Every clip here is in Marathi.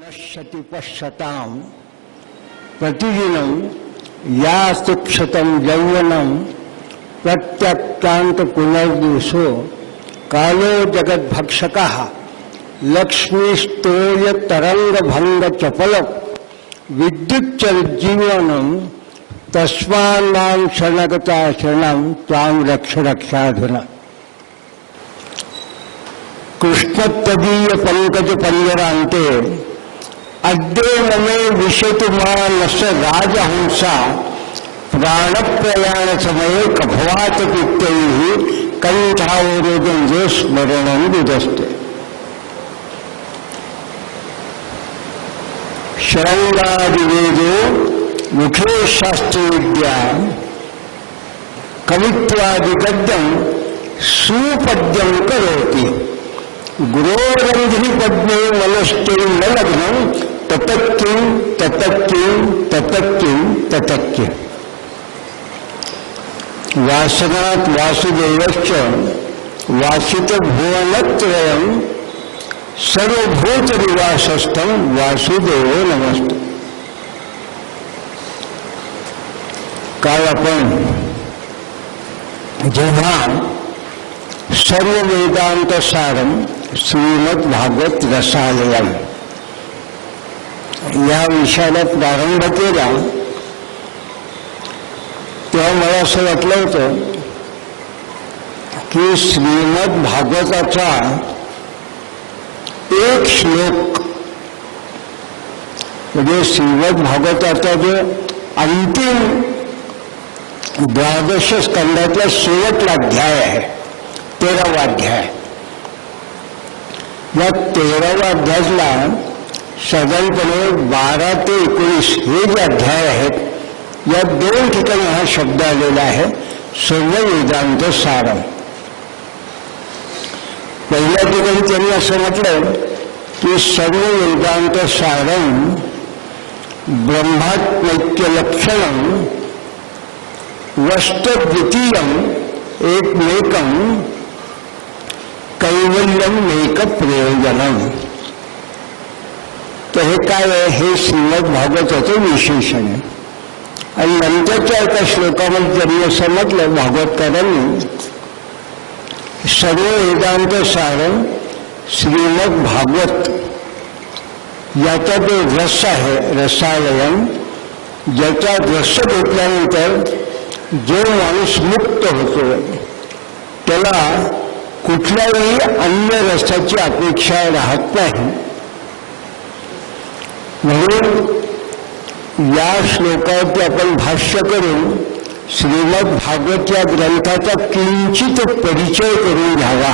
नश्यति पश्यताम प्रतिदिनं यास्तु क्षतं यौवनं प्रत्यक्तांत पुनर्दिवसो कालो जगद्भक्षकः लक्ष्मीस्तोय तरंग भंग चपल विद्युच्चजीवनं तस्मान्नां शरणगता शरणं त्वां रक्ष रक्षाधुना। कृष्णतदीय पंकज पंजरांते अद्य ममे विशतु मानस राजहंसा प्राणप्रयाण समये कफवात पित्तैः कंठावरोधं जे स्मरणं विदस्ते। शरंगादिवेदो मुखे शास्त्र विद्या कवित्वादिगद्यं सुपद्यं करोति गुरोरंधि पद्मे मनस्ते न लग्नं ततक्किं ततक्किं ततक्किं ततक्किं। वासनात् वासुदेवश्च वासित भुवनत्रयं सर्वभूत निवासस्थं वासुदेवो नमस्ते। काल आपण जेव्हा सर्व वेदांत सारम श्रीमद भागवत रसालयम या विषयाला प्रारंभ केला तेव्हा मला असं वाटलं होतं की श्रीमद भागवताचा एक श्लोक म्हणजे श्रीमद भागवताचा जो अंतिम 12 स्कंदातला शेवटला अध्याय आहे 13वा अध्याय। या 13व्या अध्यायाला साधारणपणे 12 ते 19 हे जे अध्याय आहेत या 2 ठिकाणी हा शब्द आलेला आहे सर्व वेदांत सारम। पहिल्या ठिकाणी त्यांनी असं म्हटलं की सर्व वेदांत सारम ब्रह्मात्मैक्य लक्षणं वस्तुद्वितीयं एकमेकं कैवल्यम एक प्रयोजनम। तर हे काय आहे हे श्रीमद भागवताचं विशेषण आहे। आणि नंतरच्या एका श्लोकामध्ये त्यांनी असं म्हटलं भागवतकारांनी सर्व वेदांत सारं श्रीमद भागवत याचा जो रस आहे रसालयम ज्याचा रस घेतल्यानंतर जो माणूस मुक्त होतो त्याला कुठल्याही अन्य रसाची अपेक्षा राहत नाही। म्हणून या श्लोकावरती आपण भाष्य करून श्रीमद भागवत या ग्रंथाचा किंचित परिचय करून घ्यावा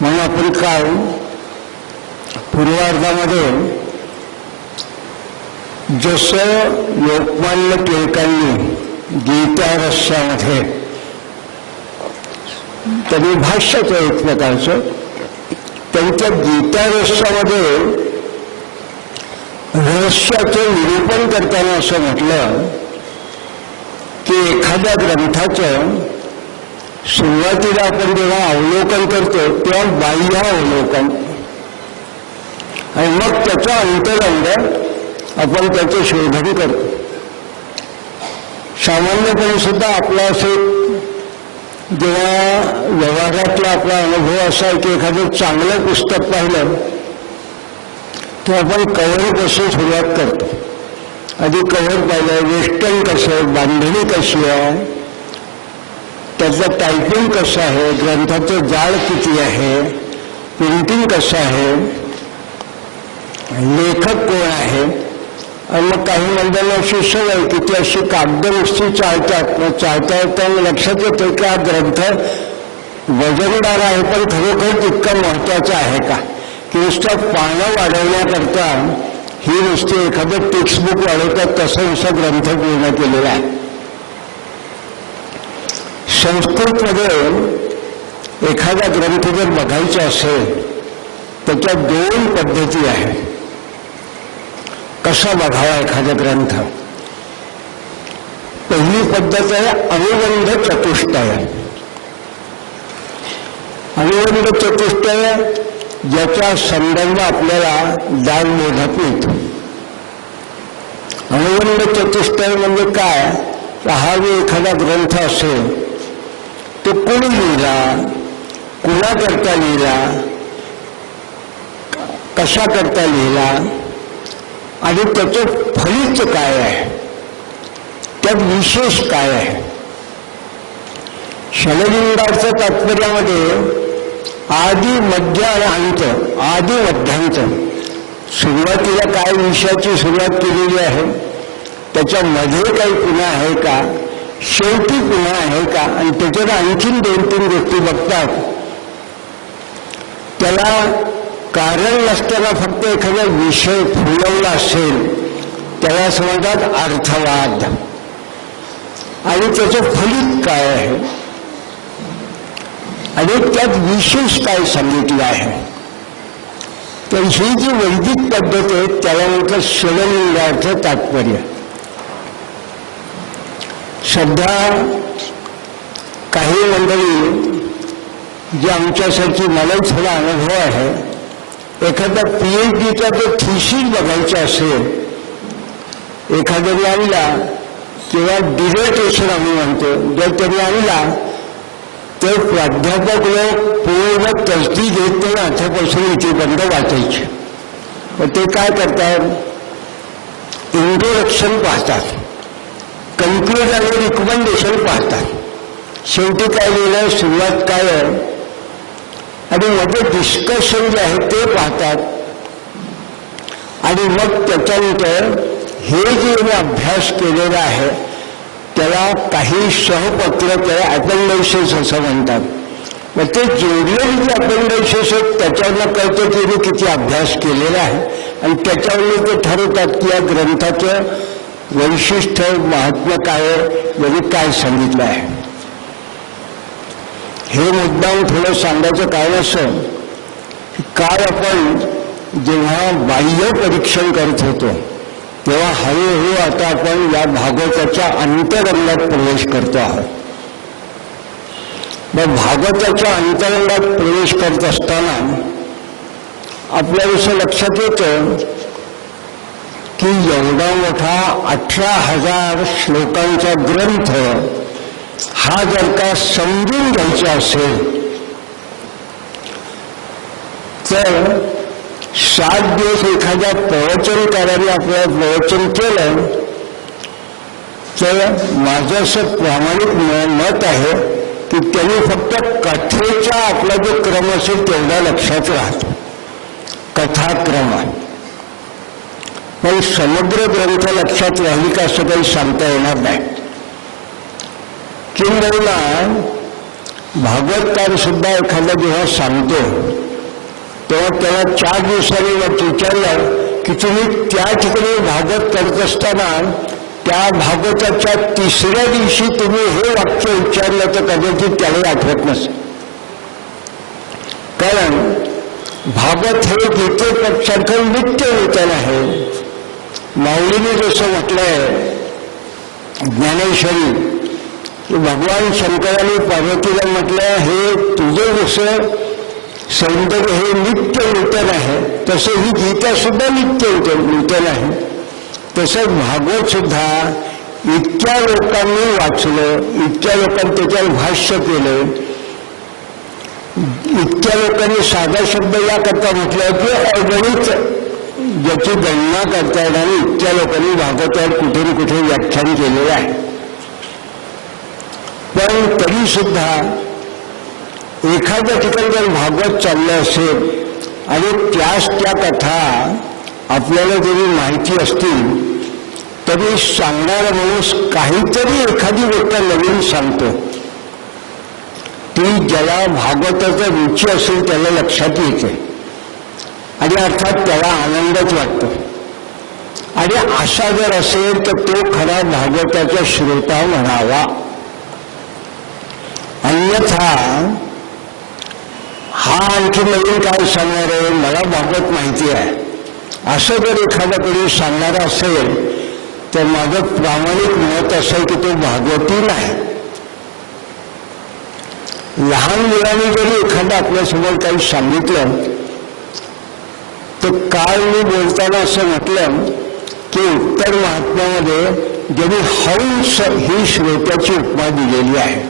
म्हणून आपण काल पूर्वार्धामध्ये जसं लोकमान्य टिळकांनी गीता रस्यामध्ये त्यांनी भाष्याचं एक प्रकारचं त्यांच्या गीता रस्यामध्ये रहस्याचं निरूपण करताना असं म्हटलं की एखाद्या ग्रंथाचं सुरुवातीला आपण जेव्हा अवलोकन करतो तेव्हा बाह्य अवलोकन आणि मग त्याचा अंतरंग आपण त्याचं शोधन करतो। सामान्यपणे सुद्धा आपला असे जेव्हा व्यवहारातला आपला अनुभव असा आहे की एखादं चांगलं पुस्तक पाहिलं तर आपण कव्हरपासून सुरुवात करतो। आधी कव्हर पाहिलं वेस्टर्न कसं आहे बांधणी कशी आहे त्याचं टायपिंग कसं आहे ग्रंथाचं जाळ किती आहे प्रिंटिंग कसं आहे लेखक कोण आहे। आणि मग काही मंडळांना अशी सवय की ती अशी कागद नुसती चालतात चालता येताना लक्षात येतं की हा ग्रंथ वजनदार आहे पण खरोखर तितका महत्वाचा आहे का की नुसतं पानं वाढवण्याकरता ही नुसती एखादं टेक्स्टबुक वाढवतात तसं नुसतं ग्रंथ पूर्ण केलेला आहे। संस्कृतमध्ये एखादा ग्रंथ जर बघायचा असेल त्याच्या 2 पद्धती आहेत कसा बघावा एखादा ग्रंथ। पहिली पद्धत आहे अनुबंध चतुष्टय। अनुबंध चतुष्टय ज्याचा संदर्भ आपल्याला दासबोधात मिळतो. अनुबंध चतुष्टय म्हणजे काय? हा जो एखादा ग्रंथ असेल तो कोणी लिहिला, कुणाकरता लिहिला, कशा करता लिहिला आणि त्याचं फलित काय आहे, त्यात विशेष काय आहे. शैललिंगार्थ तात्पर्यामध्ये आदि मध्य आणि अंत, आदि मध्यांत, सुरुवातीला काय विषयाची सुरुवात केलेली आहे, त्याच्यामध्ये काही पुन्हा आहे का, शेवटी पुन्हा आहे का, आणि त्याच्यात आणखीन 2-3 गोष्टी बघतात. त्याला कारण नसताना फक्त एखादा विषय फुलवला असेल त्याला समजतात अर्थवाद. आणि त्याचं फलित काय आहे आणि त्यात विशेष काय सांगितलं आहे. तर ही जी वैदिक पद्धत आहे त्याला म्हटलं शैललिंगार्थ तात्पर्य. सध्या काही मंडळी जे आमच्यासाठी मला थोडा अनुभव आहे, एखादा PhDचा जो थिसीस बघायचा असेल, एखाद्याने आणला किंवा डिझर्टेशन आम्ही म्हणतो, जर त्यांनी आणला तर प्राध्यापक लोक पूर्ण तसदी घेत नाही, आतापासून इथेपर्यंत वाचायचे. पण ते काय करतात, इंट्रोडक्शन पाहतात, कन्क्लूजन आणि रिकमेंडेशन पाहतात, शेवटी काय लिहिलं, सुरुवात काय आहे, आणि मध्ये डिस्कशन जे आहे ते पाहतात. आणि मग त्याच्यानंतर हे जे अभ्यास केलेला आहे त्याला काही सहपत्र, त्याला अपेंडायसेस असं म्हणतात. मग ते जोडलेले जे अपेंडायसेस आहेत त्याच्यावरनं कळतं की मी किती अभ्यास केलेला आहे, आणि त्याच्यावरनं ते ठरवतात की या ग्रंथाचं वैशिष्ट्य, महात्म्य काय आहे, म्हणजे काय सांगितलं आहे. हे मुद्दाम थोडं सांगायचं कारण असं की काल आपण जेव्हा बाह्य परीक्षण करत होतो तेव्हा हळूहळू आता आपण या भागवताच्या अंतरंगात प्रवेश करतो आहोत. मग भागवताच्या अंतरंगात प्रवेश करत असताना आपल्या असं लक्षात येतं की एवढा मोठा 18,000 श्लोकांचा ग्रंथ हा जर का समजून घ्यायचा असेल तर 7 दिवस एखाद्या प्रवचनकाराने आपल्याला प्रवचन केलं तर माझं असं प्रामाणिक मत आहे की त्यांनी फक्त कथेचा आपला जो क्रम असेल तेवढा लक्षात राहतो, कथाक्रम. पण समग्र ग्रंथ लक्षात राहील का असं काही सांगता येणार नाही. किंबहुना भागवतकार सुद्धा एखादा जेव्हा सांगतो तेव्हा त्याला 4 दिवसांनी विचारलं की तुम्ही त्या ठिकाणी भागवत करत असताना त्या भागवताच्या 3ऱ्या दिवशी तुम्ही हे वाक्य उच्चारलं तर कदाचित त्याला आठवत नसेल. कारण भागवत हे गीतेसारखं नित्य नूतन आहे. माऊलीने जसं म्हटलंय ज्ञानेश्वरी की भगवान शंकराने पार्वतीला म्हटलं हे तुझं जसं सौंदर्य हे नित्य नूतन आहे तसं ही गीता सुद्धा नित्य नूतन आहे. तसंच भागवत सुद्धा इतक्या लोकांनी वाचलं, इतक्या लोकांनी त्याच्यावर भाष्य केलं, इतक्या लोकांनी साधा शब्द याकरता म्हटलं की अगणित ज्याची गणना करता येणार आणि इतक्या लोकांनी भागवतावर कुठे ना कुठे व्याख्यान केलेलं आहे. पण तरी सुद्धा एखाद्या ठिकाणी जर भागवत चाललं असेल आणि त्याच त्या कथा आपल्याला जरी माहिती असतील तरी सांगणारा माणूस काहीतरी एखादी गोष्ट नवीन सांगतो, ती ज्याला भागवताचं रुची असेल त्याला लक्षात येते आणि अर्थात त्याला आनंदच वाटतो. आणि असा जर असेल तर तो खरा भागवताचा श्रोता म्हणावा. अन्यथा हा आणखी नवीन काय सांगणार आहे, मला भागवत माहिती आहे असं जर एखादा कोणी सांगणारा असेल तर माझं प्रामाणिक मत असं की तो भागवती नाही. लहान मुलांनी जरी एखादं आपल्यासमोर काही सांगितलं तर काल मी बोलताना असं म्हटलं की उत्तर महात्म्यामध्ये ज्यांनी हंस ही श्रोत्याची उपमा दिलेली आहे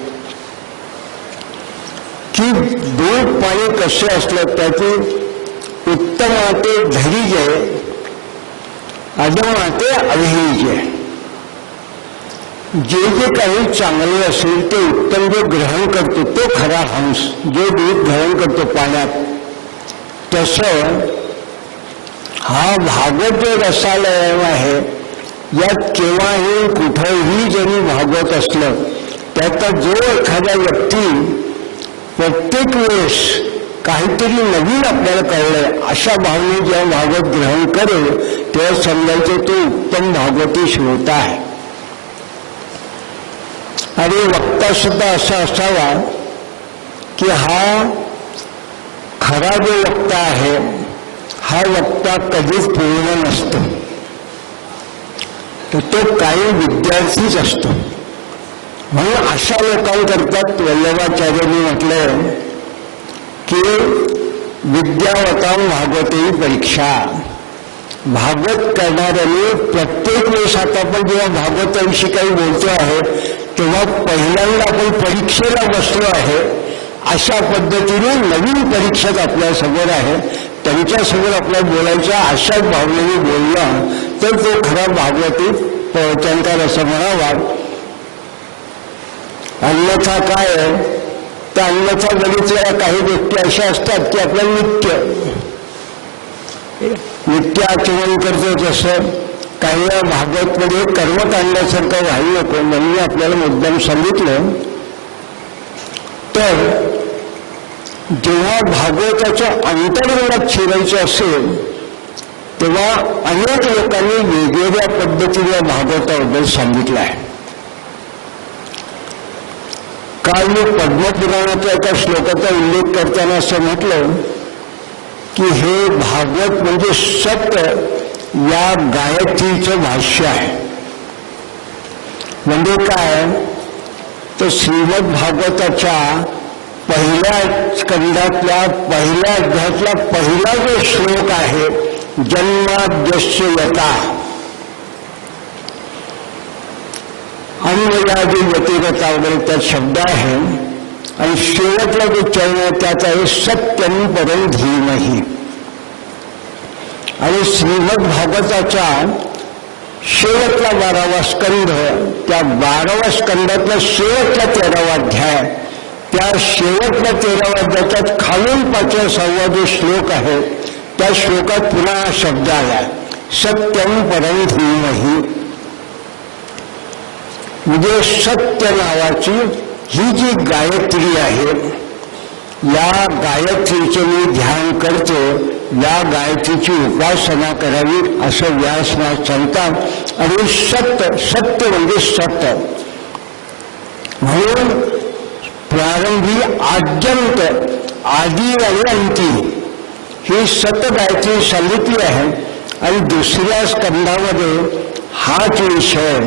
की दूध पाणी कसे असलं त्याची उत्तमाते धैर्य अधमाते अभिजय. जे जे काही चांगले असेल ते उत्तम जो ग्रहण करतो तो खरा हंस. जो दूध ग्रहण करतो पाण्यात तसं हा भागवत जो रसालय आहे यात केव्हाही कुठेही जरी भागवत असलं त्याचा जो एखादा व्यक्ती प्रत्येक वेळेस काहीतरी नवीन आपल्याला कळलंय अशा भावने जेव्हा भागवत ग्रहण करेल तेव्हा समजायचं तो उत्तम भागवती श्रोता आहे. आणि वक्ता सुद्धा असा असावा की हा खरा जो वक्ता आहे हा वक्ता कधीच पूर्ण नसतो, तर तो काही विद्यार्थीच असतो. म्हणून अशा लोकांकरतात वल्लभाचार्यांनी म्हटलं की विद्यावतां भागवते परीक्षा. भागवत करणाऱ्यांनी प्रत्येक वेळेस आता आपण जेव्हा भागवताविषयी काही बोलतो आहे तेव्हा पहिल्यांदा आपण परीक्षेला बसलो आहे अशा पद्धतीने नवीन परीक्षेत आपल्यासमोर आहे. त्यांच्यासमोर आपल्याला बोलायच्या अशाच भावनेने बोलला तर तो खरा भागवती प्रवचनकार असं म्हणावा. अन्यथा काय तर अन्यथा बघितलेल्या काही गोष्टी अशा असतात की आपल्याला नित्य आचरण करतो. जसं काही वेळा भागवतमध्ये कर्मकांडासारखं व्हायला नको म्हणून आपल्याला मुद्दाम सांगितलं. तर जेव्हा भागवताच्या अंतर्गत शिरायचं असेल तेव्हा अनेक लोकांनी वेगवेगळ्या पद्धतीने भागवताबद्दल सांगितलं आहे. काल मी पद्मपुराणाच्या एका श्लोकाचा उल्लेख करताना असं म्हटलं की हे भागवत म्हणजे सत या गायत्रीचं भाष्य आहे. म्हणजे काय तर श्रीमद भागवताच्या पहिल्या स्कंदातल्या पहिल्या अध्यायातला पहिला जो श्लोक आहे जन्माद्यस्य यता अन्वयादी व्यतिगता वगैरे त्यात शब्द आहे. आणि शेवटला जो चरण आहे त्यात आहे सत्यम परम धीमहि. आणि श्रीमद भागवताचा शेवटला 12वा स्कंध त्या 12व्या स्कंदातला शेवटला 13वा अध्याय त्या शेवटल्या 13व्या अध्यायात खालून 5वा 6वा जो श्लोक आहे त्या श्लोकात पुन्हा हा शब्द आला सत्यम परम धीमहि. म्हणजे सत्य नावाची ही जी गायत्री आहे या गायत्रीचे मी ध्यान करतो, या गायत्रीची उपासना करावी असं व्यासनाथ सांगतात. आणि सत्य म्हणजे सत्य म्हणून प्रारंभी आद्यंत आदी आणि अंती ही सत गायत्री सांगितली आहे. आणि दुसऱ्या स्कंदामध्ये हाच विषय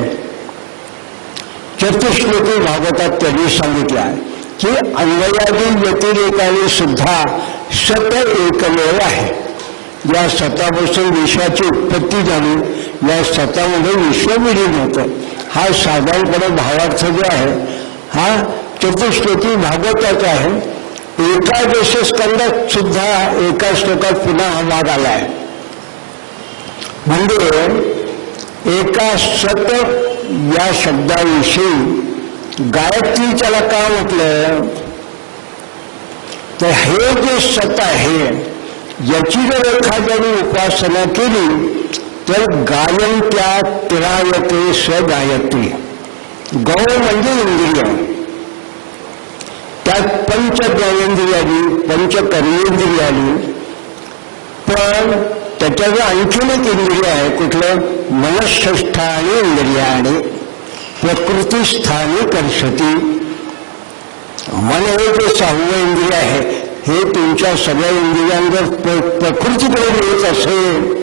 चतुश्लोकी भागवतात त्यांनी सांगितलं आहे की अन्वयादी व्यतिरेकाने सुद्धा सत एकमेव आहे. या सतापासून विश्वाची उत्पत्ती झाली, या सतामध्ये विश्व विलीन होतं. हा साधारणपणे भावार्थ जो आहे हा चतुश्लोकी भागवताचा आहे. एकादश स्कंदात सुद्धा एका श्लोकात पुन्हा हा भाग आला आहे. म्हणजे एका सत या शब्दाविषयी गायत्रीच्याला का म्हटलं तर हे जे सत आहे याची जर एखाद्याने उपासना केली तर गायन त्या तिरायते स्वगायत्री. गौ म्हणजे इंद्रिय, त्यात पंच ज्ञानेंद्रियाली पंच कर्मेंद्रियाली, पण त्याच्यावर आणखीन एक इंद्रिय आहे कुठलं मनःष्ठानी इंद्रियाने प्रकृतीस्थानी कर्षती. मन हे जे 6वं इंद्रिय आहे हे तुमच्या सगळ्या इंद्रियांवर प्रकृतीकडे मिळत असेल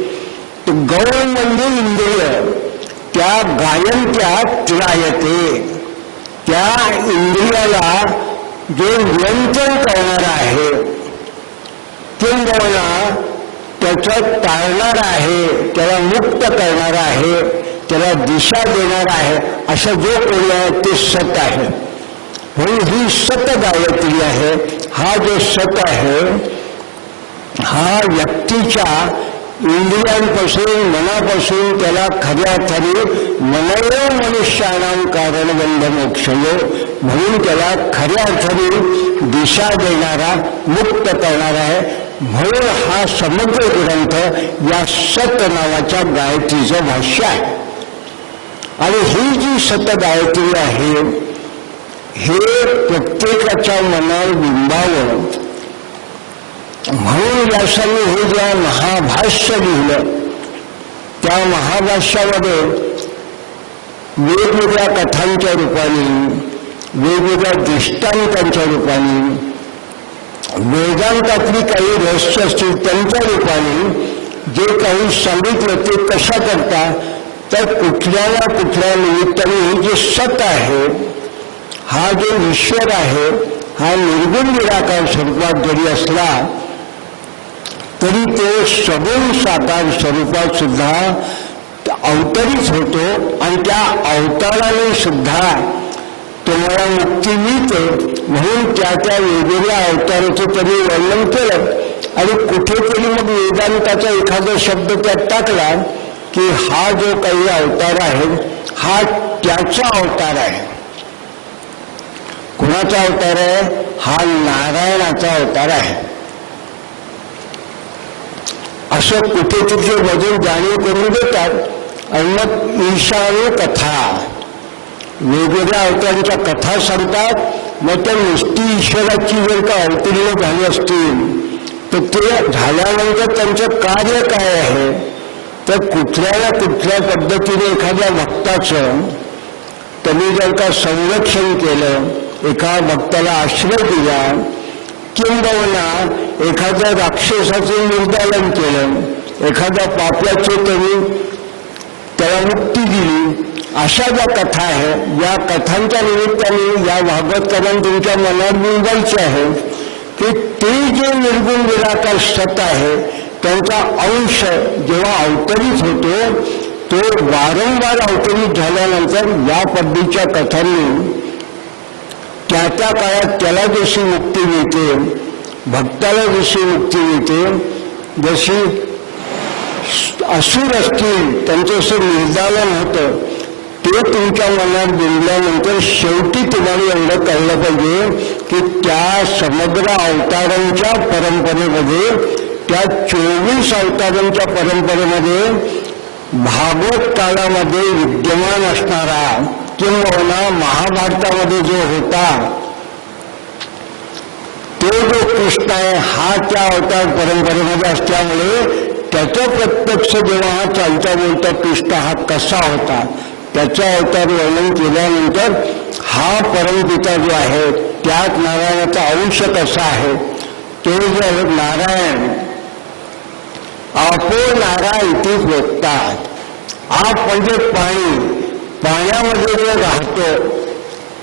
तर गौ म्हणजे इंद्रिय त्या गायन त्या तिरायते त्या इंद्रियाला जे नियंत्रण करणार आहे किंबहुना त्याचं टाळणारा आहे, त्याला मुक्त करणारा आहे, त्याला दिशा देणारा आहे, असा जो कोणी आहे ते सत आहे. म्हणून ही सत गायत्री आहे. हा जो सत आहे हा व्यक्तीच्या इंद्रियांपासून मनापासून त्याला खऱ्या अर्थाने मनयो मनुष्याणां कारणबंध मोक्षयो, म्हणून त्याला खऱ्या अर्थाने दिशा देणारा मुक्त करणारा आहे. म्हणून हा समग्र ग्रंथ या सत नावाच्या गायत्रीचं भाष्य आहे. आणि ही जी सत गायत्री आहे हे प्रत्येकाच्या मनावर बिंबावं म्हणून व्यासांनी हे जे महाभाष्य लिहिलं त्या महाभाष्यामध्ये वेगवेगळ्या कथांच्या रूपाने, वेगवेगळ्या दृष्टांतांच्या रूपाने, वेदांतातली काही रहस्य असतील त्यांच्या रूपाने जे काही सांगितलं ते कशा करता तर कुठल्या ना कुठल्या निमित्ताने हे जे सत आहे, हा जो ईश्वर आहे, हा निर्गुण निराकार स्वरूपात जरी असला तरी ते सगुण साकार स्वरूपात सुद्धा अवतरित होतो आणि त्या अवताराने सुद्धा तुम्हाला मुक्ती मिळते. म्हणून त्या वेगवेगळ्या अवताराचं तरी वर्णन केलं आणि कुठेतरी मग वेदांताचा एखादा शब्द त्यात टाकला की हा जो काही अवतार आहे हा त्याचा अवतार आहे. कुणाचा अवतार आहे? हा नारायणाचा अवतार आहे. असं कुठेतरी जे बदल जाणीव करून देतात आणि मग ईशान्य कथा वेगवेगळ्या अवतारांच्या कथा सांगतात. मग त्या नुसती ईश्वराची जर का अवतीर्ण झाली असतील तर ते झाल्यानंतर त्यांचं कार्य काय आहे तर कुठल्या ना कुठल्या पद्धतीने एखाद्या भक्ताचं त्यांनी जर का संरक्षण केलं, एका भक्ताला आश्रय दिला, किंबहुना एखाद्या राक्षसाचं निर्दालन केलं, एखाद्या पाप्याचे त्यांनी त्याला मुक्ती दिली, अशा ज्या कथा आहेत या कथांच्या निमित्ताने या भागवतकरांना तुमच्या मनात बिंबायचे आहे की ते जे निर्गुण निराकार सत आहे त्यांचा अंश जेव्हा अवतरित होतो तो वारंवार अवतरित झाल्यानंतर या पद्धतीच्या कथांनी त्या त्या काळात त्याला जशी मुक्ती मिळते, भक्ताला जशी मुक्ती मिळते, जशी असुर असतील त्यांचं असं निर्दालन होतं ते तुमच्या मनात बिंबल्यानंतर शेवटी तुम्हाला एवढं कळलं पाहिजे की त्या समग्र अवतारांच्या परंपरेमध्ये, त्या 24 अवतारांच्या परंपरेमध्ये भागवत काळामध्ये विद्यमान असणारा किंवा महाभारतामध्ये जो होता तो जो कृष्ण आहे हा त्या अवतार परंपरेमध्ये असल्यामुळे त्याचं प्रत्यक्ष जेव्हा हा चालता बोलता कृष्ण हा कसा होता त्याचा अवतार वर्णन केल्यानंतर हा परमपिता जो आहे त्यात नारायणाचा अंश कसा आहे तो जो आहे नारायण आपो नारा इथे प्रोक्तात. आप म्हणजे पाणी, पाण्यामध्ये जो राहतो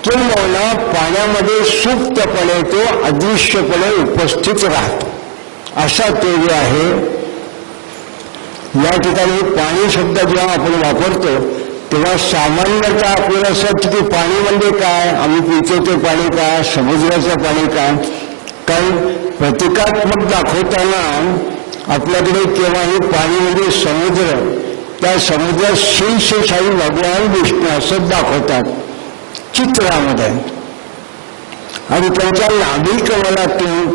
किंवा पाण्यामध्ये सुप्तपणे तो अदृश्यपणे उपस्थित राहतो असा तो जो आहे. या ठिकाणी पाणी शब्द जेव्हा आपण वापरतो तेव्हा सामान्यतः आपल्याला असं वाटतं की पाणी म्हणजे काय, आम्ही पितो ते पाणी काय, समुद्राचं पाणी काय. कारण प्रतिकात्मक दाखवताना आपल्याकडे केव्हाही पाणी म्हणजे समुद्र, त्या समुद्रात शेषशाही भगवान विष्णू असं दाखवतात चित्रामध्ये आणि त्यांच्या नाभी कमलातून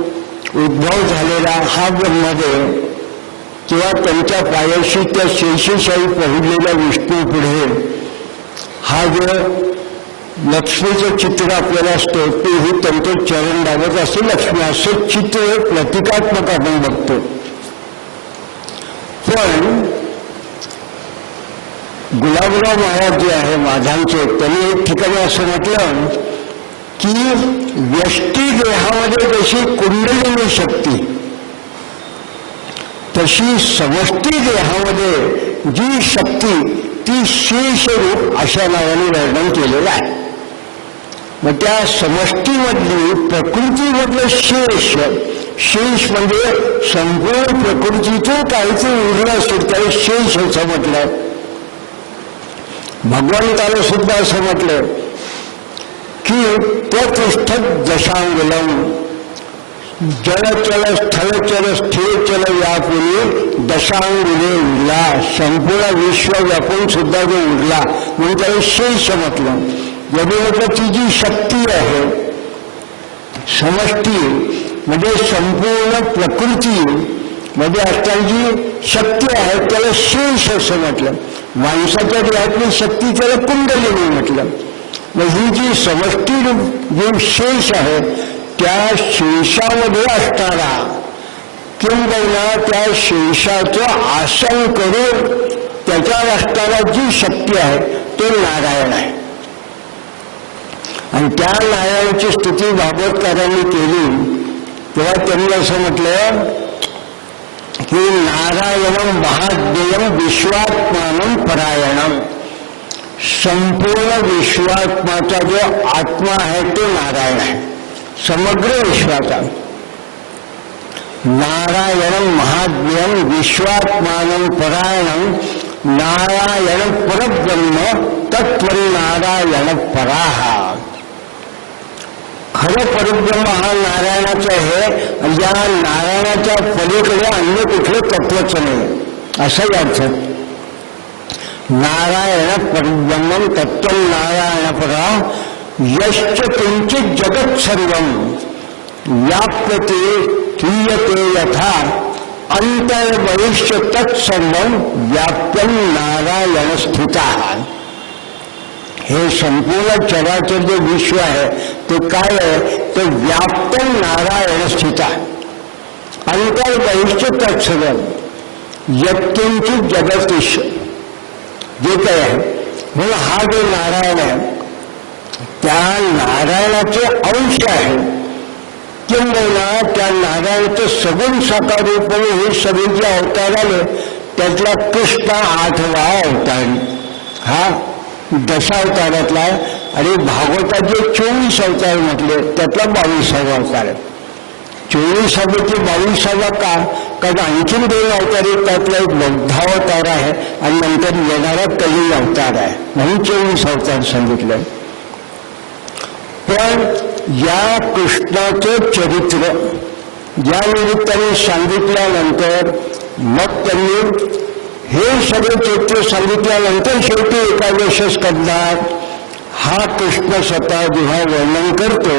उद्भव झालेला हा ब्रह्मदेव किंवा त्यांच्या पायाशी त्या शेषशाही पहिलेल्या विष्णू पुढे हा जो लक्ष्मीचं चित्र आपल्याला असतं तेही त्यांचं चरण दाबत असते लक्ष्मी असं चित्र प्रतिकात्मक आपण बघतो. पण गुलाबराव महाराज जे आहे माझांचे त्यांनी एक ठिकाणी असं म्हटलं की व्यष्टी देहामध्ये जशी कुंडलिनी शक्ती तशी समष्टी देहामध्ये जी शक्ती ती शेषरूप अशा नावाने वर्णन केलेलं आहे. मग त्या समष्टीमधली प्रकृतीमधलं शेष शेष म्हणजे संपूर्ण प्रकृतीतून काहीतरी उरलं असेल त्याला शेष असं म्हटलं. भगवंताला सुद्धा असं म्हटलं की प्रतिष्ठित दशांगुलम जलचल स्थलचल स्थिरचल यापुढे दशांगुले उरला. संपूर्ण विश्व व्यापून सुद्धा जो उरला म्हणून त्याला शेष म्हटलं. यदि म्हटलं ती जी शक्ती आहे समष्टी म्हणजे संपूर्ण प्रकृती मध्ये असणारी शक्ती आहे त्याला शेष असं म्हटलं. माणसाच्या देहातली शक्ती त्याला कुंडलिनी म्हटलं. मग ही जी समष्टी जी शेष आहे त्या शेषामध्ये असणारा किंबहुना त्या शेषाचं आसन करून त्याच्यावर असणारा जी शक्ती आहे तो नारायण आहे. आणि त्या नारायणाची स्तुती भागवतकारांनी केली तेव्हा त्यांनी असं म्हटलं की नारायणम महाज्ञेयम विश्वात्मानं परायणम. संपूर्ण विश्वात्माचा जो आत्मा आहे तो नारायण आहे समग्र विश्वाचा. नारायणम महाज्ञेयम विश्वात्मानं परायणम नारायण परब्रह्म तत्त्वनारायण पराहा. खरं परब्रह्म हा नारायणाचा आहे. या नारायणाच्या पलीकडे अन्य कुठले तत्वच नाही असाही अर्थ. नारायण परब्रह्म तत्व नारायण परा यश्च किंचित जगत सर्वं व्याप्यते क्रियते यथा अंतर्बहिष्य तत्सर्वं व्याप्यं नारायण स्थिता. हे संपूर्ण चराचर जे विश्व आहे ते काय आहे ते व्याप्त नारायण स्थित आहे. अंतर्बहिष्य तत्सर्वं यत्किंचित जगतिष्य जे काय आहे म्हणून हा जो नारायण आहे त्या नारायणाचे अंश आहे. किंबहुना त्या नारायणाचं सगुण साकार रूपणे हे सगळे जे अवतार आले त्यातला कृष्ण 8वा अवतार हा दशावतारातला आहे. आणि भागवतात जे 24 अवतार म्हटले त्यातला 22वा अवतार आहे. 24वा 22वा का कारण आणखीन 2 अवतार आहेत. त्यातला एक बौद्धावतार आहे आणि नंतर येणारा कलियुग अवतार आहे म्हणून 24 अवतार सांगितलं. पण या कृष्णाचं चरित्र ज्या निमित्ताने सांगितल्यानंतर मग त्यांनी हे सगळे चरित्र सांगितल्यानंतर शेवटी एकादश स्कंधात हा कृष्ण स्वतः जेव्हा वर्णन करतो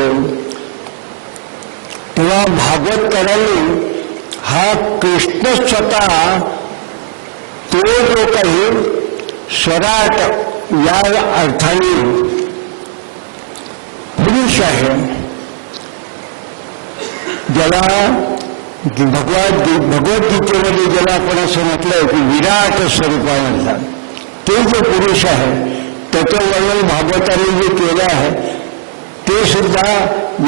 तेव्हा भागवतकारांनी हा कृष्ण स्वतः तो जो काही स्वराट या अर्थाने पुरुष आहे ज्याला भगवद्गीतेमध्ये ज्याला आपण असं म्हटलंय की विराट स्वरूपामधला ते जो पुरुष आहे त्याचं वर्णन भागवताने जे केलं आहे ते सुद्धा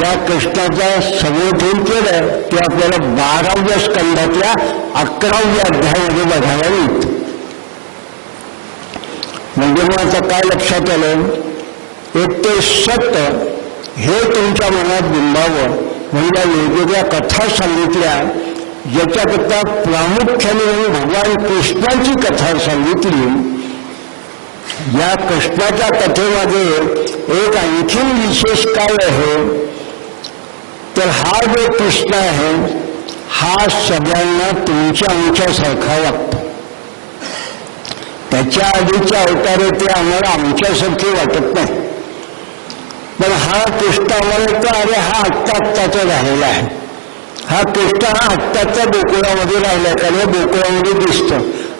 या कृष्णाचा संबोधन केलं ते आपल्याला 12व्या स्कंधातल्या 11व्या अध्यायामध्ये बघायला मिळतं. म्हणजे मग आता काय लक्षात आलं एक ते सत्य हे तुमच्या मनात बिंबावं म्हणजे वेगवेगळ्या कथा सांगितल्या ज्याच्याकरता प्रामुख्याने भगवान कृष्णाची कथा सांगितली. या कृष्णाच्या कथेमध्ये एक आणखीन विशेष काय आहे तर हा जो कृष्ण आहे हा सगळ्यांना तुमच्या आमच्यासारखा वाटतो. त्याच्या आधीचे अवतार ते आम्हाला आमच्यासारखे वाटत नाही. पण हा कृष्ण आम्हाला तर अरे हा आत्ताचा राहिला आहे. हा कृष्ण हा आत्ताच्या गोकुळामध्ये राहिला कारण गोकुळामध्ये दिसतो.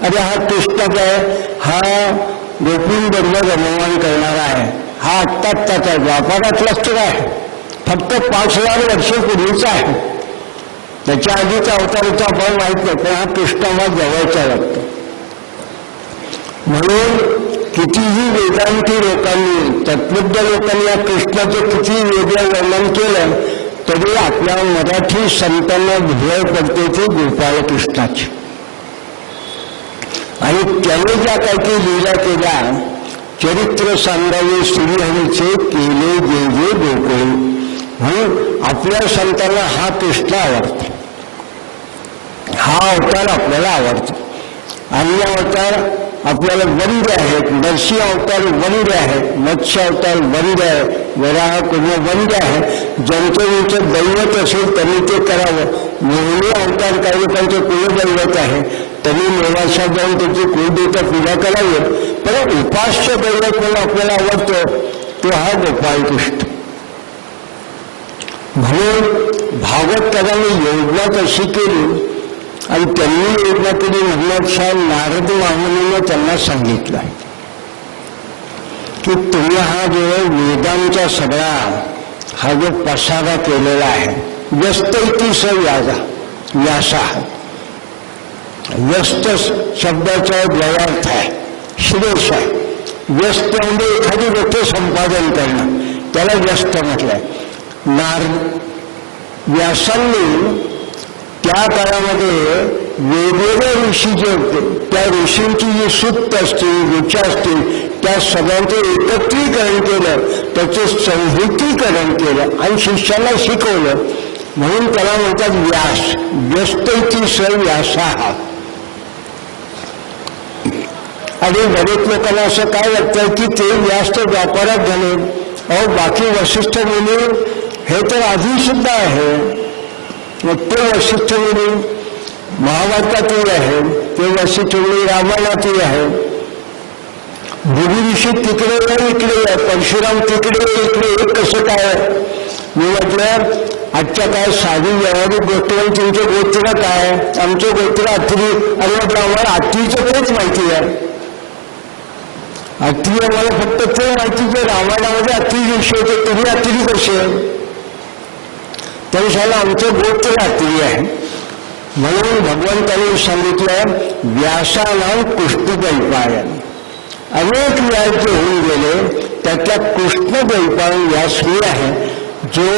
अरे हा कृष्ण काय हा गोपींबरोबर रममान करणारा आहे. हा आत्ताचा व्यापारातलाच तर आहे फक्त 5000 वर्षापूर्वीचा आहे. त्याच्या आधीचा अवताराचा आपण माहित नाही पण हा कृष्ण आम्हाला जवळचा लागतो. म्हणून कितीही वेदांती लोकांनी तत्वज्ञ लोकांनी या कृष्णाचं किती वेगळं वर्णन केलं तरी आपल्या मराठी संतांना भुरळ पडते ती गोपाळकृष्णाची. आणि त्याने ज्या काही लीला केल्या चरित्र सांगावे श्रीहरीचे केले जे जे गोकुळे म्हणून आपल्या संतांना हा कृष्ण आवडतो. हा अवतार आपल्याला आवडतो. अन्य अवतार आपल्याला वंद्य आहेत. नरसिंह अवतार वंद्य आहेत, मत्स्य अवतार वंद्य आहे, वराह कुर्म वंद्य आहे. ज्यांचं दैवत असेल त्यांनी ते करावं. मोहिनी अवतार काही लोकांचं कुलदैवत आहे, त्यांनी नेवाशात जाऊन त्याची कुलदेवता पूजा करावी. पण उपास्य दैवत म्हणून आपल्याला आवडतं तो हा गोपाळकृष्ण. म्हणून भागवतकारांनी योजना कशी केली आणि त्यांनी योजना केली म्हणण्यापेक्षा नारद महामुनीने त्यांना सांगितलं की तुम्ही हा जो वेदांचा सगळा हा जो पसारा केलेला आहे, व्यस्त इति स व्यासा. व्यस्त शब्दाचा व्यवहार्थ आहे, श्लेष आहे. व्यस्त म्हणजे एखादी गोष्ट संपादन करणं, त्याला व्यस्त म्हटलंय. व्यासांनी त्या काळामध्ये वेगवेगळे ऋषी जे होते त्या ऋषींची जी सुत्त असतील, ऋचा असतील, त्या सगळ्यांचं एकत्रीकरण केलं, त्याचं संहितीकरण केलं आणि शिष्याला शिकवलं. म्हणून त्याला म्हणतात व्यास. व्यस्त इति स व्यासाः. आणि बरेच लोकांना असं काय वाटतं की ते व्यास तर व्यापारात झाले. अहो बाकी वशिष्ठ मुनी हे तर आधी सुद्धा आहे. ते वशिष्ठ मुनी महाभारतातील आहे, ते वशिष्ठ मुनी रामायणातील आहे. भृगु ऋषी तिकडे इकडे आहे, परशुराम तिकडे इकडे. एक कसं काय? मी म्हटलं आजच्या काय साधी व्यावहारिक गोष्ट म्हणजे तुमचं गोत्र काय, आमचं गोत्र अत्री. आणि म्हटलं आम्हाला अत्रीचं तेच माहिती आहे. अत्री आम्हाला फक्त ते माहिती की रामायणामध्ये अत्री विषय होते, तुम्ही अत्री कसे? तरी शाला आमचं गोत्र अत्री आहे. म्हणून भगवंतांनी सांगितलं व्यासानाम कृष्णद्वैपायन. अनेक व्यास जे होऊन गेले त्यातल्या कृष्णद्वैपायन व्यास मी आहे, जो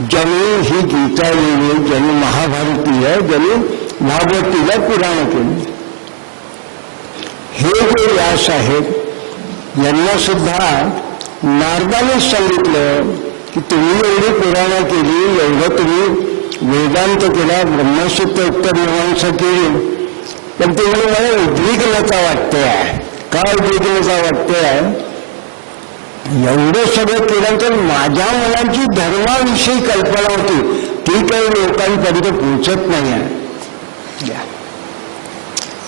ज्यांनी ही गीता लिहिली, ज्यांनी महाभारती आहे, ज्यांनी भागवतीला पुराण केली. हे जे व्यास आहेत यांना सुद्धा नारदाने सांगितलं की तुम्ही एवढी पुराणं केली, एवढं तुम्ही वेदांत केला, ब्रह्मसूत्र उत्तर मीमांसा केली, पण ते मला उद्विग्नता वाटते आहे. का उद्विग्नता वाटते आहे? एवढं सगळं केल्यानंतर माझ्या मुलांची धर्माविषयी कल्पना होती, ती काही लोकांपर्यंत पोचत नाही आहे.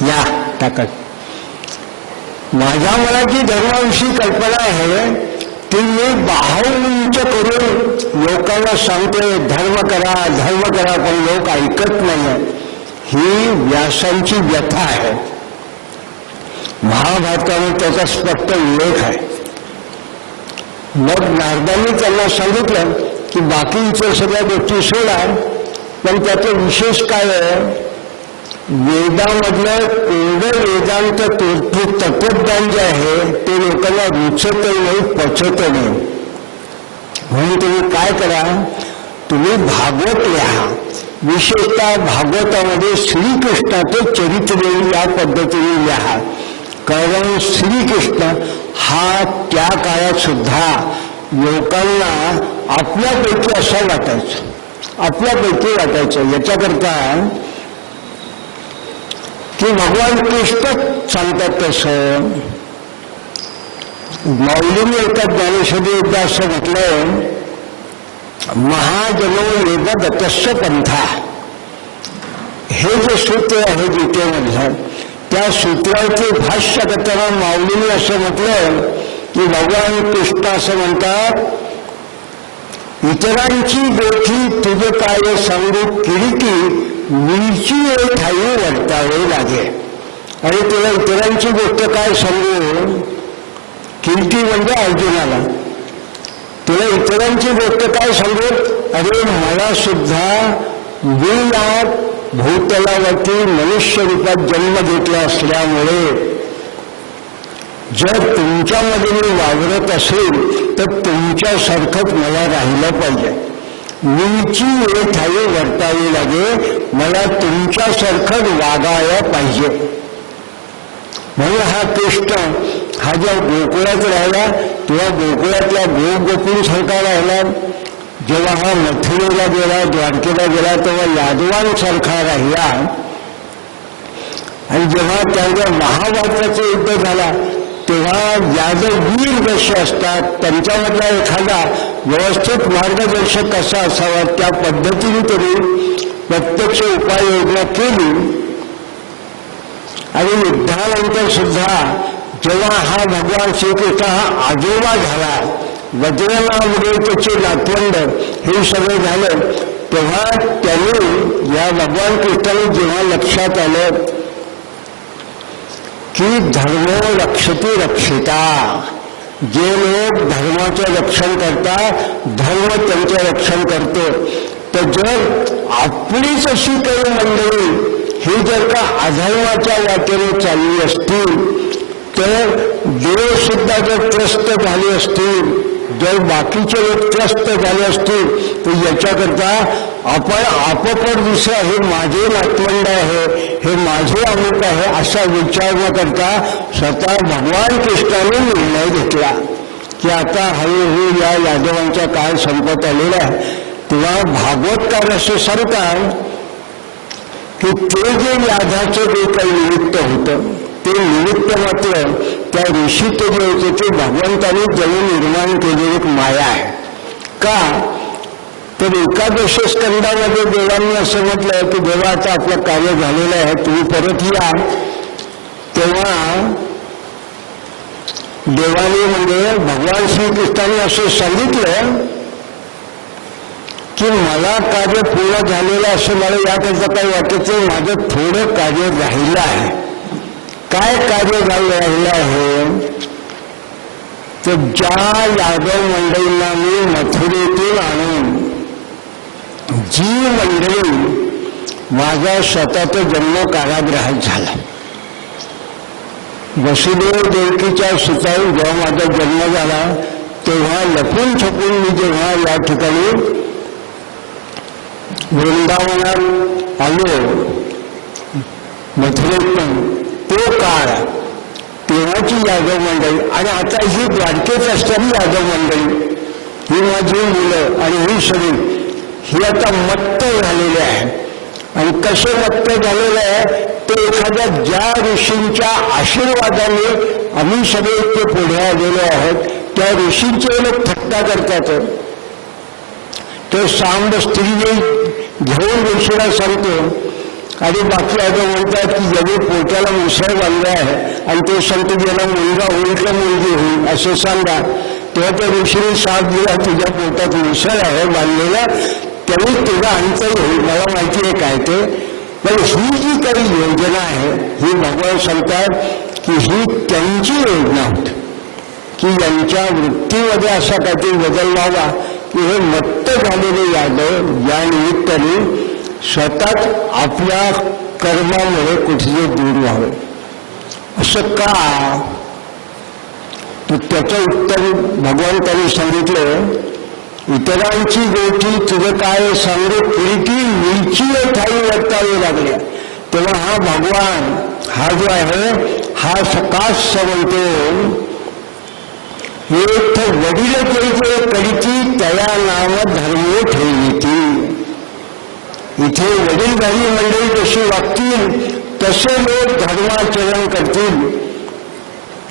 या टाकत माझ्या मनाची धर्माविषयी कल्पना आहे ती मी बाहुंच करून लोकांना सांगते धर्म करा, पण लोक ऐकत नाही. ही व्यासांची व्यथा आहे. महाभारताने त्याचा स्पष्ट उल्लेख आहे. मग नारदांनी त्यांना सांगितलं की बाकीच्या सगळ्या गोष्टी सोडा, पण त्याचं विशेष काय आहे? वेदामधलं कोरडं वेदांत तत्वज्ञान जे आहे ते लोकांना रुचत नाही, पचत नाही. म्हणून तुम्ही काय करा, तुम्ही भागवत लिहा. विशेषतः भागवतामध्ये श्रीकृष्णाचं चरित्र या पद्धतीने लिहा. कारण श्रीकृष्ण हा त्या काळात सुद्धा लोकांना आपल्यापैकी असं वाटायचं, आपल्यापैकी वाटायचं. याच्याकरता की भगवान कृष्ण सांगतात तसं माऊलीने एका ज्ञानेश्वरी एकदा असं म्हटलं, महाजनो वेदगतस्य पंथा. हे जे सूत्र आहे गीतेमधलं, त्या सूत्राचे भाष्य करताना माऊलीने असं म्हटलं की भगवान कृष्ण असं म्हणतात, इतरांची गोष्टी तुझे काय सांगू किरीटी, मीची एक ठाई वर्तावे लागे. आणि तुला इतरांची गोष्ट काय सांगू? किरीटी म्हणजे अर्जुनाला, तुला इतरांची गोष्ट काय सांगू? अरे मला सुद्धा या भूतलावरती मनुष्य रूपात जन्म घेतला असल्यामुळे जर तुमच्यामध्ये मी वावरत असेल तर तुमच्यासारखंच मला राहिलं पाहिजे. मीची एक ठाई वर्तावी लागे, मला तुमच्यासारखंच वागायला पाहिजे. म्हणून हा कृष्ण हा जेव्हा गोकुळात राहिला तेव्हा गोकुळातल्या गोपींसारखा राहिला, जेव्हा हा मथुरेला गेला, द्वारकेला गेला, तेव्हा यादवांसारखा राहिला. आणि जेव्हा त्याच्या महाभारताचं युद्ध झाला तेव्हा यादव वीर जसे असतात त्यांच्यामधला एखादा व्यवस्थित मार्गदर्शक कसा असावा त्या पद्धतीने तरी प्रत्यक्ष उपाययोजना केली. आणि युद्धानंतर सुद्धा जेव्हा हा भगवान श्रीकृष्ण हा आजोबा झाला, वज्रनामुळे त्याचे नातवंड हे सगळं झालं, तेव्हा त्यांनी या भगवान कृष्णाने जेव्हा लक्षात आलं की धर्मो रक्षती रक्षिता, जे लोक धर्माचं रक्षण करतात धर्म त्यांचं रक्षण करतो. तर जर आपलीच अशी काही मंडळी ही जर का अधर्माच्या वाटेने चालली असतील, तर देव सुद्धा जर त्रस्त झाले असतील, जर बाकीचे लोक त्रस्त झाले असतील, तर याच्याकरता आपण आपोपट दुसरा हे माझे नातवंड आहे, हे माझे अमुक आहे असा विचार न करता स्वतः भगवान कृष्णाने निर्णय घेतला की आता हळूहळू या यादवांचा काळ संपत आलेला आहे. तेव्हा भागवतकार असं सांगतात की ते जे याधाचं जे काही निमित्त होतं ते निमित्त मात्र त्या ऋषीत जे होते ते भगवंताने जणू निर्माण केलेली एक माया आहे. का तर एकादश स्कंदामध्ये देवांनी असं म्हटलं की देवा आता आपलं कार्य झालेलं आहे, तुम्ही परत या. तेव्हा देवाने म्हणजे भगवान श्रीकृष्णाने असं सांगितलं की मला कार्य पूर्ण झालेलं असं मला याकरता काही वाटत नाही, माझं थोडं कार्य राहिलं आहे. काय कार्य राहिलं आहे तर ज्या यादव मंडळींना मी मथुरेतून आणून जी मंडळी माझा स्वतःचा जन्म कारागृहात झाला, वसुदेव देवकीच्या सुताई जेव्हा माझा जन्म झाला तेव्हा लपून छपून मी जेव्हा या ठिकाणी वृंदावनात आलो मथुरेतून, तो काळ तेव्हाची यादव मंडळी आणि आता ही द्वारकेत असणारी यादव मंडळी, ही माझी मुलं आणि ही सगळी ही आता मत्त झालेली आहे. आणि कसे मत्त झालेले आहे ते एखाद्या ज्या ऋषींच्या आशीर्वादाने आम्ही सगळे इतके पुढे आलेलो आहोत त्या ऋषींचे लोक थट्टा करतात. ते सांब स्त्री घेऊन ऋषीला सांगतो आणि बाकी आता म्हणतात की जरी पोटाला मुसळ बांधला आहे आणि ते सांगतो ज्याला मुलगा होईल का मुलगी होईल असं सांगा. तेव्हा त्या ऋषीने साथ दिला तुझ्या पोटात मुसळ आहे बांधलेला, त्यांनी तुझा अंतर होईल. मला माहिती आहे काय ते, पण ही जी काही योजना आहे ही भगवान सांगतात की ही त्यांची योजना होती की यांच्या वृत्तीमध्ये असा काहीतरी बदल व्हावा की हे मत्त झालेले यादव या निमित्ताने स्वतःच आपल्या कर्मामुळे कुठे दूर व्हावे. असं का तर त्याचं उत्तर भगवंतांनी सांगितलं, इतरांची गोष्टी तुझं काय सांगू पुरीटी मीची ठाई वर्तावे लागल्या. तेव्हा हा भगवान हा जो आहे हा सकाश म्हणतो एक वडील केली करीती तया नाव धर्मो ठेवीती. इथे वडीलधारी मंडळी जशी वागतील तसे लोक धर्माचरण करतील.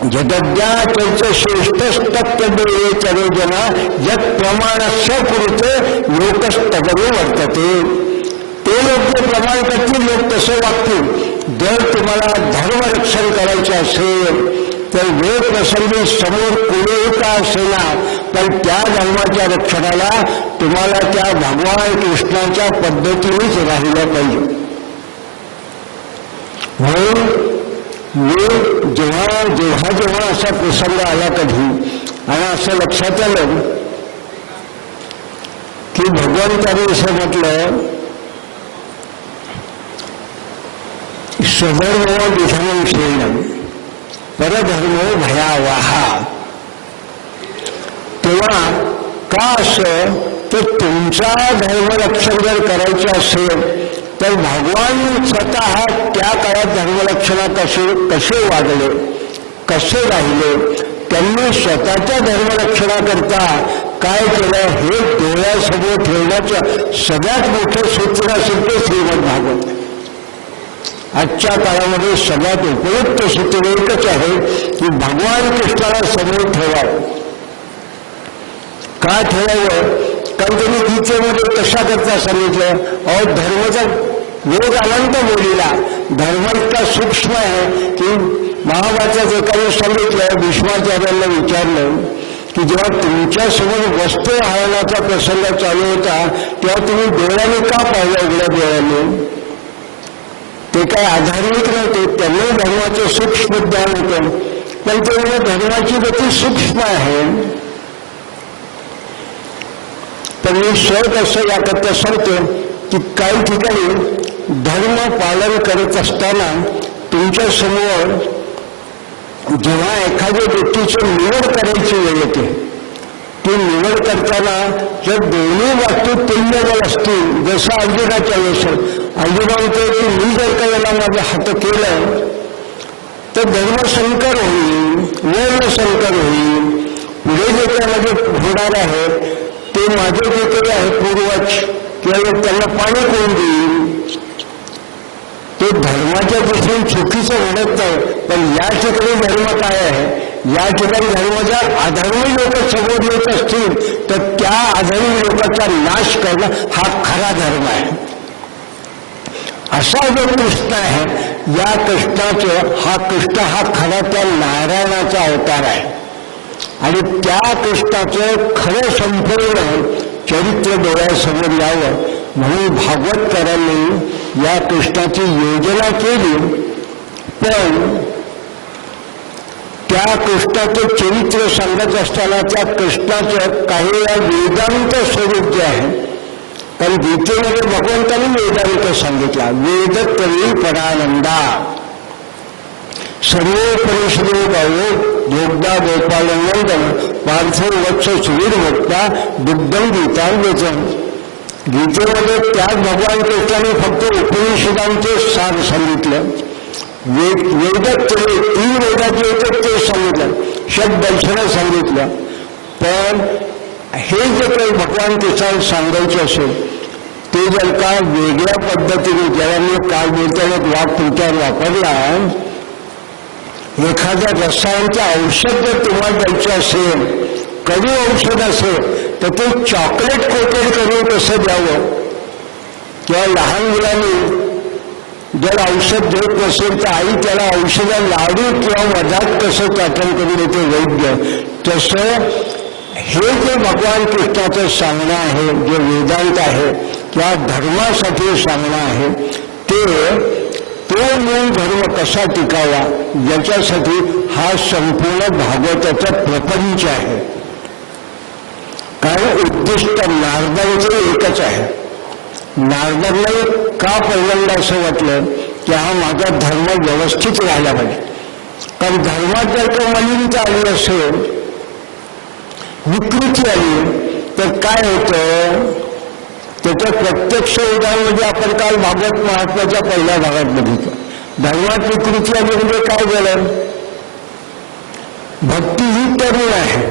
जगद्या त्यांचं श्रेष्ठस्तत्वे चरोजना यत प्रमाणस्य पुरते लोकस्तगवे वर्तते. ते लोक जे प्रमाण करतील लोक तसे वागतील. जर तुम्हाला धर्मरक्षण करायचे असेल तर वेळ प्रसंगी समोर कुणीही का असेना पण त्या धर्माच्या रक्षणाला तुम्हाला त्या भगवान कृष्णाच्या पद्धतीनेच राहिलं पाहिजे. म्हणून मी जेव्हा असा प्रसंग आला कधी आणि असं लक्षात आलं की भगवंताने असं म्हटलं स्वधर्मो विधमं श्रेणं परधर्मो भयावहा. तेव्हा का असं तर तुमचा धर्मरक्षण जर करायचं असेल तर भगवान स्वतः त्या काळात धर्मरक्षणात कसे वागले, कसे राहिले, त्यांनी स्वतःच्या धर्मरक्षणाकरता काय केलं हे डोळ्यासमोर ठेवण्याचं सगळ्यात मोठं सूत्र असेल ते श्रीमद भागवत. आजच्या काळामध्ये सगळ्यात उपयुक्त सूत्र एकच आहे की भगवान कृष्णाला समोर ठेवावं. का ठेवावं? कारण त्यांनी गीतेमध्ये कशा करता सांगितलं, धर्माचा वेग अनंत बोलीला. धर्म इतका सूक्ष्म आहे की महाभारतात एकाने सांगितलं, भीष्माचार्यांना विचारलं की जेव्हा तुमच्या समोर वस्त्र हरणाचा प्रसंग चालू होता तेव्हा तुम्ही डोळ्याने का पाहिलं उघड्या डोळ्याने? ते काय आधार्मिक नव्हते, त्यांनी धर्माचं सूक्ष्म ज्ञान होतं, पण तेव्हा धर्माची गती सूक्ष्म आहे. पण मी सहज असं याकरता सांगतो की काही ठिकाणी धर्म पालन करत असताना तुमच्या समोर जेव्हा एखाद्या व्यक्तीची निवड करायची वेळ येते, ती निवड करताना जर दोन्ही बाबतीत तुल्यबळ असतील, जसं अर्जुनाच्या वेळेस अर्जुना म्हणतो की मी जर का याला माझं हात केलं तर धर्मसंकर होईल, वर्णसंकर होईल, पुढे जे काही माझे होणार आहे ते माझे जे काही आहे पूर्वज किंवा त्यांना पाणी कोण देईल, ते धर्माच्या दृष्टीने चुकीचं म्हणत नाही. पण या ठिकाणी धर्म काय आहे, या ठिकाणी धर्माच्या अधर्मी लोक समोर येत असतील तर त्या अधर्मी लोकांचा नाश करणं हा खरा धर्म आहे. असा जो कृष्ण आहे, या कृष्ण हा खरा त्या नारायणाचा अवतार आहे आणि त्या कृष्णाचं खरं संपूर्ण चरित्र डोळ्यासमोर यावं म्हणून भागवतकारांनी या कृष्णाची योजना केली. पण त्या कृष्णाचं चरित्र सांगत असताना त्या कृष्णाचं काही वेदांत स्वरूप जे आहे, कारण गीतेमध्ये भगवंतांनी वेदांत सांगितला. वेद तरी परानंदा सर्व परिषदे गायो योगदा गोपालनंदन पार्थो वत्स सुवीर भक्ता दुग्धम गीतांबेचन. गीतेमध्ये त्याच भगवान कृष्णाने फक्त उपनिषदांचे सार सांगितलं. वेदात तीन वेदाचे होते ते सांगितलं, षड्दर्शनं सांगितलं. पण हे जे काही भगवान कृष्णाला सांगायचे असेल ते जर का वेगळ्या पद्धतीने, ज्याला मी काल बोलताना वाक्प्रचार वापरला, एखाद्या रसायनचे औषध जर तुम्हाला द्यायचं असेल, कडू औषध असेल तर ते चॉकलेट कोटेड करून कसं द्यावं, किंवा लहान मुलांनी जर औषध देत नसेल तर आई त्याला औषधा लाडू किंवा मधात कसं चाटण करून देते वैद्य, तसं हे जे भगवान कृष्णाचं सांगणं आहे, जे वेदांत आहे किंवा धर्मासाठी सांगणं आहे, तो मूळ धर्म कसा टिकावा याच्यासाठी हा संपूर्ण भागवताचा प्रपंच आहे. कारण उद्दिष्ट नारदांचं एकच आहे. नारदांना का पहिल्यांदा असं वाटलं की हा माझा धर्म व्यवस्थित राहिला पाहिजे. कारण धर्मात जर का मलिनता आली असेल, विकृती आली तर काय होतं, त्याचं प्रत्यक्ष उदाहरण म्हणजे आपण काल भागवत महात्म्याच्या पहिल्या भागात बघितलं. धर्मात विकृती आली म्हणजे काय झालं, भक्ती ही तरुण आहे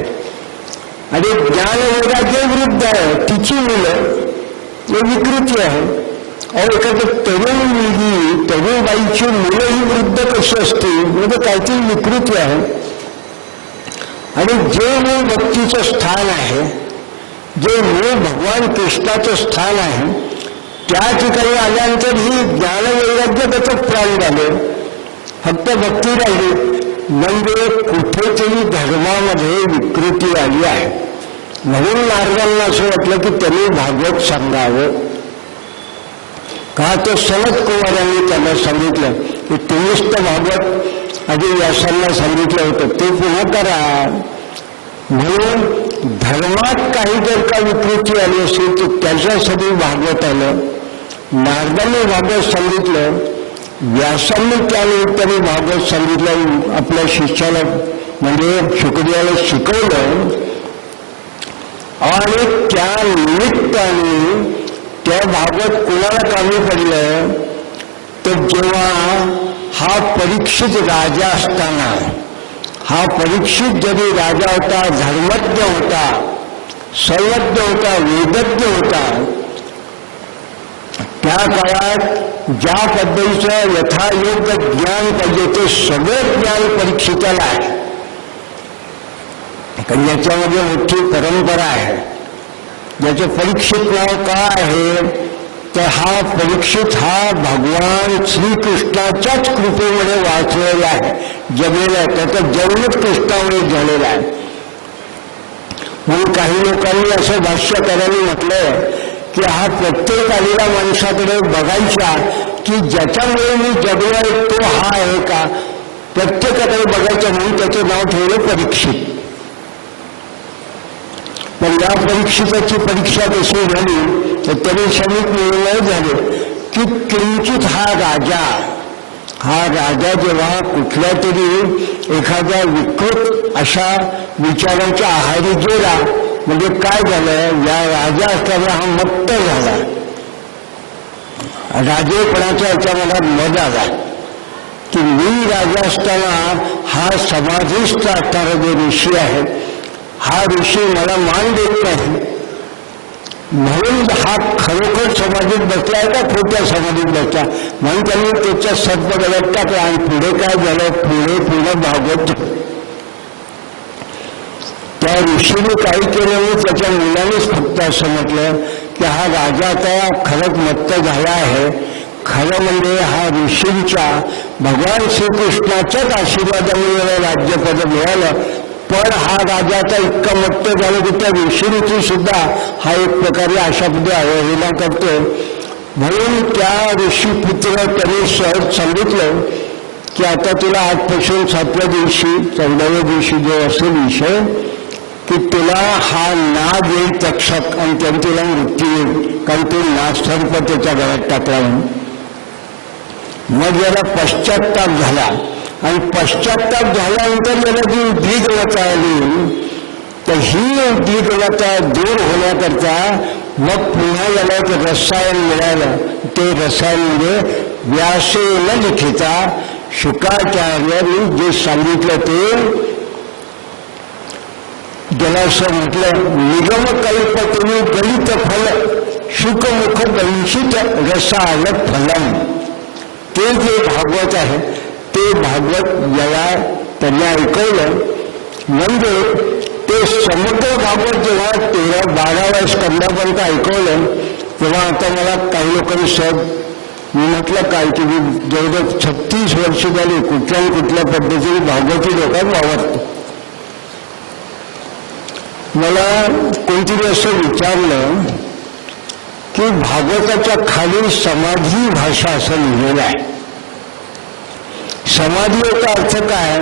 आणि ज्ञानयोगाचे वृद्ध आहे, तिची मुलं हे विकृती आहे. एखादं तरुण मुलगी, तरुण बाईची मुलं ही वृद्ध कशी असतील म्हणजे काहीतरी विकृती आहे. आणि जे मूळ भक्तीचं स्थान आहे, जे मूळ भगवान कृष्णाचं स्थान आहे, त्या ठिकाणी आल्यानंतर ही ज्ञानवैराग्याचं प्राण झालं, फक्त भक्ती राहिली. म्हणजे कुठेतरी धर्मामध्ये विकृती आली आहे. म्हणून नारदांना असं वाटलं की त्यांनी भागवत सांगावं. का तर सनत कुमारांनी त्यांना सांगितलं की तुम्हीच तर भागवत आधी व्यासांना सांगितलं होतं, ते पुन्हा करा. म्हणून धर्मात काही जर का विकृती आली असेल तर त्याच्यासाठी भागवत आलं. नारदांनी भागवत सांगितलं, व्यासांनी त्यानिमित्ताने भागवत सांगितलं, आपल्या शिष्याला म्हणजे शुकदेवाला शिकवलं. आणि त्या निमित्ताने त्या भागवत कुणाला कामी पडलं तर जेव्हा हा परीक्षित राजा असताना, हा परीक्षित जरी राजा होता, धर्मज्ञ होता, सर्वज्ञ होता, वेदज्ञ होता. त्या काळात ज्या पद्धतीचं यथायोग्य ज्ञान पाहिजे ते सगळं ज्ञान परीक्षिताला आहे. कारण याच्यामध्ये मोठी परंपरा आहे. ज्याचं परीक्षित नाव का आहे तर हा परीक्षित हा भगवान श्रीकृष्णाच्याच कृपेमध्ये वाचलेला आहे, जगलेला आहे. त्याचा जन्म कृष्णामुळे झालेला आहे. म्हणून काही लोकांनी असं भाष्य करायला म्हटलंय की हा प्रत्येक आलेल्या माणसाकडे बघायचा की ज्याच्यामुळे मी जगलोय तो हा आहे का, प्रत्येकाकडे बघायचं म्हणून त्याचं नाव ठेवलं परीक्षित. पण या परीक्षिताची परीक्षा कशी झाली तर तरी क्षणिक निर्णय झाले की किंचित हा राजा जेव्हा कुठल्या तरी एखाद्या विकृत अशा विचारांच्या आहारी गेला, म्हणजे काय झालं, या राजा असताना हा मत्त झाला. राजेपणाचा याच्या मला मज आला की मी राजा असताना हा समाधिस्थ असणारा जो ऋषी आहे हा ऋषी मला मान देत नाही, म्हणून हा खरोखर समाधीत बसलाय का खोट्या समाधीत बसला. म्हणून त्यांनी त्याच्या सद्बगत टाकला. आणि पुढे काय झालं, पुढे भागवत त्या ऋषीने काही केलं नाही, त्याच्या मुलानेच फक्त असं म्हटलं की हा राजा आता खरंच मत्त झाला आहे. खरं म्हणजे हा ऋषींच्या भगवान श्रीकृष्णाच्याच आशीर्वादामुळे राज्यपद मिळालं. पण हा राजाचा इतका मत्त झाला की त्या ऋषींची सुद्धा हा एक प्रकारे अशा पद्धतीने अवहेलना करतो. म्हणून त्या ऋषी पुत्र त्यांनी सहज सांगितलं की आता तुला आजपासून 7व्या दिवशी 14व्या दिवशी जो असेल विषय की तुला हा नाग येईल तक्षक आणि त्यांनी तुला मृत्यू येईल, कारण तो नागसर्प त्याच्या गळ्यात टाकला. मग याला पश्चात्ताप झाला आणि पश्चात्ताप झाल्यानंतर याला जी उद्विग्नता आली तर ही उद्विग्नता दूर होण्याकरता मग पुन्हा याला एक रसायन मिळालं. ते रसायन म्हणजे व्यासेन लिखिता, शुकाचार्यांनी जे सांगितलं ते ज्याला असं म्हटलं निगमकल्पतरू गलित फल शुकमुख वंशित रसायन फलम. ते जे भागवत आहे ते भागवत ज्याला त्यांनी ऐकवलं म्हणजे ते समग्र भागवत जेव्हा 13-12व्या स्कंदापर्यंत ऐकवलं तेव्हा आता मला काही लोकांनी मी म्हटलं काय की मी जवळजवळ 36 वर्ष झाली कुठल्या पद्धतीने भागवती लोकांना वावरतो. मला कोणतरी असं विचारलं की भागवताच्या खाली समाधी भाषा असं लिहिलेलं आहे. समाधी याचा अर्थ काय,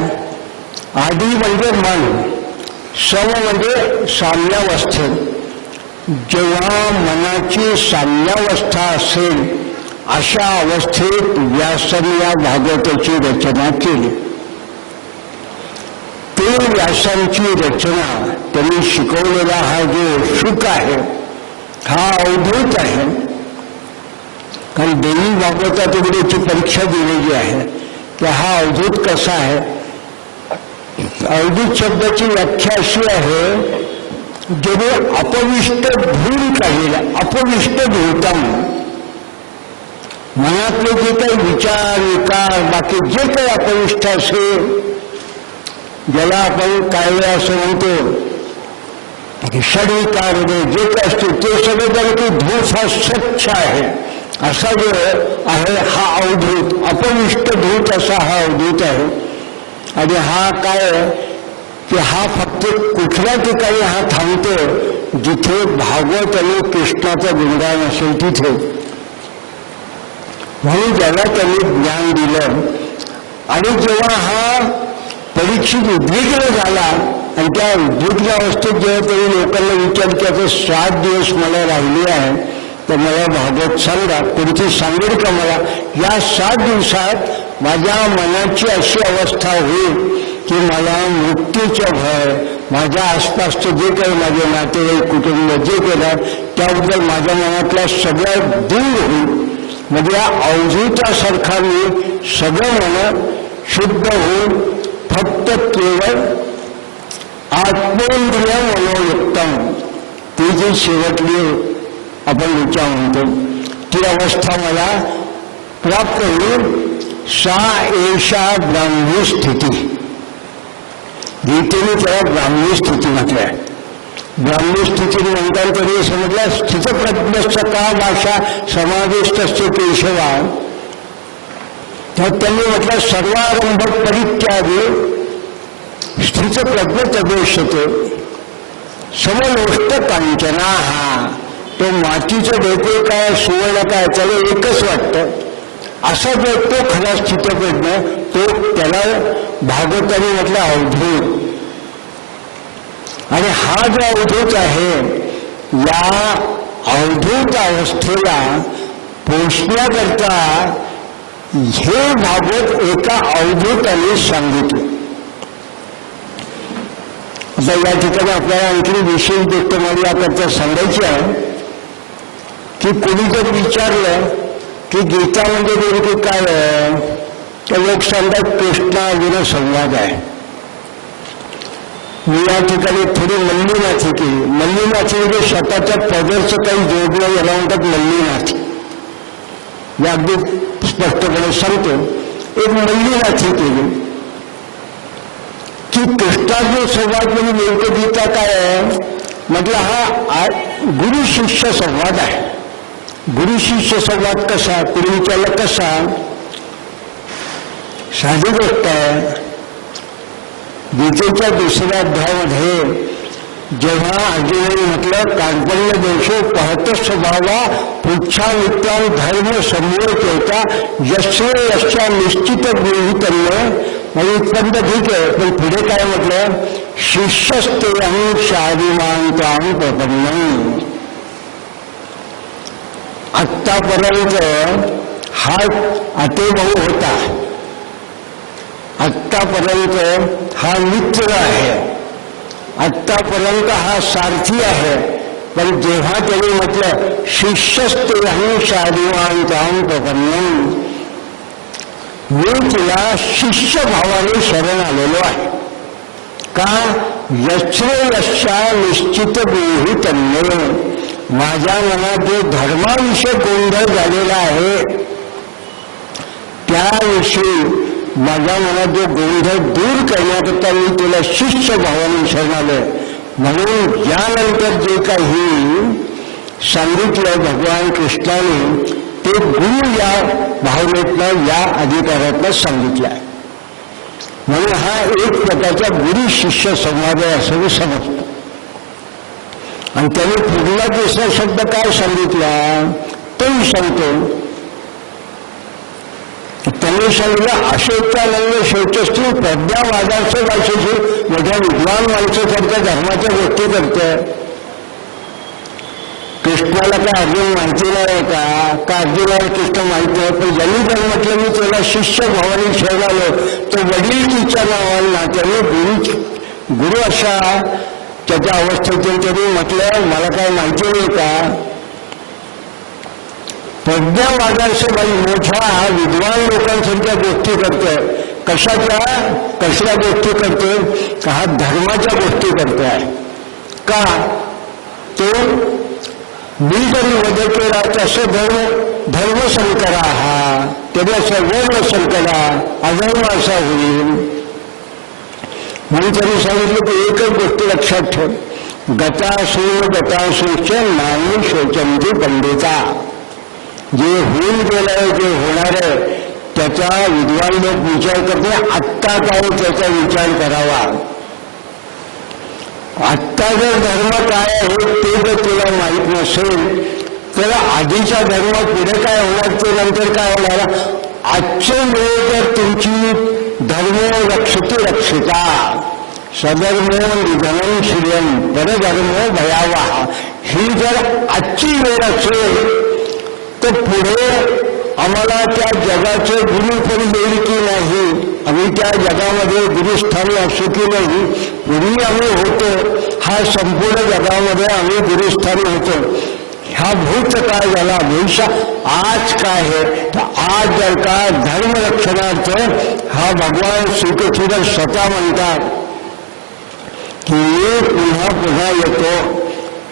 आधी म्हणजे मन, सम म्हणजे साम्यावस्थेत. जेव्हा मनाची साम्यावस्था असेल अशा अवस्थेत व्यासाने या भागवताची रचना केली. ते व्यासांची रचना त्यांनी शिकवलेला हा जो शुक आहे हा अवधूत आहे. कारण देवी भागवतामध्ये याची परीक्षा दिलेली आहे की हा अवधूत कसा आहे. अवधूत शब्दाची व्याख्या अशी आहे जेणे अपविष्ट धूळ काढलेला, अपविष्ट धूळतम, मनातले जे काही विकार बाकी जे काही अपविष्ट असेल ज्याला आपण काय वेळा असं म्हणतो षडविकार जे काय असते ते सगळं जर की धूळ हा स्वच्छ आहे असा जो आहे हा अवधूत, अपविष्ट धूत असा हा अवधूत आहे. आणि हा काय की हा फक्त कुठल्या ठिकाणी हा थांबतो जिथे भागवत आणि कृष्णाचं गुणगान असेल तिथे. म्हणून ज्याला त्यांनी ज्ञान दिलं आणि जेव्हा हा परीक्षित उद्विग्न झाला आणि त्या उद्विग्न अवस्थेत जेव्हा तरी लोकांना विचार की आता 7 दिवस मला राहिले आहे तर मला भागवत सांगा, पुढची सांगेल का मला. या 7 दिवसात माझ्या मनाची अशी अवस्था होईल की मला मृत्यूचं भय, माझ्या आसपासचं जे काही माझे नातेवाईक कुटुंब जे केलं त्याबद्दल माझ्या मनातला सगळ्या दूर होईल. म्हणजे या अवधूतासारखा मी सगळं मन शुद्ध होऊन फक्त केवळ आत्मेंद्रिय मनोयुक्तम अवस्थेची शेवटली आपण ऋचा म्हणतो ती अवस्था मला प्राप्त होईल. सा एषा ब्राह्मी स्थिती. गीतेने त्याला ब्राह्मी स्थिती म्हटलंय. ब्राह्मी स्थितीने म्हणतात तरी समजलं स्थितप्रज्ञश्च का भाषा समाविष्टस्य केशवा. तर त्यांनी म्हटलं सर्वारंभ परित्यागी स्थितप्रज्ञ तदेशते समलोष्ट कांचना. हा तो मातीचं डोके काय सुवर्ण काय त्याला एकच वाटतं. असा जो तो खरा स्थितप्रज्ञ तो त्याला भागवतांनी म्हटलं अवधूत. आणि हा जो अवधूत आहे या अवधूत अवस्थेला पोचण्याकरता हे भागवत एका अवधूताने सांगितले. आता या ठिकाणी आपल्याला आणखी विशेष गोष्ट मला याकरता सांगायची आहे की कोणी जर विचारलं की गीता म्हणजे नेमकी काय आहे तर लोक सांगतात कृष्णा अर्जुन संवाद आहे. मी या ठिकाणी थोडी मल्लीनाथी केली. मल्लीनाथी म्हणजे स्वतःच्या पदरचं काही जोडलं याला म्हणतात मल्लीनाथी. मी अगदी स्पष्टपणे सांगतो एक मल्लीनाथी केली की कृष्णार्जुन संवाद म्हणजे नेमकं गीता काय आहे म्हटलं हा गुरु शिष्य संवाद आहे. गुरु शिष्य संवाद कसा कुणी विचारला कसा. साधी गोष्ट आहे. गीतेच्या दुसऱ्या अध्यायामध्ये जेव्हा अर्जुनाने म्हटलं कार्पण्य दोषो पहत स्वभावा पुच्छा नित्यान धर्म समूळ होता यश्रे यश्या निश्चित गृहीतन्य. म्हणजे इथपर्यंत ठीक आहे पण पुढे काय म्हटलं शिष्यस्ते शारीमांतां प्रपन्नम्. आत्तापर्यंत हा आतेभाऊ होता. आत्तापर्यंत हा मित्र आहे. आत्तापर्यंत हा सारथी आहे. पण जेव्हा त्यांनी म्हटलं शिष्यस्ते शारीमांतां प्रपन्नम् मी तुला शिष्य भावाने शरण आलेलो आहे. का यश्रे यश्या निश्चित गृहीतन्य. माझ्या मनात जो धर्माविषयी गोंधळ झालेला आहे त्याविषयी माझ्या मनात जो गोंधळ दूर करण्याकरता मी तुला शिष्य भावाने शरण आलोय. म्हणून यानंतर जे काही सांगितलं भगवान कृष्णाने ते गुरु या भावनेतनं या अधिकारातनं सांगितलं आहे. म्हणून हा एक प्रकारचा गुरु शिष्य संवाद आहे असं मी समजतो. आणि त्याने पुढला दुसरा शब्द काय सांगितला तोही सांगतो. त्यांनी सांगितलं अशोचानंद शौचस्ती प्रज्ञावादाचं भाषेची मोठ्या विद्वान माणसासारख्या धर्माच्या गोष्टी करते. कृष्णाला काय अर्जुन माहिती नाही का अर्जुनाला कृष्ण माहिती आहे. पण ज्यांनी जर म्हटलं मी त्याला शिष्य भावाने शरण आलो तो वडील तिच्या नावाला त्यांनी गुरु अशा त्याच्या अवस्थेतून त्यांनी म्हटलं मला काय माहिती नाही का. प्रज्ञावादाचं बाई मोठ्या विद्वान लोकांसारख्या गोष्टी करतोय. कसल्या गोष्टी करतोय का हा धर्माच्या गोष्टी करतोय. का तो मी जरी वध केला तसं धर्मसंकरा हा त्याच्या वर्ण संकरा अधर्म असा होईल. म्हणून त्यांनी सांगितलं की एकच गोष्ट लक्षात ठेव गतासूच नाही शोचंती पंडिता. जे होऊन गेलंय जे होणार आहे त्याचा विद्वान लोक विचार करते. आत्ता काय त्याचा विचार करावा. आत्ता जर धर्म काय आहे ते जर तुला माहीत नसेल तर आधीचा धर्म पुढे काय होणार ते नंतर काय होणार. आजचे वेळ जर तुमची धर्म रक्षते रक्षिता सधर्मो निधनं श्रियं परधर्मो भयावहा. ही जर आजची वेळ असेल तर पुढे आम्हाला त्या जगाचं गुरुपरी येईल की नाही. आम्ही त्या जगामध्ये गुरुस्थानी असू की नाही. पूर्वी आम्ही होतो हा संपूर्ण जगामध्ये आम्ही गुरुस्थानी होतो. ह्या भूतकाळ झाला भविष्य आज काय आहे तर आज जर का धर्मरक्षणार्थ हा भगवान श्रीकृष्ण स्वतः म्हणतात की मी पुन्हा पुन्हा येतो.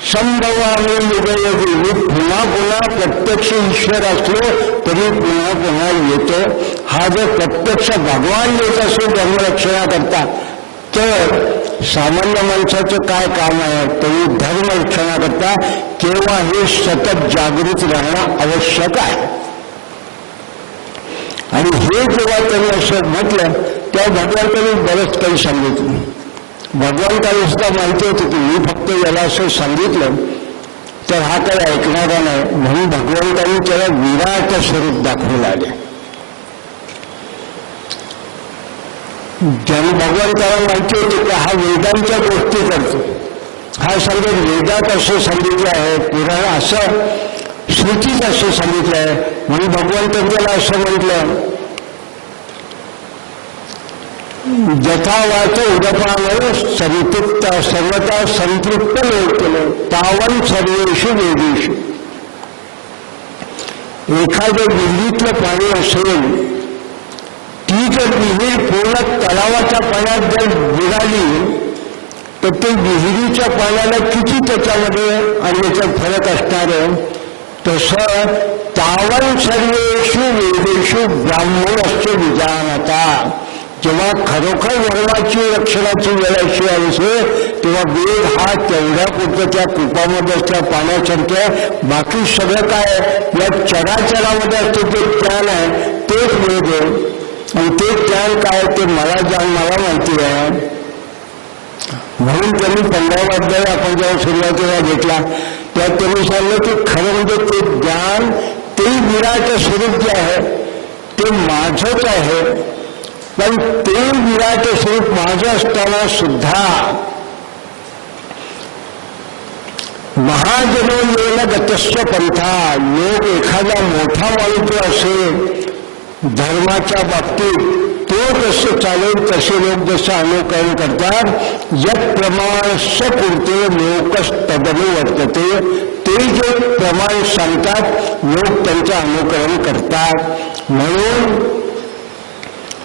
संभवामी युगयोगी, मी पुन्हा पुन्हा प्रत्यक्ष ईश्वर असलो तरी पुन्हा पुन्हा येतो. हा जो प्रत्यक्ष भगवान येत असेल धर्मरक्षणाकरता, तर सामान्य माणसाचं काय काम आहे? तरी धर्मरक्षणाकरता केव्हा हे सतत जागृत राहणं आवश्यक आहे. आणि हे जेव्हा त्यांनी असं म्हटलं तेव्हा भगवंतांनी बरंच काही सांगितलं. भगवंताला सुद्धा माहिती होती की मी फक्त याला असं सांगितलं तर हा काही ऐकणारा नाही, म्हणून भगवंतांनी त्याला विराट स्वरूप दाखवून आले. ज्यांनी भगवंताला माहिती होती की हा वेदांच्या गोष्टी करतो, हा सांगत वेदात असं सांगितलं आहे, पुराण असं, श्रुतीत असं सांगितलं आहे, म्हणून भगवंतांनी त्याला असं म्हटलं, यथावाच उदपान संतृप्त सर्वता संतृप्त केलं तावन सर्वेषु वेदेषु. एखादं विहिरीतलं पाणी असेल, ती जर विहीर पूर्ण तलावाच्या पाण्यात जर बुडाली तर ते विहिरीच्या पाण्याला किती त्याच्यामध्ये आणि याच्यात फरक असणार आहे. तसं तावन सर्वेषु वेदेषु ब्राह्मणस्य विजानता. जेव्हा खरोखर वर्णाची रक्षणाची वेळ अशी असेल तेव्हा वेद हा तेवढ्या पुरतं त्या कुपामध्ये असल्या पाण्यासारख्या, बाकी सगळं काय या चराचरामध्ये असतं ते ज्ञान आहे तेच वेद आहे. आणि ते ज्ञान काय ते मला माहिती आहे. म्हणून त्यांनी 15वा अध्याय आपण जेव्हा सुरुवातीला घेतला त्यात त्यांनी सांगितलं की खरं म्हणजे ते ज्ञान, ते विराट स्वरूप जे आहे ते माझंच आहे. पण ते विराट स्वरूप माझं असताना सुद्धा महाजनो गतस्य पंथा, लोक एखादा मोठा माणूस असेल धर्माच्या बाबतीत तो कसं चालेल तसे लोक जसं अनुकरण करतात, यत प्रमाण सपुरते लोकस तदनु वर्तते. ते जे प्रमाण सांगतात लोक त्यांचं अनुकरण करतात. म्हणून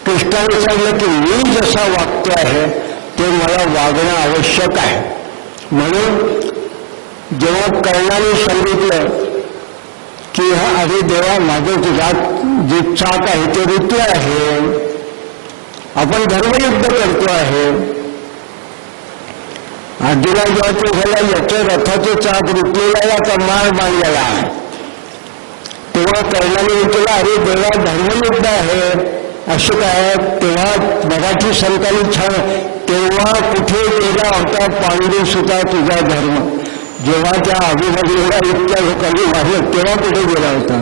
कृष्णाने सांगितलं की मी जसा वागतो आहे ते मला वागणं आवश्यक आहे. म्हणून जेव्हा कर्णाने सांगितलं की हा अरे देवा माझं तुझ्यात जे चाक आहे ते ऋतू आहे, आपण धर्मयुद्ध करतो आहे. अर्जुना जेव्हा तो झाला याचं रथाचं चाक रुतलेला याचा माळ बांधलेला आहे, तेव्हा कर्णाने विचारलं अरे देवा धर्मयुद्ध आहे असं काय? तेव्हा मराठी संतांनी छान, तेव्हा कुठे गेला होता पांडू सुद्धा तुझा धर्म. जेव्हा त्या आजूबाजूला इतक्या लोकांनी मारलं तेव्हा कुठे गेला होता.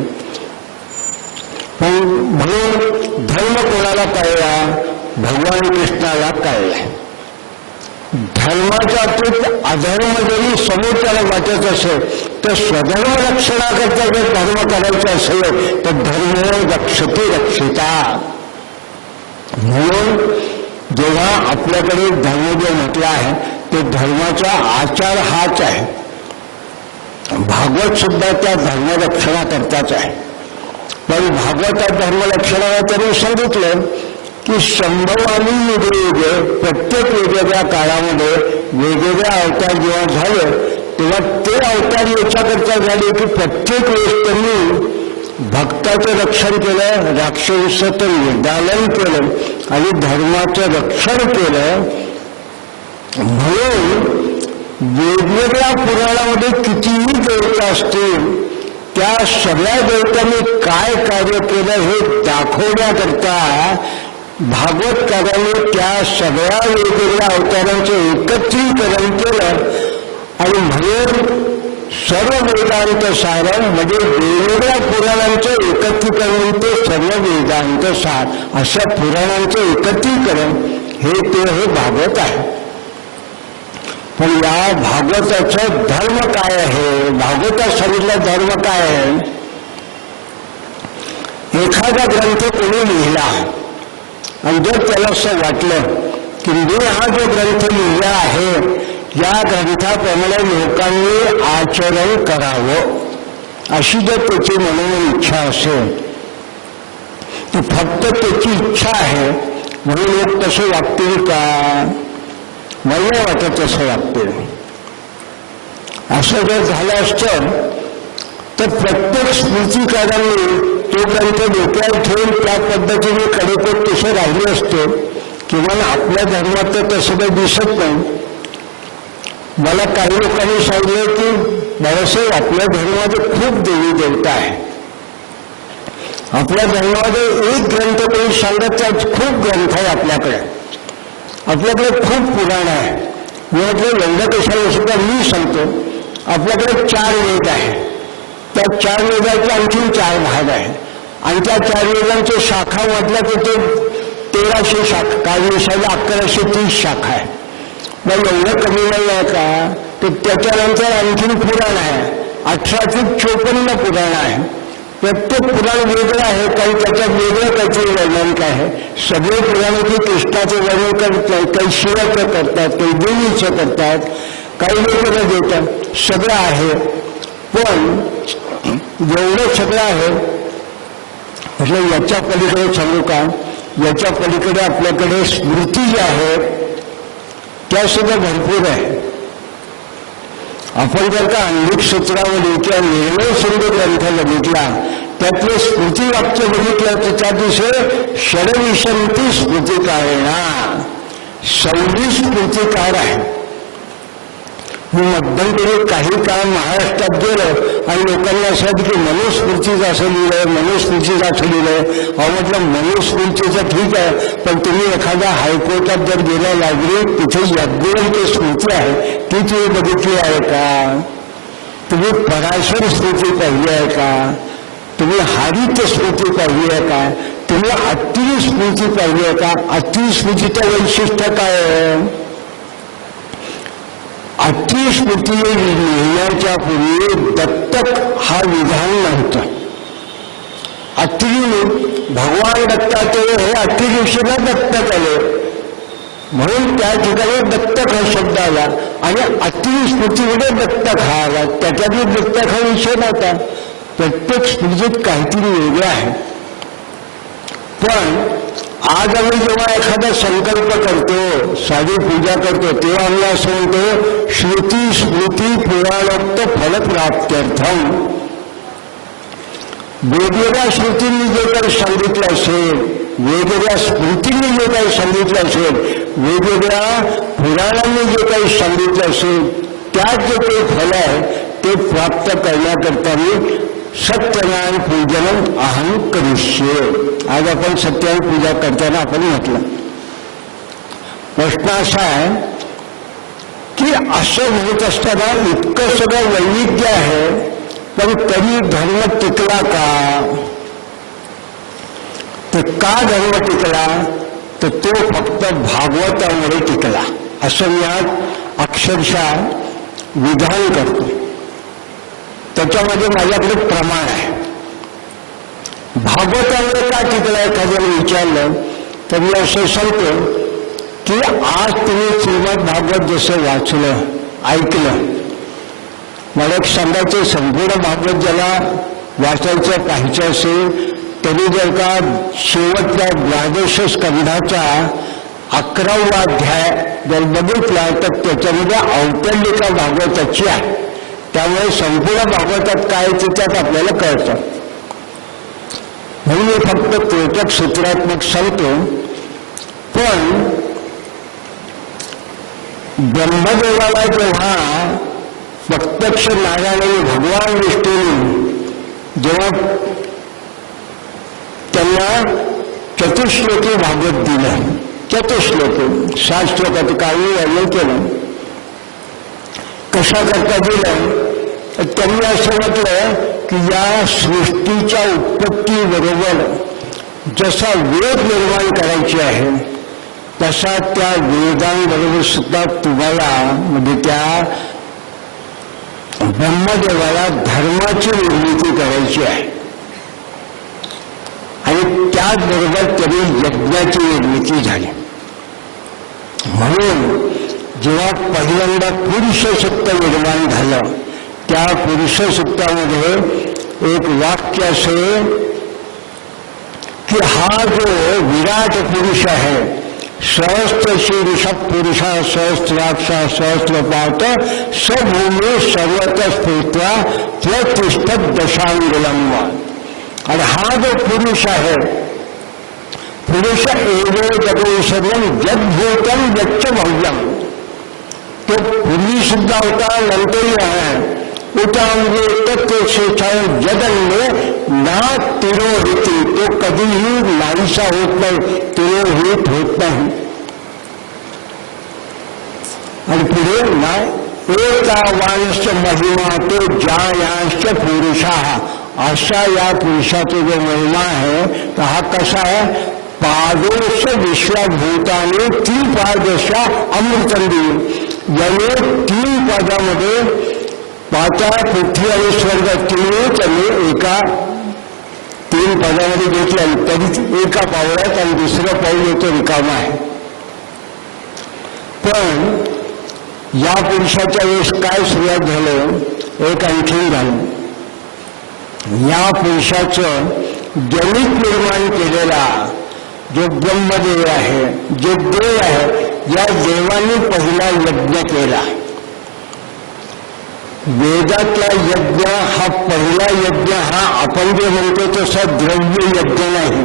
पण म्हणून धर्म कोणाला कळला? भगवान कृष्णाला कळला. धर्माच्या बाबतीत अधर्म जरी समोरच्याला वाटत असेल तर स्वधर्म रक्षणाकरता जर धर्म करायचा असेल तर धर्म रक्षते रक्षिता. म्हणून जेव्हा आपल्याकडे धर्म जो म्हटला आहे ते धर्माचा आचार हाच आहे. भागवत सुद्धा त्या धर्मरक्षणाकरताच आहे. पण भागवतात धर्मरक्षणाला तरी सांगितलं की संभवामी युगे, प्रत्येक वेगवेगळ्या काळामध्ये वेगवेगळ्या अवतार जेव्हा झाले तेव्हा ते अवतार याच्याकरता झाले की प्रत्येक वेळेस त्यांनी भक्ताचं रक्षण केलं, राक्षसाचं निर्दालन केलं आणि धर्माचं रक्षण केलं. म्हणून वेगवेगळ्या पुराणामध्ये कितीही देवता असतील त्या सगळ्या देवतांनी काय कार्य केलं हे दाखवण्याकरता भागवतकारांनी त्या सगळ्या वेगवेगळ्या अवतारांचं एकत्रीकरण केलं. आणि म्हणून सर्व वेदांत सारं म्हणजे वेगवेगळ्या पुराणांचं एकत्रीकरण ते सर्व वेदांत सार, अशा पुराणांचं एकत्रीकरण हे भागवत आहे. पण या भागवताचं धर्म काय आहे? भागवतात सांगितलं धर्म काय आहे? एखादा ग्रंथ कोणी लिहिला आणि जर त्याला असं वाटलं की मी हा जो ग्रंथ लिहिला आहे या ग्रंथाप्रमाणे लोकांनी आचरण करावं अशी जर त्याची मनोमन इच्छा असेल तर फक्त त्याची इच्छा आहे म्हणून लोक तसे वागतील का? मला वाटत तसं वागतील. असं जर झालं असतं तर प्रत्येक स्मृतिकारांनी तो ग्रंथ डोक्यावर ठेवून त्या पद्धतीने कडेकोट तसे राहिले असते. किंवा आपल्या धर्मात तर तसं काही दिसत नाही. मला काही लोकांनी सांगितलं की बाळासाहेब आपल्या धर्मामध्ये खूप देवी देवता आहे. आपल्या धर्मामध्ये एक ग्रंथ कोणी सांगत खूप ग्रंथ आहे आपल्याकडे खूप पुराण आहे. मी म्हटलं एवढं कशाला सुद्धा मी सांगतो. आपल्याकडे 4 वेद आहे. त्या 4 वेदाचे आणखी 4 भाग आहे आणि त्या 4 वेदांच्या शाखा म्हटल्या तर ते 1300 शाखा, काही दिवसाला 1130 शाखा आहे. मग एवढं कमी नाही आहे का? तर त्याच्यानंतर आणखीन पुराण आहे. 1854 पुराण आहे. प्रत्येक पुराण वेगळं आहे. काही त्याच्यात वेगळं काहीतरी वैज्ञानिक आहे. सगळे पुराण की कृष्णाचं वर्णन करत नाही. काही शिवाचं करतात, काही देवीचं करतात, काही वेगळं देतात. सगळं आहे. पण एवढं सगळं आहे म्हटलं याच्या पलीकडे सांगू का? याच्या पलीकडे आपल्याकडे स्मृती ज्या आहेत त्या सुद्धा भरपूर आहे. आपण जर का अंगिक सूत्रावली किंवा निर्णय सिंधू ग्रंथ बघितला, त्यातले स्मृती वाक्य बघितलं तर त्या दिवशी षडविशंती स्मृतिकारेणा 26 स्मृतिकार आहे. मी मध्यंतरी काही काळ महाराष्ट्रात गेलो आणि लोकांना असं की मनुस्मृतीचं असं लिहिलंय, मनुस्मृतीचं असं लिहिलंय. अहो म्हटलं मनुस्मृतीचं ठीक आहे, पण तुम्ही एखाद्या हायकोर्टात जर गेल्या लायब्ररीत तिथे यज्ञवंत स्मृती आहे ती तुम्ही बघितली आहे का? तुम्ही पराशर स्मृती पाहिली आहे का? तुम्ही हरित स्मृती पाहिली आहे का? तुम्ही अत्रि स्मृती पाहिली आहे का? अत्रि स्मृतीचं वैशिष्ट्य काय आहे? अत्रि स्मृती लिहिण्याच्या पूर्वी दत्तक हा विधान नव्हतं. अत्रि भगवान दत्तात्रेय हे अत्रि ऋषीला दत्तक आले म्हणून त्या ठिकाणी दत्तक हा शब्द आला आणि अत्रि स्मृतीमध्ये दत्तक हा आला. त्याच्यातही दत्तक हा विषय नव्हता. प्रत्येक स्मृतीत काहीतरी वेगळं आहे. पण आज आम्ही जेव्हा एखादा संकल्प करतो, साधी पूजा करतो, तेव्हा आम्ही असं म्हणतो श्रुती स्मृती पुराणोक्त फलप्राप्त्यर्थम. वेगवेगळ्या श्रुतींनी जे काही सांगितलं असेल, वेगवेगळ्या स्मृतींनी जे काही सांगितलं असेल, वेगवेगळ्या पुराणांनी जे काही सांगितलं असेल, त्यात जे काही फल आहे ते प्राप्त करण्याकरता मी सत्यनारायण पूजन अहं करिष्ये. आज आपण सत्यनारायण पूजा करताना आपण म्हटलं. प्रश्न असा आहे की असं होत असताना इतकं सगळं वैविध्य आहे पण तरी धर्म टिकला का? तर का धर्म टिकला? तर तो फक्त भागवतामुळे टिकला असं मी आज अक्षरशः विधान करतो. त्याच्यामध्ये माझ्याकडे प्रमाण आहे. भागवतामुळे का टिकला एखाद्याने विचारलं तर मी असं सांगतो की आज तुम्ही श्रीमद भागवत जसं वाचलं, ऐकलं, मला एक सांगायचं संपूर्ण भागवत ज्याला वाचायचं पाहायचं असेल तरी जर का शेवटच्या 12 स्कंधाचा 11वा अध्याय जर बघितला तर त्याच्यामध्ये औतरलिका भागवताची आहे. त्यामुळे संपूर्ण भागवतात काय ते त्यात आपल्याला कळतं. म्हणून मी फक्त त्रेटक सूत्रात्मक सांगतो. पण ब्रह्मदेवाला जेव्हा प्रत्यक्ष नारायणाने भगवान विष्णूने जेव्हा त्यांना चतुश्लोकी भागवत दिलं, चतुश्लोकी 7 श्लोकाचं काही वर्णन केलं, कशा करता दिलं? त्यांनी असं म्हटलं की या सृष्टीच्या उत्पत्तीबरोबर जसा वेद निर्माण करायची आहे तसा त्या वेदांबरोबर सुद्धा तुम्हाला म्हणजे त्या ब्रह्मदेवाला धर्माची निर्मिती करायची आहे आणि त्याचबरोबर त्यांनी यज्ञाची निर्मिती झाली. म्हणून जेव्हा पहिल्यांदा पुरुष सूक्त निर्माण झालं त्या पुरुष सूक्तामध्ये एक वाक्य असे की हा जो विराट पुरुष आहे सहस्त्र शीर्ष पुरुषा सहस्त्राक्ष सहस्रपात सभूमी सर्वत स्फूर्त्या प्रतिष्ठत दशांगुलम. आणि हा जो पुरुष आहे, पुरुष एवो जगदीश्वरम जगभूतम यच्च भव्यम, तो पूर्वी सुद्धा होता, नंतरही आहे. उतांगे तत्वशेषाय जगन्य ना तिरोहिती, तो कधीही नाहीसा होत नाही, तिरोहित होत नाही. आणि पुढे ना एकावांश महिमा तो जायांश पुरुषा, अशा या पुरुषाचा जो महिमा आहे तर हा कसा आहे, पादोश विश्वभूताने तीन पादशा अमृतंडी, याने तीन पादामध्ये पाताळ पृथ्वी आणि स्वर्ग तिन्ही त्यांनी एका तीन पदामध्ये घेतल्या, तरी एका पावलात आणि दुसरं पाऊल येतो रिकामा आहे. पण या पुरुषाच्या वेळेस काय सुरुवात झालं, एक आणखीन झालं. या पुरुषाचं गणित निर्माण केलेला जो ब्रह्मदेव आहे, जो देव आहे, या देवाने पहिला यज्ञ केला. वेदातला यज्ञ हा पहिला यज्ञ, हा आपण जे म्हणतो तसा द्रव्य यज्ञ नाही,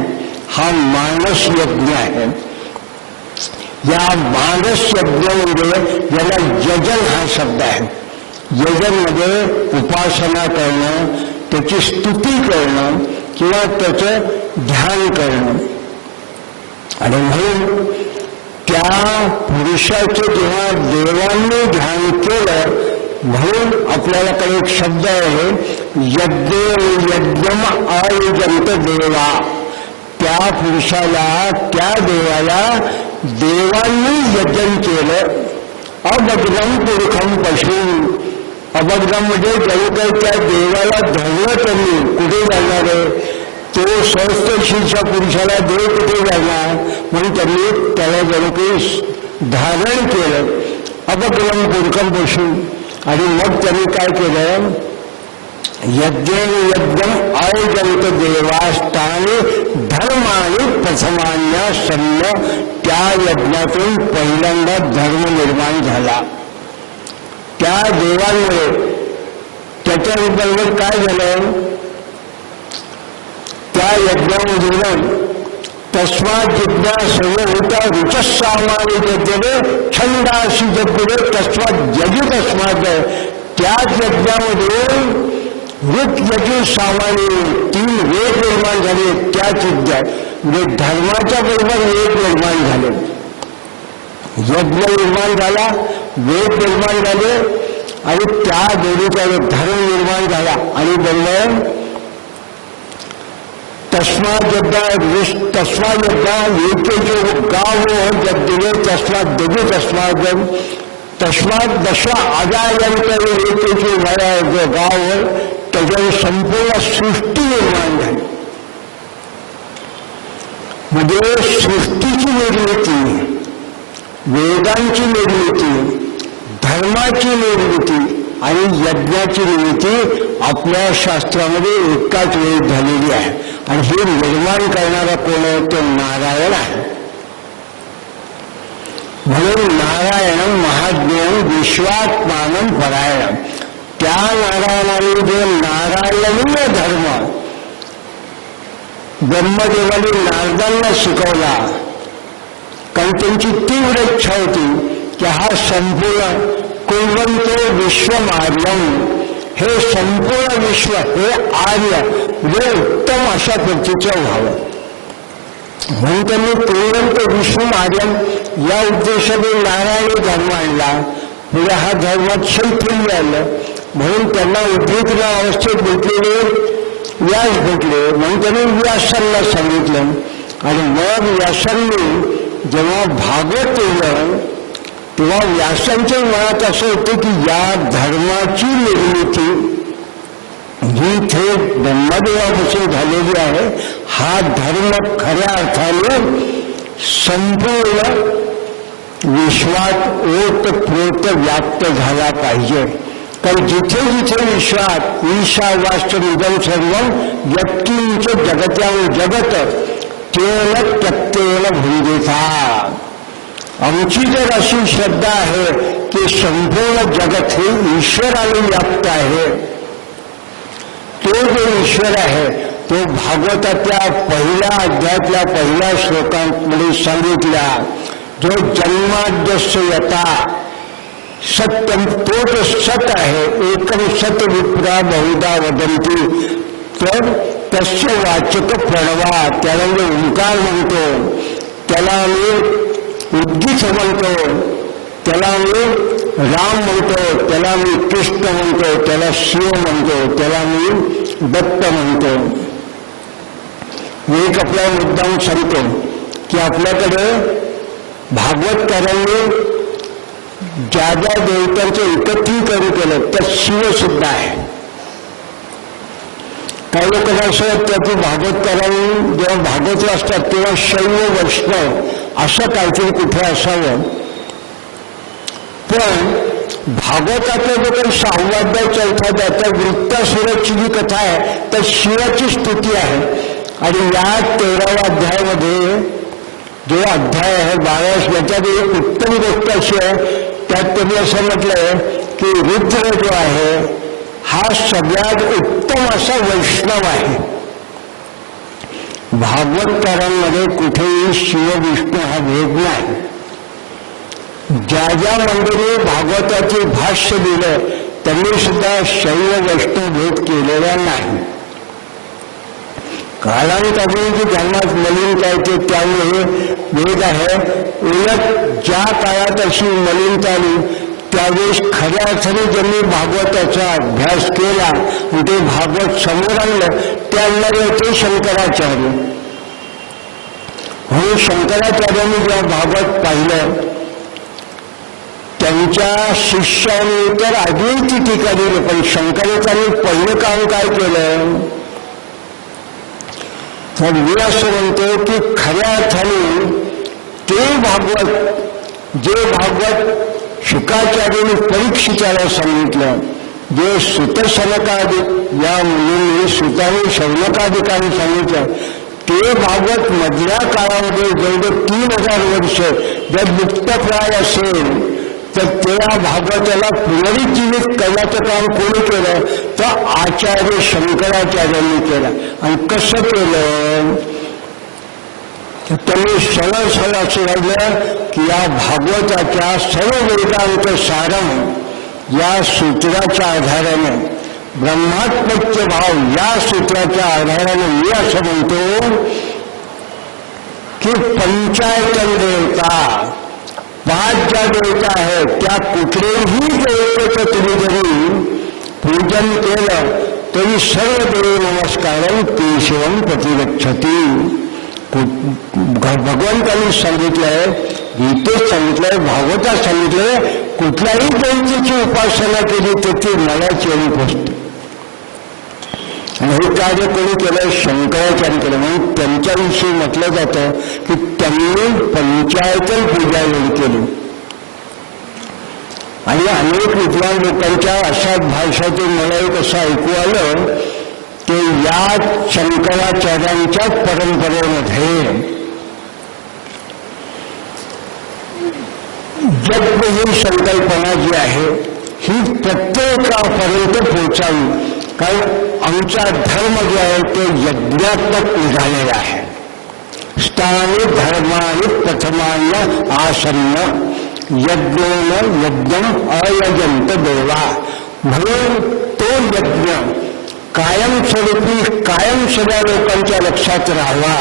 हा मानस यज्ञ आहे. या मानस यज्ञामध्ये याला यजन हा शब्द आहे. यजनमध्ये उपासना करणं, त्याची स्तुती करणं किंवा त्याचं ध्यान करणं. आणि म्हणून त्या पुरुषाचे जेव्हा देवांनी ध्यान केलं, म्हणून आपल्याकडे एक शब्द आहे, यज्ञ यज्ञम आयोजंत देवा. त्या पुरुषाला, त्या देवाला देवांनी यजन केलं. अभग्रम पुरुषम पशु, अभग्रम म्हणजे जणू काही त्या देवाला धरलं त्यांनी. कुठे जाणार आहे तो, सहस्त्रशीर्षा पुरुषाला देव कुठे जाणार, म्हणून त्यांनी त्याला जणू काही धारण केलं. अभग्रम पुरुषम पशु. आणि मग त्यांनी काय केलं, यज्ञ यज्ञम आयोजंत देवास्थाने धर्माने प्रथमान्य सन्न. त्या यज्ञातून पहिल्यांदा धर्म निर्माण झाला त्या देवांमुळे. त्याच्याबरोबर काय झालं, त्या यज्ञामधून तस्मात जिज्ञा सर्व होता रुचसामाने जगले छंदाशी जगले तस्मात जगी तस्मात. त्याच यज्ञामध्ये ऋत यजू सामाने तीन वेद निर्माण झाले. त्याच यज्ञात म्हणजे धर्माच्या बरोबर वेद निर्माण झाले. यज्ञ निर्माण झाला, वेद निर्माण झाले आणि त्या दोन्हीचा धर्म निर्माण झाला. आणि बरोबर तस्मात यज्ञा एक जो गाव जब दिले तस्मात दगू तस्मात दशा आजायंत एक जो गाव त्याच्यावर संपूर्ण सृष्टी निर्माण झाली. म्हणजे सृष्टीची निर्मिती, वेदांची निर्मिती, धर्माची निर्मिती आणि यज्ञाची निर्मिती आपल्या शास्त्रामध्ये एकाच वेळी झालेली आहे. आणि हे निर्माण करणारा कोण आहे, तो नारायण आहे. म्हणून नारायण महाज्ञान विश्वात्मानं परायण. त्या नारायणाने जो नारायणीय धर्म ब्रह्मदेवाने नारदांना शिकवला, कारण त्यांची तीव्र इच्छा होती की हा संपूर्ण कुर्वन्तो विश्वमार्यम, हे संपूर्ण विश्व हे आर्य म्हणजे उत्तम अशा पद्धतीचं व्हावं. म्हणून त्यांनी कुर्वन्तो विश्वमार्यम या उद्देशाने नारायणी धर्म आणला. म्हणजे हा धर्मात शिल्पी आलं. म्हणून त्यांना उद्विग्न अवस्थेत भेटलेले व्यास भेटले. म्हणून त्यांनी व्यासांना सांगितलं. आणि मग व्यासांनी जेव्हा भागवत केलं तेव्हा व्यासांच्या मनात असं होतं की या धर्माची निर्मिती जी थेट ब्रह्मदेवापासून झालेली आहे, हा धर्म खऱ्या अर्थाने संपूर्ण विश्वात ओतप्रोत व्याप्त झाला पाहिजे. कारण जिथे जिथे विश्वात ईशावास्तविदं सर्वं यत्किंच जगत्यां जगत तेन त्यक्तेन भुंजिता. आमची जर अशी श्रद्धा आहे की संपूर्ण जगत हे ईश्वराने व्याप्त आहे, तो जो ईश्वर आहे तो भागवतातल्या पहिल्या अध्यायातल्या पहिल्या श्लोकांमध्ये सांगितला, जो जन्माद्यस्य यथा सत्यम, तोच सत आहे. एकम सत विप्रा बहुधा वदंती. तर तस्य वाचक प्रणवा, त्याला मी ओंकार म्हणतो, त्याला आम्ही उद्गीत म्हणतो, त्याला आम्ही राम म्हणतो, त्याला मी कृष्ण म्हणतो, त्याला शिव म्हणतो, त्याला मी दत्त म्हणतो. मी एक आपला मुद्दाम सांगतो की आपल्याकडे भागवतकारांनी ज्या ज्या देवतांचे एकत्रीकरण केलं त्यात शिव सुद्धा आहे. काही लोकांना असं वाटतं की भागवतकारांनी जेव्हा भागवत असतात तेव्हा शैव वैष्णव असं काहीतरी कुठे असावं. पण भागवताचा जो काही 6वा अध्याय 4था अध्याय त्या वृत्तासुराची जी कथा आहे तर शिवाची स्तुती आहे. आणि या 13व्या अध्यायामध्ये जो अध्याय आहे 12 याच्यात एक उत्तम गोष्ट अशी आहे, त्यात त्यांनी असं म्हटलंय की रुद्र जो आहे हा सगळ्यात उत्तम असा वैष्णव आहे. भागवतकारांमध्ये कुठेही शिव विष्णू हा भेद नाही. ज्या ज्या मंडळी भागवताचे भाष्य दिलं त्यांनी सुद्धा शैव वैष्णव भेद केलेला नाही. कालांतराने जे ज्यांना मलिनता येते त्यामुळे भेद आहे. उलट ज्या काळात अशी मलिनता आली त्यावेळेस खऱ्या अर्थाने ज्यांनी भागवताचा अभ्यास केला आणि ते भागवत समोर आणलं त्यांना येते शंकराचार्य. म्हणून शंकराचार्यांनी जेव्हा भागवत पाहिलं त्यांच्या शिष्याने तर आधी ती टीका दिली, पण शंकराचार्यांनी पहिलं काम काय केलं तर मी असं म्हणतो की खऱ्या अर्थाने ते भागवत जे भागवत शुकाचार्यांनी परीक्षिताला सांगितलं, जे सुतशनकादिक या मुलींनी सुताने शौनकादिकांनी सांगितलं ते भागवत मधल्या काळामध्ये जवळजवळ 3000 वर्ष जर मुक्तप्राय असेल तर त्या भागवताला पुनरुज्जीवित करण्याचं काम कोणी केलं तर आचार्य शंकराचार्यांनी केलं. आणि कसं केलं त्यांनी सरळ सरळ असं घडलं की या भागवताच्या सर्व वेदांत सारम या सूत्राच्या आधाराने ब्रह्मात्मत्य भाव या सूत्राच्या आधाराने मी असं म्हणतो की पंचायतन देवता 5 ज्या देवता आहेत त्या कुठलेही देवतेचं तुम्ही जरी पूजन केलं तरी सर्व देव नमस्कारम केशवम प्रतिरक्षती. भगवंतांनी सांगितलंय, गीतेत सांगितलंय, भागवतात सांगितलंय, कुठल्याही देवतेची उपासना केली तर ती मला चेरी पोचते. आणि हे कार्य कोणी केलं शंकराचार्य केलं. म्हणून त्यांच्याविषयी म्हटलं जातं की त्यांनी पंचायतन पूजा एवढी केली. आणि अनेक विद्वान लोकांच्या अशा भाषातून मला एक असं ऐकू आलं की या शंकराचार्यांच्याच परंपरेमध्ये यज्ञ ही संकल्पना जी आहे ही प्रत्येकापर्यंत पोहोचावी. कारण आमचा धर्म जो आहे ते यज्ञात्मक निघालेला आहे. स्थानी धर्मानी प्रथमान्य आसन्न यज्ञोन यज्ञम अयजंत देवा. म्हणून तो यज्ञ कायमस्वरूपी कायम सगळ्या लोकांच्या लक्षात राहावा.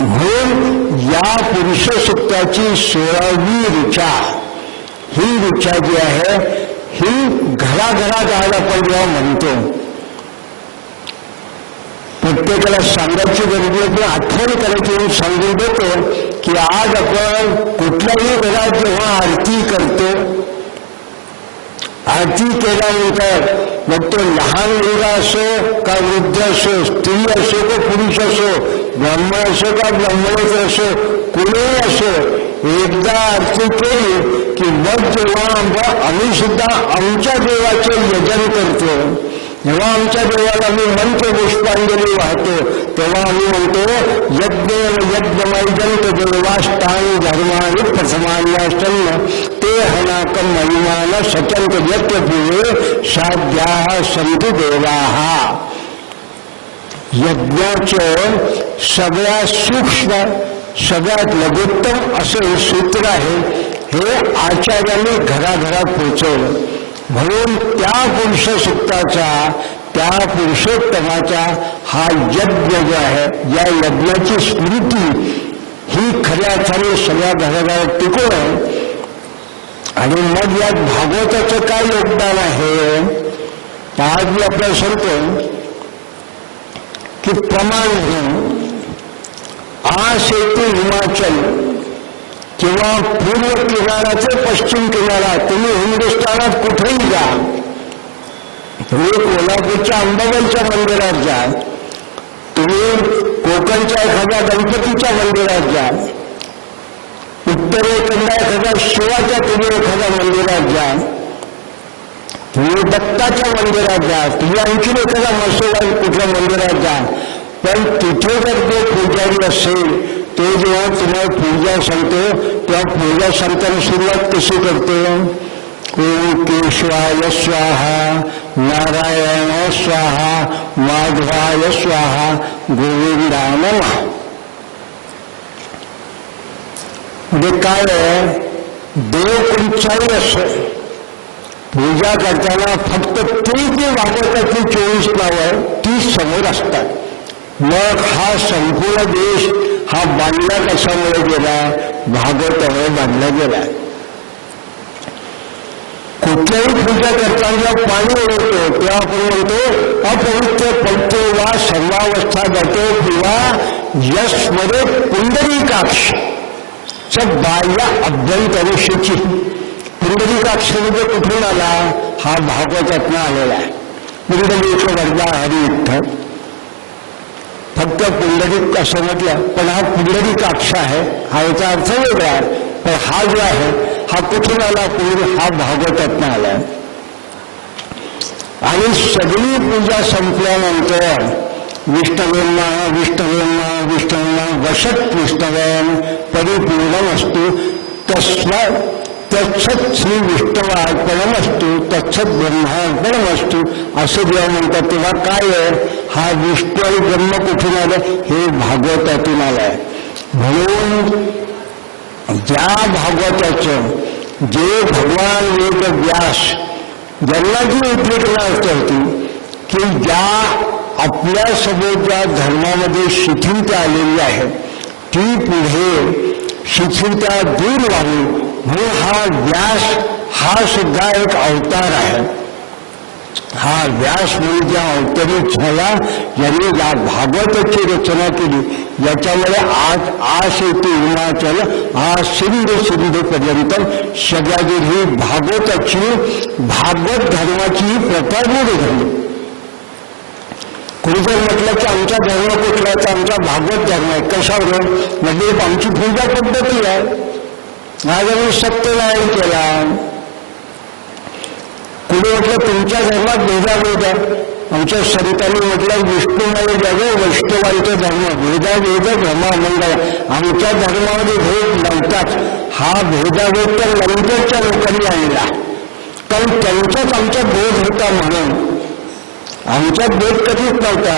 म्हणून या पुरुष सूक्ताची 16वी ऋचा ही ऋचा जी आहे ही घराघरात आज आपण जेव्हा म्हणतो प्रत्येकाला सांगायची गरज नाही, पण आठवण करायची म्हणून सांगून देतो की आज आपण कुठल्याही घरात जेव्हा आरती करतो, आरती केल्यानंतर मग तो लहान मुलगा असो का वृद्ध असो, स्त्री असो का पुरुष असो, ब्राह्मण असो का ब्राह्मणेतर असो, कुणीही असो, एकदा आरती केली की मग जेव्हा आम्ही सुद्धा आमच्या देवाचे यजन करतो जेव्हा आमच्या देवाला मी मंत्र पुष्पांजली वाहतो तेव्हा आम्ही म्हणतो यज्ञमैजंत देवाष्टांग धर्मानि प्रथमान्याष्टन्न ते हनाकम महिमान सचंत यज्ञपुरे साध्या संतु देवाहा. यज्ञाचं सगळ्यात सूक्ष्म सगळ्यात लघुत्तम असं सूत्र आहे. हे आचार्यांनी घराघरात पोचवलं. म्हणून त्या पुरुष सुक्ताचा त्या पुरुषोत्तमाचा हा यज्ञ जो आहे या यज्ञाची स्मृती ही खऱ्या अर्थाने सगळ्या घराघरात टिकून आहे. आणि मग यात भागवताचं काय योगदान आहे आज मी आपल्याला सांगतो की प्रमाण घेऊन आज येथे हिमाचल किंवा पूर्व किनाऱ्याचे पश्चिम किनारा तुम्ही हिंदुस्थानात कुठेही जा. तुम्ही कोल्हापूरच्या अंबाबाईच्या मंदिरात जा, तुम्ही कोकणच्या एखाद्या गणपतीच्या मंदिरात जा, उत्तरेकडल्या एखाद्या शिवाच्या तुम्ही एखाद्या मंदिरात जा, तुम्ही दत्ताच्या मंदिरात जा, तुम्ही आणखीन एखाद्या मसोबा कुठल्या मंदिरात जा. पण तिथे जर जो पुजारी असेल ते जेव्हा तुम्हाला पूजा सांगतो तेव्हा पूजा सांगताना सुरुवात कशी करते? ओम केशवाय स्वाहा, नारायण स्वाहा, माधवाय स्वाहा, गोविंदाय नमः. म्हणजे काय देव कोणचाही असो पूजा करताना फक्त ते जे भागवताची 24 नावं ती समोर असतात. मग हा संपूर्ण देश हा बांधला कशामुळे गेला? भागवतामुळे बांधला गेला. कुठल्याही पूजा करताना पाणी ओढतो तेव्हा आपण म्हणतो अपवित्र पडतो वा सर्वावस्था जातो किंवा यशमध्ये पुंडरीकाक्ष च बाह्य अभ्यंतरिषीची. पुंडरीकाक्ष म्हणजे कुठून आला? हा भागवतातनं आलेला आहे. पुंडरीक वरदा हरी विठ्ठल. फक्त पुंडरीक असं म्हटलं पण हा पुंडरीकाक्ष आहे हा याचा अर्थ वेगळा आहे. पण हा जो आहे हा कुठून आला? हा भागवतातनं आला. आणि सगळी पूजा संपल्यानंतर विष्णवेंना विष्णवेंना विष्णवेंना वशत विष्णवेन परिपूर्णम असतो तत्सत श्री विष्णवार्पणमस्तु तत्सत ब्रह्मार्पणमस्तु असं जेव्हा म्हणतात तेव्हा काय आहे? हा विष्णू आणि ब्रह्म कुठून आलं? हे भागवतातून आलंय. म्हणून ज्या भागवताचं जे भगवान वेद व्यास ज्यांना जी उद्रेकना होती की ज्या आपल्यासोबत ज्या धर्मामध्ये शिथिलता आलेली आहे ती पुढे शिथिलता दूर व्हावी म्हणून हा व्यास हा सुद्धा एक अवतार आहे. हा व्यास म्हणून ज्या अवतरित झाला यांनी या भागवताची रचना केली. याच्यामुळे आज येते हिमाचल आज सिंध पर्यंत सगळ्याची ही भागवताची भागवत धर्माची प्रथा रूढ झाली. कोणी जर म्हटलं की आमचा धर्म कुठला तर आमचा भागवत धर्म आहे. कशावर? म्हणजे आमची पूजा पद्धती आहे. आज आम्ही सत्यनारायण केला. कुणी म्हटलं तुमच्या धर्मात भेदाभेद आहे. आमच्या संतांनी म्हटलं विष्णूमध्ये जगो वैष्णवांचं धर्म भेदाभेद धर्मामंडळ. आमच्या धर्मामध्ये भेद नव्हताच. हा भेदाभेद तर नंतरच्या लोकांनी आणला कारण त्यांचाच आमचा बोध होता म्हणून. आमच्यात भेद कधीच नव्हता.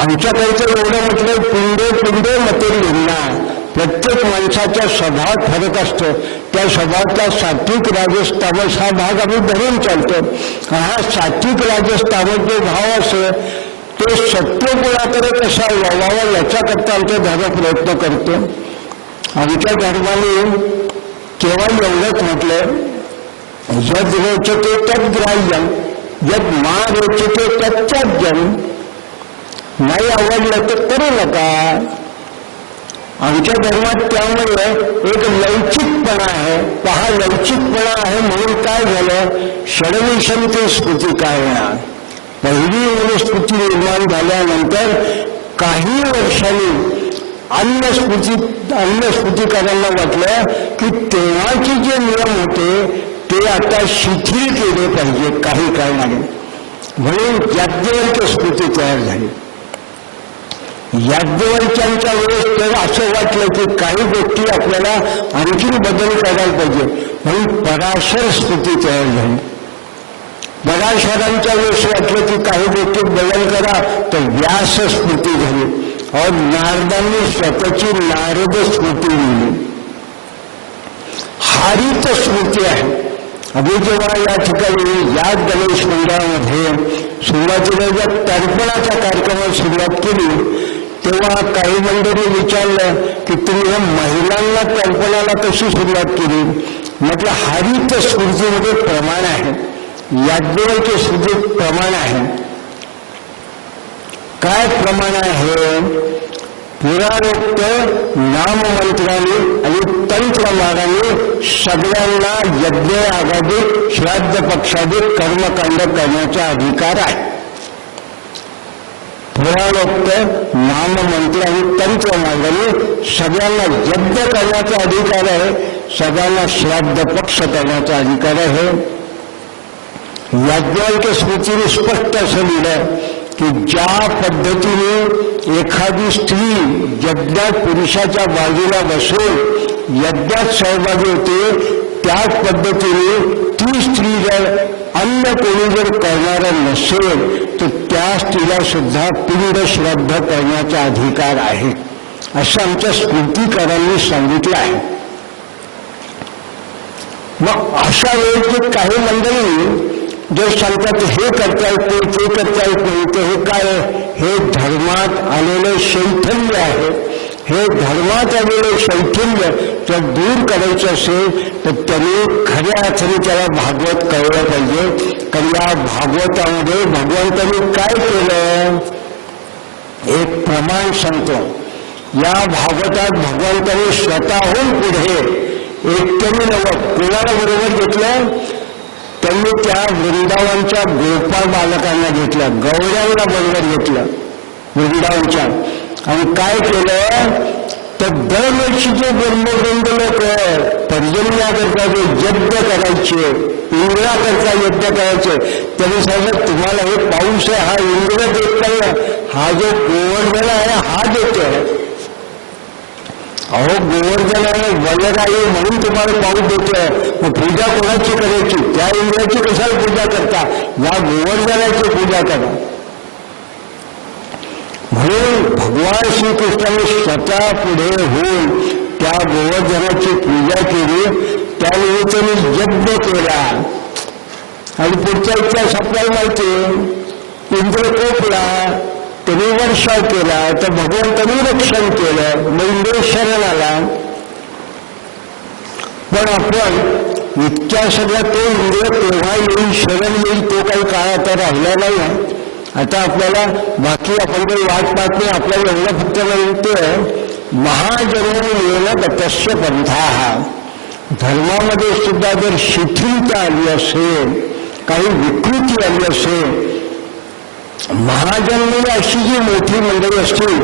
आमच्याकडचं एवढं म्हटलं पिंडे मते भिन्ना. प्रत्येक माणसाच्या स्वभावात फरक असतो. त्या स्वभावातला सात्विक राजस तामस हा भाग आम्ही धरून चालतो. हा सात्विक राजस तामस जो भाव असेल तो सत्वगुणाकडे कसा व्हावा याच्याकरता आमचा धर्म प्रयत्न करतो. आमच्या धर्माने केव्हा एवढंच म्हटलं यद रोचते तद्ग्राह्यम यद मा रोचते तत्त्याज्यम. नाही आवडलं तर करू नका. आमच्या धर्मात त्यामुळे एक लवचिकपणा आहे. पहा लवचिकपणा आहे म्हणून काय झालं? षडविषमते स्मृती कारणा. पहिली वनस्पती निर्माण झाल्यानंतर काही वर्षांनी अन्नस्मृतिकारांना वाटलं की तेव्हाचे जे नियम होते ते आता शिथिल केले पाहिजे काही कारणाने. म्हणून याज्ञवल्क्य स्मृती तयार झाली. याज्ञवल्क्यांच्या वेळेस तर असं वाटलं की काही गोष्टी आपल्याला आणखी बदल करायला पाहिजे, म्हणून पराशर स्मृती तयार झाली. पराशरांच्या वेळेस वाटलं की काही गोष्टी बदल करा, तर व्यास स्मृती झाली. और नारदांनी स्वतःची नारद स्मृती लिहिली. हरित स्मृती आहे. आम्ही जेव्हा या ठिकाणी या गणेश मंडळामध्ये सुरुवातीला ज्या तर्पणाच्या कार्यक्रमाला सुरुवात केली, तेव्हा काही मंडळी विचारलं की तुम्ही महिलांना तर्पणाला कशी सुरुवात केली. म्हटलं हरित स्मृतीमध्ये प्रमाण आहे, याज्ञवल्क्य स्मृतीत प्रमाण आहे. काय प्रमाण आहे. पुराणोक्त नाममंत्राने आणि तंत्रमार्गाने सगळ्यांना यज्ञ आगादिक श्राद्ध पक्षादिक कर्मकांड करण्याचा अधिकार आहे. पुराणोक्त नाममंत्र आणि तंत्रमार्गाने सगळ्यांना यज्ञ करण्याचा अधिकार आहे, सगळ्यांना श्राद्ध पक्ष करण्याचा अधिकार आहे. याज्ञवल्क्य स्मृतीने स्पष्ट असं लिहिलं की ज्या पद्धतीने एखादी स्त्री यज्ञात पुरुषाच्या बाजूला बसून यज्ञात सहभागी होते, त्याच पद्धतीने ती स्त्री जर अन्य कोणी जर करणारं नसेल तर त्या स्त्रीला सुद्धा पिंड श्राद्ध करण्याचा अधिकार आहे, असं आमच्या स्मृतिकारांनी सांगितलं आहे. मग अशा वेळेस काही मंडळी जे सांगतात हे करता येत नाही, ते करता येत नाही, तर हे काय, हे धर्मात आलेलं शैथिल्य आहे. हे धर्मात आलेलं शैथिल्य जर दूर करायचं असेल तर त्यांनी खऱ्या अर्थाने त्याला भागवत कळलं पाहिजे. कारण या भागवतामध्ये भगवंतांनी काय केलं, एक प्रमाण सांगतो. या भागवतात भगवंतांनी स्वतःहून पुढे एकट्याने नवं कोणाला बरोबर घेतलं, त्यांनी त्या वृंदावनच्या गोपाळ बालकांना घेतलं, गौऱ्यांना बरोबर घेतलं वृंदावनच्या. आणि काय केलं तर दरवर्षी जे ब्रह्मवृंद लोक पर्जन्याकरता जे यज्ञ करायचे, इंद्राकरता यज्ञ करायचे, त्यांनी सांगितलं तुम्हाला हे पाऊस आहे हा इंद्र देत नाही, हा जो गोवर्धन आहे हा देतोय. अहो गोवर्धन आहे वलर आहे म्हणून तुम्हाला पाऊस देतोय, मग पूजा कोणाची करायची, त्या इंद्राची कशाला पूजा करता, या गोवर्धनाची पूजा करा. म्हणून भगवान श्रीकृष्णाने स्वतः पुढे होऊन त्या गोवर्धनाची पूजा केली, त्यानिमित्ताने यज्ञ केला. आणि पुढचा इतिहास आपल्याला माहिती आहे. इंद्र कोपला, त्यांनी वर्षाव केला, तर भगवंतांनी रक्षण केलं, मग इंद्र शरण आला. पण आपण इतक्या सगळ्या तो इंद्र तेव्हा येईल शरण येईल तो काही काळ आता राहिला नाही. आता आपल्याला बाकी आपण काही वाट पाहत नाही. आपल्याला एवढं फक्त म्हणते महाजन्म येणं गतस्य पंथा. धर्मामध्ये सुद्धा जर शिथिलता आली असेल, काही विकृती आली असेल, महाजन्मी अशी जी मोठी मंडळी असतील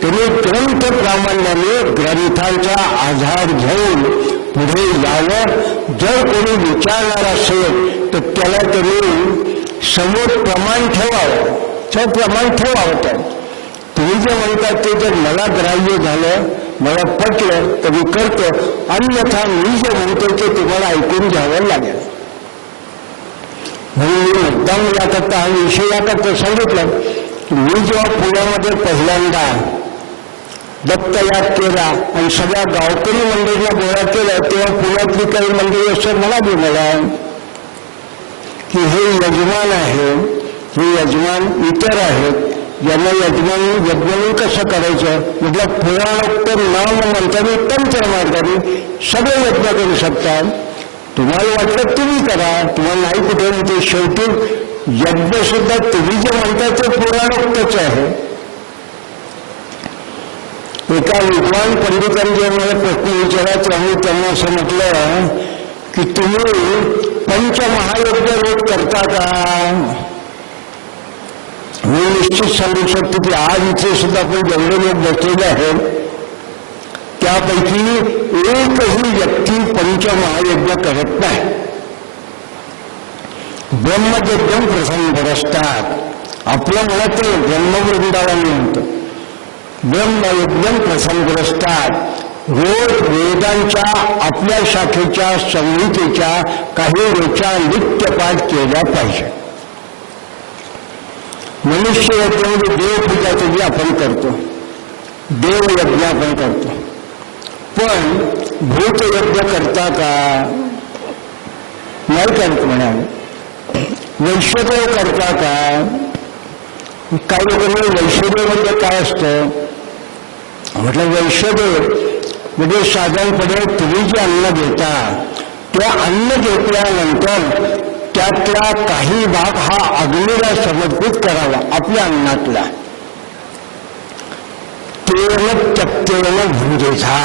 त्यांनी ग्रंथ प्रामाण्याने ग्रंथांचा आधार घेऊन पुढे यावं. जर कोणी विचारणार असेल तर त्याला त्यांनी समोर प्रमाण ठेवावं, तर प्रमाण ठेवावं. तर तुम्ही जे म्हणतात ते जर मला ग्राह्य झालं, मला पटलं तर मी करतो, अन्यथा मी जे म्हणतो ते तुम्हाला ऐकून घ्यावं लागेल. म्हणून मी मुद्दाम याकरता हा विषय याकरता सांगितलं की मी जेव्हा पुण्यामध्ये पहिल्यांदा दत्तयाग केला आणि सगळ्या गावकरी मंडळीला गोळा केला, तेव्हा पुण्यातली काही मंडळी असं मला मला की हे यजमान आहे, हे यजमान इतर आहेत, यांना यजमान कसं करायचं. म्हटलं पुराणोक्त नाम मंत्राने तंत्र मार्गाने सगळे यज्ञ करू शकतात. तुम्हाला वाटलं तुम्ही करा, तुम्हाला नाही कुठे म्हणते. शेवटी यज्ञ सुद्धा तुम्ही जे म्हणता ते पुराणोक्तच आहे. एका विद्वान पंडितांनी जे मला प्रश्न विचारला त्यामुळे त्यांना असं म्हटलं की तुम्ही पंचमहायज्ञ रोज करता का. मी निश्चित सांगू शकतो की आज इथे सुद्धा आपण जेवढे लोक बसलेले आहेत त्यापैकी एकही व्यक्ती पंचमहायज्ञ करत नाही. ब्रह्मयज्ञम प्रसंगरस्तात. आपलं म्हणत नाही, ब्रह्मवृंदावन म्हणतं. ब्रह्मयज्ञम प्रसंगरस्तात. रोज वेदांच्या आपल्या शाखेच्या संहितेच्या काही रोजच्या नित्यपाठ केल्या पाहिजे. मनुष्य यज्ञ म्हणजे देवपूजा तुझी आपण करतो, देवयज्ञ आपण करतो. पण भूतयज्ञ करता का? नाही करत म्हणाले. वैश्वदेव करता का? काही लोकांनी वैश्वदेव म्हणजे काय असतं म्हटलं. वैश्वदेव म्हणजे साधारणपणे तुम्ही जे अन्न घेता त्या अन्न घेतल्यानंतर त्यातला काही भाग हा अग्नीला समर्पित करावा. आपल्या अन्नातला तेन त्यक्तेन भूदेथा.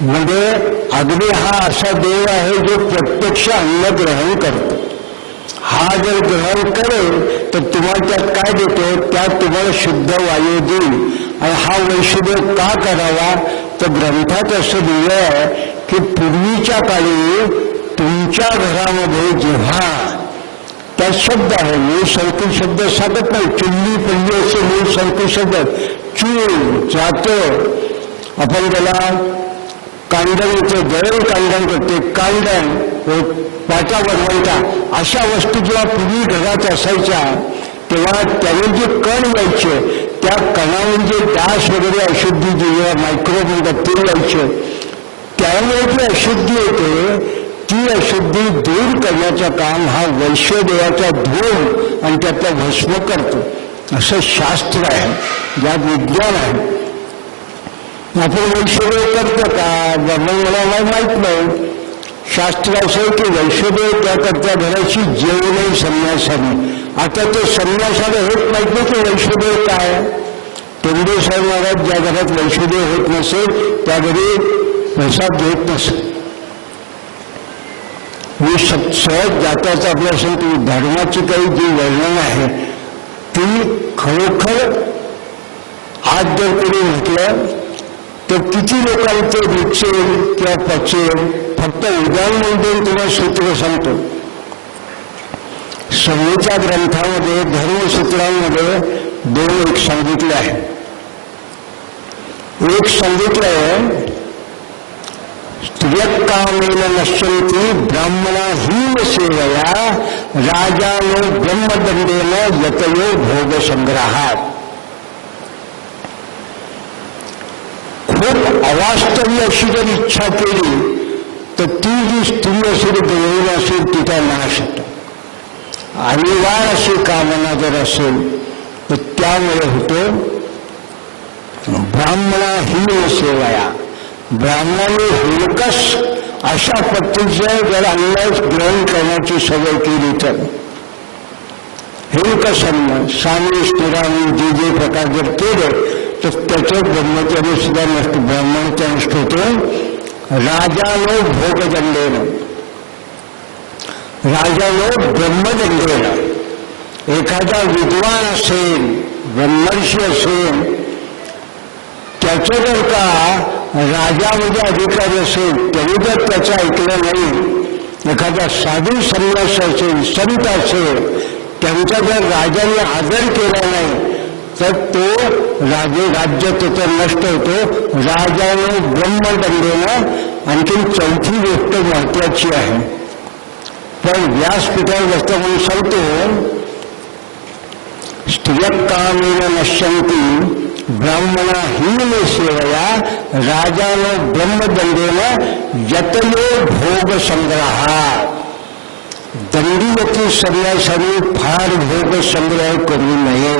म्हणजे अग्नी हा असा देव आहे जो प्रत्यक्ष अन्न ग्रहण करतो. हा जर ग्रहण करेल तर तुम्हाला त्यात काय देतो? त्यात तुम्हाला शुद्ध वायू देईल. आणि हा वैश्वदेव का करावा? तर ग्रंथात असं लिहिलं आहे की पूर्वीच्या काळी तुमच्या घरामध्ये जेव्हा त्यात शब्द आहे, मूळ संस्कृत शब्द सांगत नाही, चुल्ली पल्ली असे मूळ संस्कृत शब्द. चूल जातं, आपण त्याला कांडण येतं, गरम कांडण करते, कांडण पाटा बनवायचा. अशा वस्तू जेव्हा पूर्वी घरात असायच्या तेव्हा त्याने जे कण यायचे त्या कणावरून जे डास वगैरे अशुद्धी जेव्हा मायक्रोब म्हणतात ते यायचे, त्यामुळे जी अशुद्धी येते ती अशुद्धी दूर करण्याचं काम हा वैश्वदेवाचा धूम आणि त्यातला भस्म करतो. असं शास्त्र आहे, ज्यात विज्ञान आहे. आपण वैश्वदेव करतो का? मला माहीत नाही. शास्त्र असं आहे की वैश्वदेव त्याकरता घराची जेवण संन्यासाने. आता ते संन्यासाला होत माहीत नाही की वैश्वदेव काय. तोंडेश्वर महाराज ज्या घरात वैश्वदेव होत नसेल त्या घरी प्रसाद घेत नसेल. मी सहज जाताच आपल्या सांगतो, धर्माची काही जी वर्णन आहे ती खरोखर आज जर कोणी म्हटलं तर किती लोकांचे रुचेल किंवा पचेल. फक्त उदाहरण म्हणून तुम्हाला सूत्र सांगतो. संहिता ग्रंथामध्ये धर्मसूत्रांमध्ये दोन एक सांगितले आहे. एक सांगितलंय स्त्रियकामेन नश्यन्ति ब्राह्मणा हीन सेवया राजानो ब्रह्मदंडेन यतयो भोग संग्रहात. खूप अवास्तव्य अशी जर इच्छा केली तर ती जी स्त्री असेल, देवळी असेल, तिचा नाश होतो. अनिवार्य अशी कामना जर असेल तर त्यामुळे होतो ब्राह्मणा हीन सेवया. ब्राह्मणाने हुलकस अशा पद्धतीचं जर अन्न ग्रहण करण्याची सवय केली तर हुलकस अन्न सामी स्थिरामी जे जे प्रकार जर केले तर त्याचं ब्रह्मचर्य सुद्धा नष्ट, ब्राह्मणचा नष्ट होतो. राजानो भोगदंडेन, राजानो ब्रह्मदंडेन. एखादा विद्वान असेल, ब्रह्मर्षी असेल, त्याचं जर का राजामध्ये अधिकारी असेल तरी जर त्याचं ऐकलं नाही, एखादा साधू संन्यास असेल, संत असेल, त्यांचा जर राजाने आदर केला नाही तर तो राज्य त्याचं नष्ट होतो. राजानं ब्रह्मदंडेनं. आणखीन चौथी गोष्ट महत्वाची आहे, पण व्यासपीठावर बसता म्हणून सांगतो. स्त्रियकामेन नश्यन्ति ब्राह्मणा हीन सेवया राजानो ब्रह्मदंडेन यतयो भोग संग्रहात. दंडीवती संन्यासांनी फार भोग संग्रह करू नये.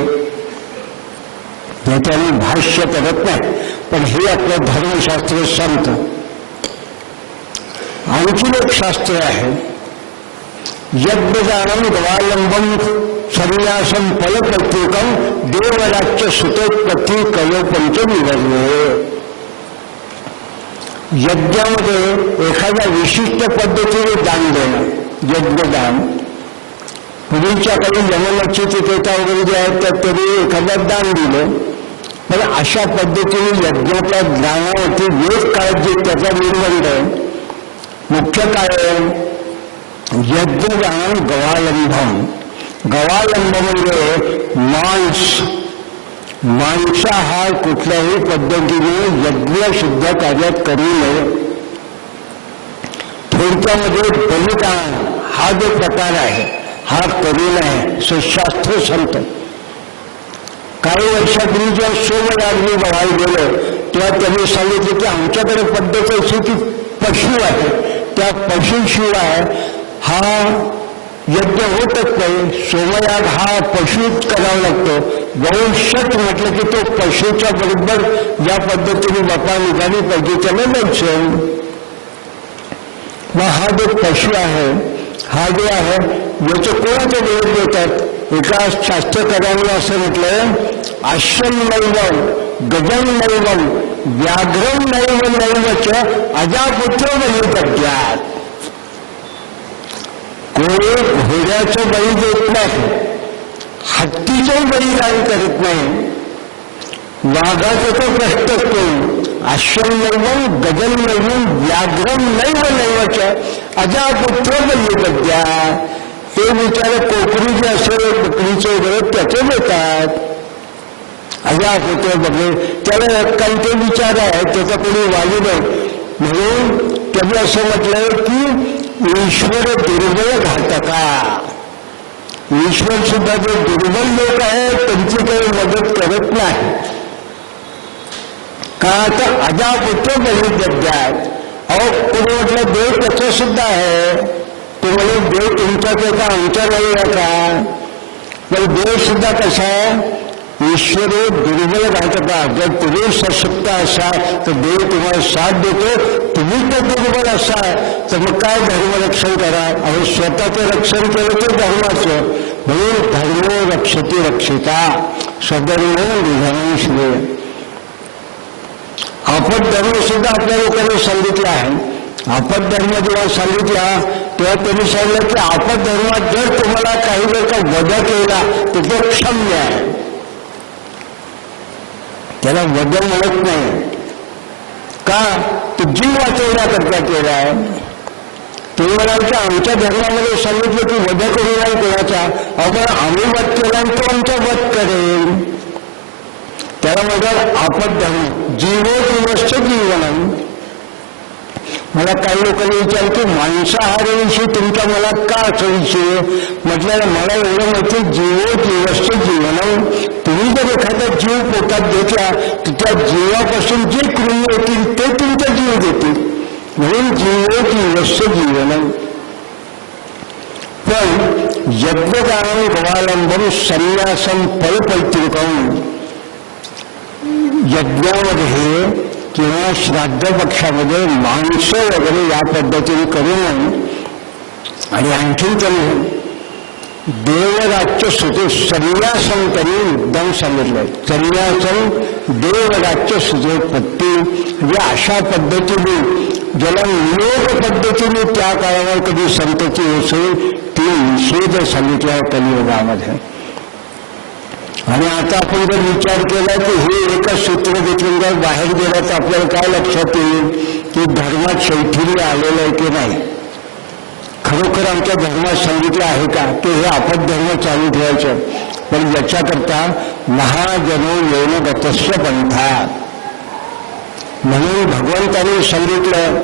त्याने भाष्य करत नाही, पण हे आपलं धर्मशास्त्र सांगतं. आणखी एक शास्त्र आहे, यज्ञदानम गवालंबम संन्यासम फलप्रत्येकम देवराज्य सुतोत्पत्ती कलोपंच निवर्णे. यज्ञामध्ये एखाद्या विशिष्ट पद्धतीने दान देणं, यज्ञदान. पूर्वीच्या काही यमनाची चितेता वगैरे जे आहेत त्यात तरी एखाद्या दान दिलं, पण अशा पद्धतीने यज्ञाच्या दानावरती वेद काळात जे त्याचा निर्बंध आहे, मुख्य काय आहे यज्ञदान गवालंबम. गवालंब म्हणजे मांसाहार कुठल्याही पद्धतीने यज्ञ शुद्ध कार्यात करू नये. थोडक्यामध्ये बलिदान हा जो प्रकार आहे हा करू नये शास्त्र सांगतं. काही वर्षापूर्वी जेव्हा सोमयाग बघायला गेलो तेव्हा त्यांनी सांगितलं की आमच्याकडे पद्धत अशी की पशु आहे, त्या पशुशिवाय हा यज्ञ होतच नाही. सोमयाग हा पशुच करावा लागतो. वंशट म्हटलं की तो पशुच्या बरोबर ज्या पद्धतीने बापा निघाली पाहिजे त्याला द्यायचं. मग हा जो पशु आहे हा जो आहे याचं कोणाचं वेळ देतात. एका शास्त्रकारांनी असं म्हटलं अश्वम नैवम गजम नैवम व्याघ्रम नैव नैवच अजापुत्र बलिपद्यात. कोणी घोड्याचं बळी देत नाही, हत्तीचंही बलिदान करत नाही, वाघाचा तो प्रश्न असतो. अश्वम नैवम गजम नैवम व्याघ्रम नैव नैवच अजापुत्र बलिपद्यात. ते विचार कोकरी जे असेल बकरीचे वगैरे त्याचे देतात. अजापुत्र बघे त्याला काही विचार आहे त्याचा कोणी वाली नाही. म्हणून त्यांनी असं म्हटलं की ईश्वर दुर्बळ घातका. ईश्वर सुद्धा जे दुर्बल लोक आहेत त्यांची काही मदत करत नाही. का तर अजापुत्र बलिपद्यात. अहो कोणी म्हटलं देव त्याचं सुद्धा आहे. तुम्हाला देव तुमच्याच आहे का आमच्या नाही आहे का. पण देव सुद्धा कसा आहे ईश्वर दुर्बल घातका. जर तुम्ही सशक्त असाल तर देव तुम्हाला साथ देतो. तुम्ही तर दुर्बल असाल तर मग काय धर्मरक्षण करा. अहो स्वतःचं रक्षण केलं तर धर्माचं. म्हणून धर्म रक्षती रक्षिता सधर्म निधन श्रेय. आपण धर्म सुद्धा आपल्या लोकांनी सांगितलं आहे. आपत धर्म जेव्हा सांगितला तेव्हा त्यांनी सांगितलं की आपत धर्मात जर तुम्हाला काही वेळ का वधा केला तर तो क्षम्य आहे. त्याला वध म्हणत नाही. का तो जीव वाचवण्याकरता केला आहे. ते म्हणाल आमच्या धर्मामध्ये सांगितलं की वध करू नाही कोणाचा. आपण आम्ही वध केला आणि तो आमचा वध करेल. त्याला म्हणाल आपत धर्म जीवो जीवश्च जीवनम. मला काही लोकांनी विचारलं की मांसाहाराविषयी तुमच्या मनात का असं विषय. म्हटलं मला एवढं माहिती जीवो जीवश्च जीवनम. तुम्ही जर एखादा जीव पोटात घेतला तर त्या जीवापासून जे कृमी होतील ते तुमचा जीव देतील. म्हणून जीवो जीवश्च जीवनम. पण यज्ञदान गवालंबम संन्यासम फलपैतृकम. यज्ञामध्ये किंवा श्राद्ध पक्षामध्ये मांस वगैरे या पद्धतीने करू नये. आणि आणखी त्यांनी देवराज्य सुते संन्यासन त्यांनी मुद्दाम सांगितलंय. संन्यासन देवराज्य सुतेपत्ती म्हणजे अशा पद्धतीने ज्याला नियोग पद्धतीने त्या काळावर कधी संतती असेल ती निषेध सांगितला कलियुगामध्ये. आणि आता आपण जर विचार केला की हे एकच सूत्र घेतलं जर बाहेर गेलं तर आपल्याला काय लक्षात येईल की धर्मात शैथिल्य आलेलं आहे की नाही. खरोखर आमच्या धर्मात सांगितलं आहे का की हे आपत धर्म चालू ठेवायचं. पण याच्याकरता महाजनो येण गतस्य पंथा. म्हणून भगवंतांनी सांगितलं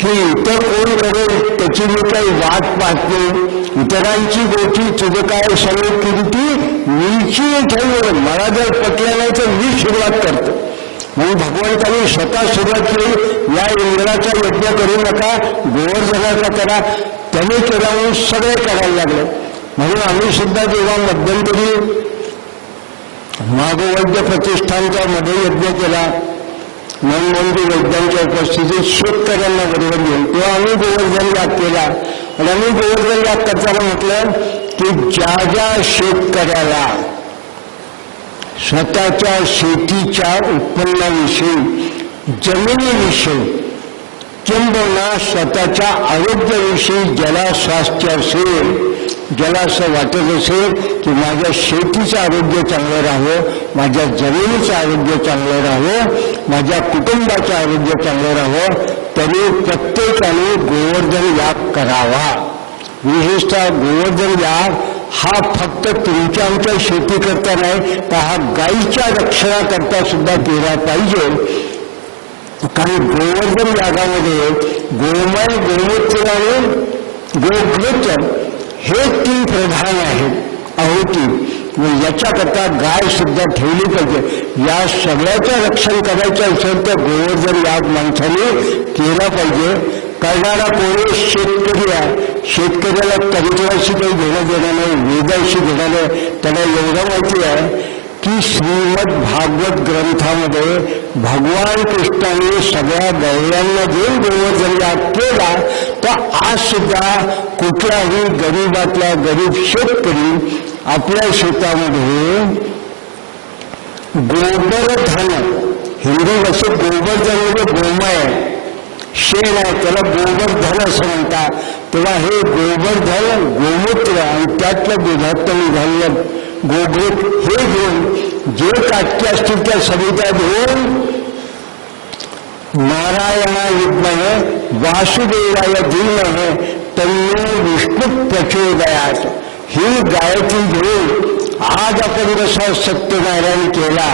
की इतर कोण करेल त्याची मी काही वाट पाहते. इतरांची गोष्टी तुझं काय सांगत केली ती मीची ठेवलं. मला जर पटलं नाही तर मी सुरुवात करतो. म्हणून भगवंतांनी स्वतः सुरुवात केली. या इंद्राचा यज्ञ करू नका, गोवर्धनाचा करा. त्यांनी केला म्हणून सगळे करायला लागले. म्हणून आम्ही सुद्धा जेव्हा मध्यंतरी मागवैद्य प्रतिष्ठानचा मध्ये यज्ञ केला मनमोहनजी वैद्यांच्या उपस्थितीत शेतकऱ्यांना बरोबर घेऊन तेव्हा आम्ही गोवर्धन याग केला. आणि आम्ही गोवर्धन याग करताना म्हटलं की ज्या ज्या शेतकऱ्याला स्वतःच्या शेतीच्या उत्पन्नाविषयी जमिनीविषयी किंबहुना स्वतःच्या आरोग्याविषयी ज्याला स्वास्थ्य असेल, ज्याला असं वाटत असेल की माझ्या शेतीचं आरोग्य चांगलं राहावं, माझ्या जमिनीचं आरोग्य चांगलं राहावं, माझ्या कुटुंबाचं आरोग्य चांगलं राहावं, त्यांनी प्रत्येकाने गोवर्धन याग करावा. विशेषतः गोवर्धन याग हा फक्त तुमच्या आमच्या शेती करता नाही, तर हा गायीच्या रक्षणाकरता सुद्धा केला पाहिजे. कारण गोवर्धन यागामध्ये गोमय, गोमूत्र आणि गोघृत हे 3 प्रधान आहेत आहुती. याच्याकरता गाय सुद्धा ठेवली पाहिजे. या सगळ्याचं रक्षण करायचं असेल तर गोवर्धन याग माणसाने केला पाहिजे. करणारा कोणी शेतकरी आहे. शेतकऱ्याला तंत्राशी काही घेणं देणं नाही, वेदाशी घेणं नाही. त्याला एवढं माहिती आहे की श्रीमद भागवत ग्रंथामध्ये भगवान कृष्णाने सगळ्या गवळ्यांना घेऊन गोवर्धन याग केला. तर आज सुद्धा कुठलाही गरीबातला गरीब शेतकरी आपल्या शेतामध्ये गोवर्धन, हिंदी भाषेत गोवर्धन म्हणजे गोमय शेण आहे, त्याला गोवर्धन असं म्हणतात. तेव्हा हे गोवर्धन, गोमूत्र आणि त्यातलं दुधातलं निघालेलं गोघृत हे घेऊन जे काटके असतील त्या सविता घेऊन नारायणा विद्महे वासुदेवाय धीमहि तन्नो विष्णु प्रचोदयात् ही गायत्री घेऊन आज आपण जसा सत्यनारायण केला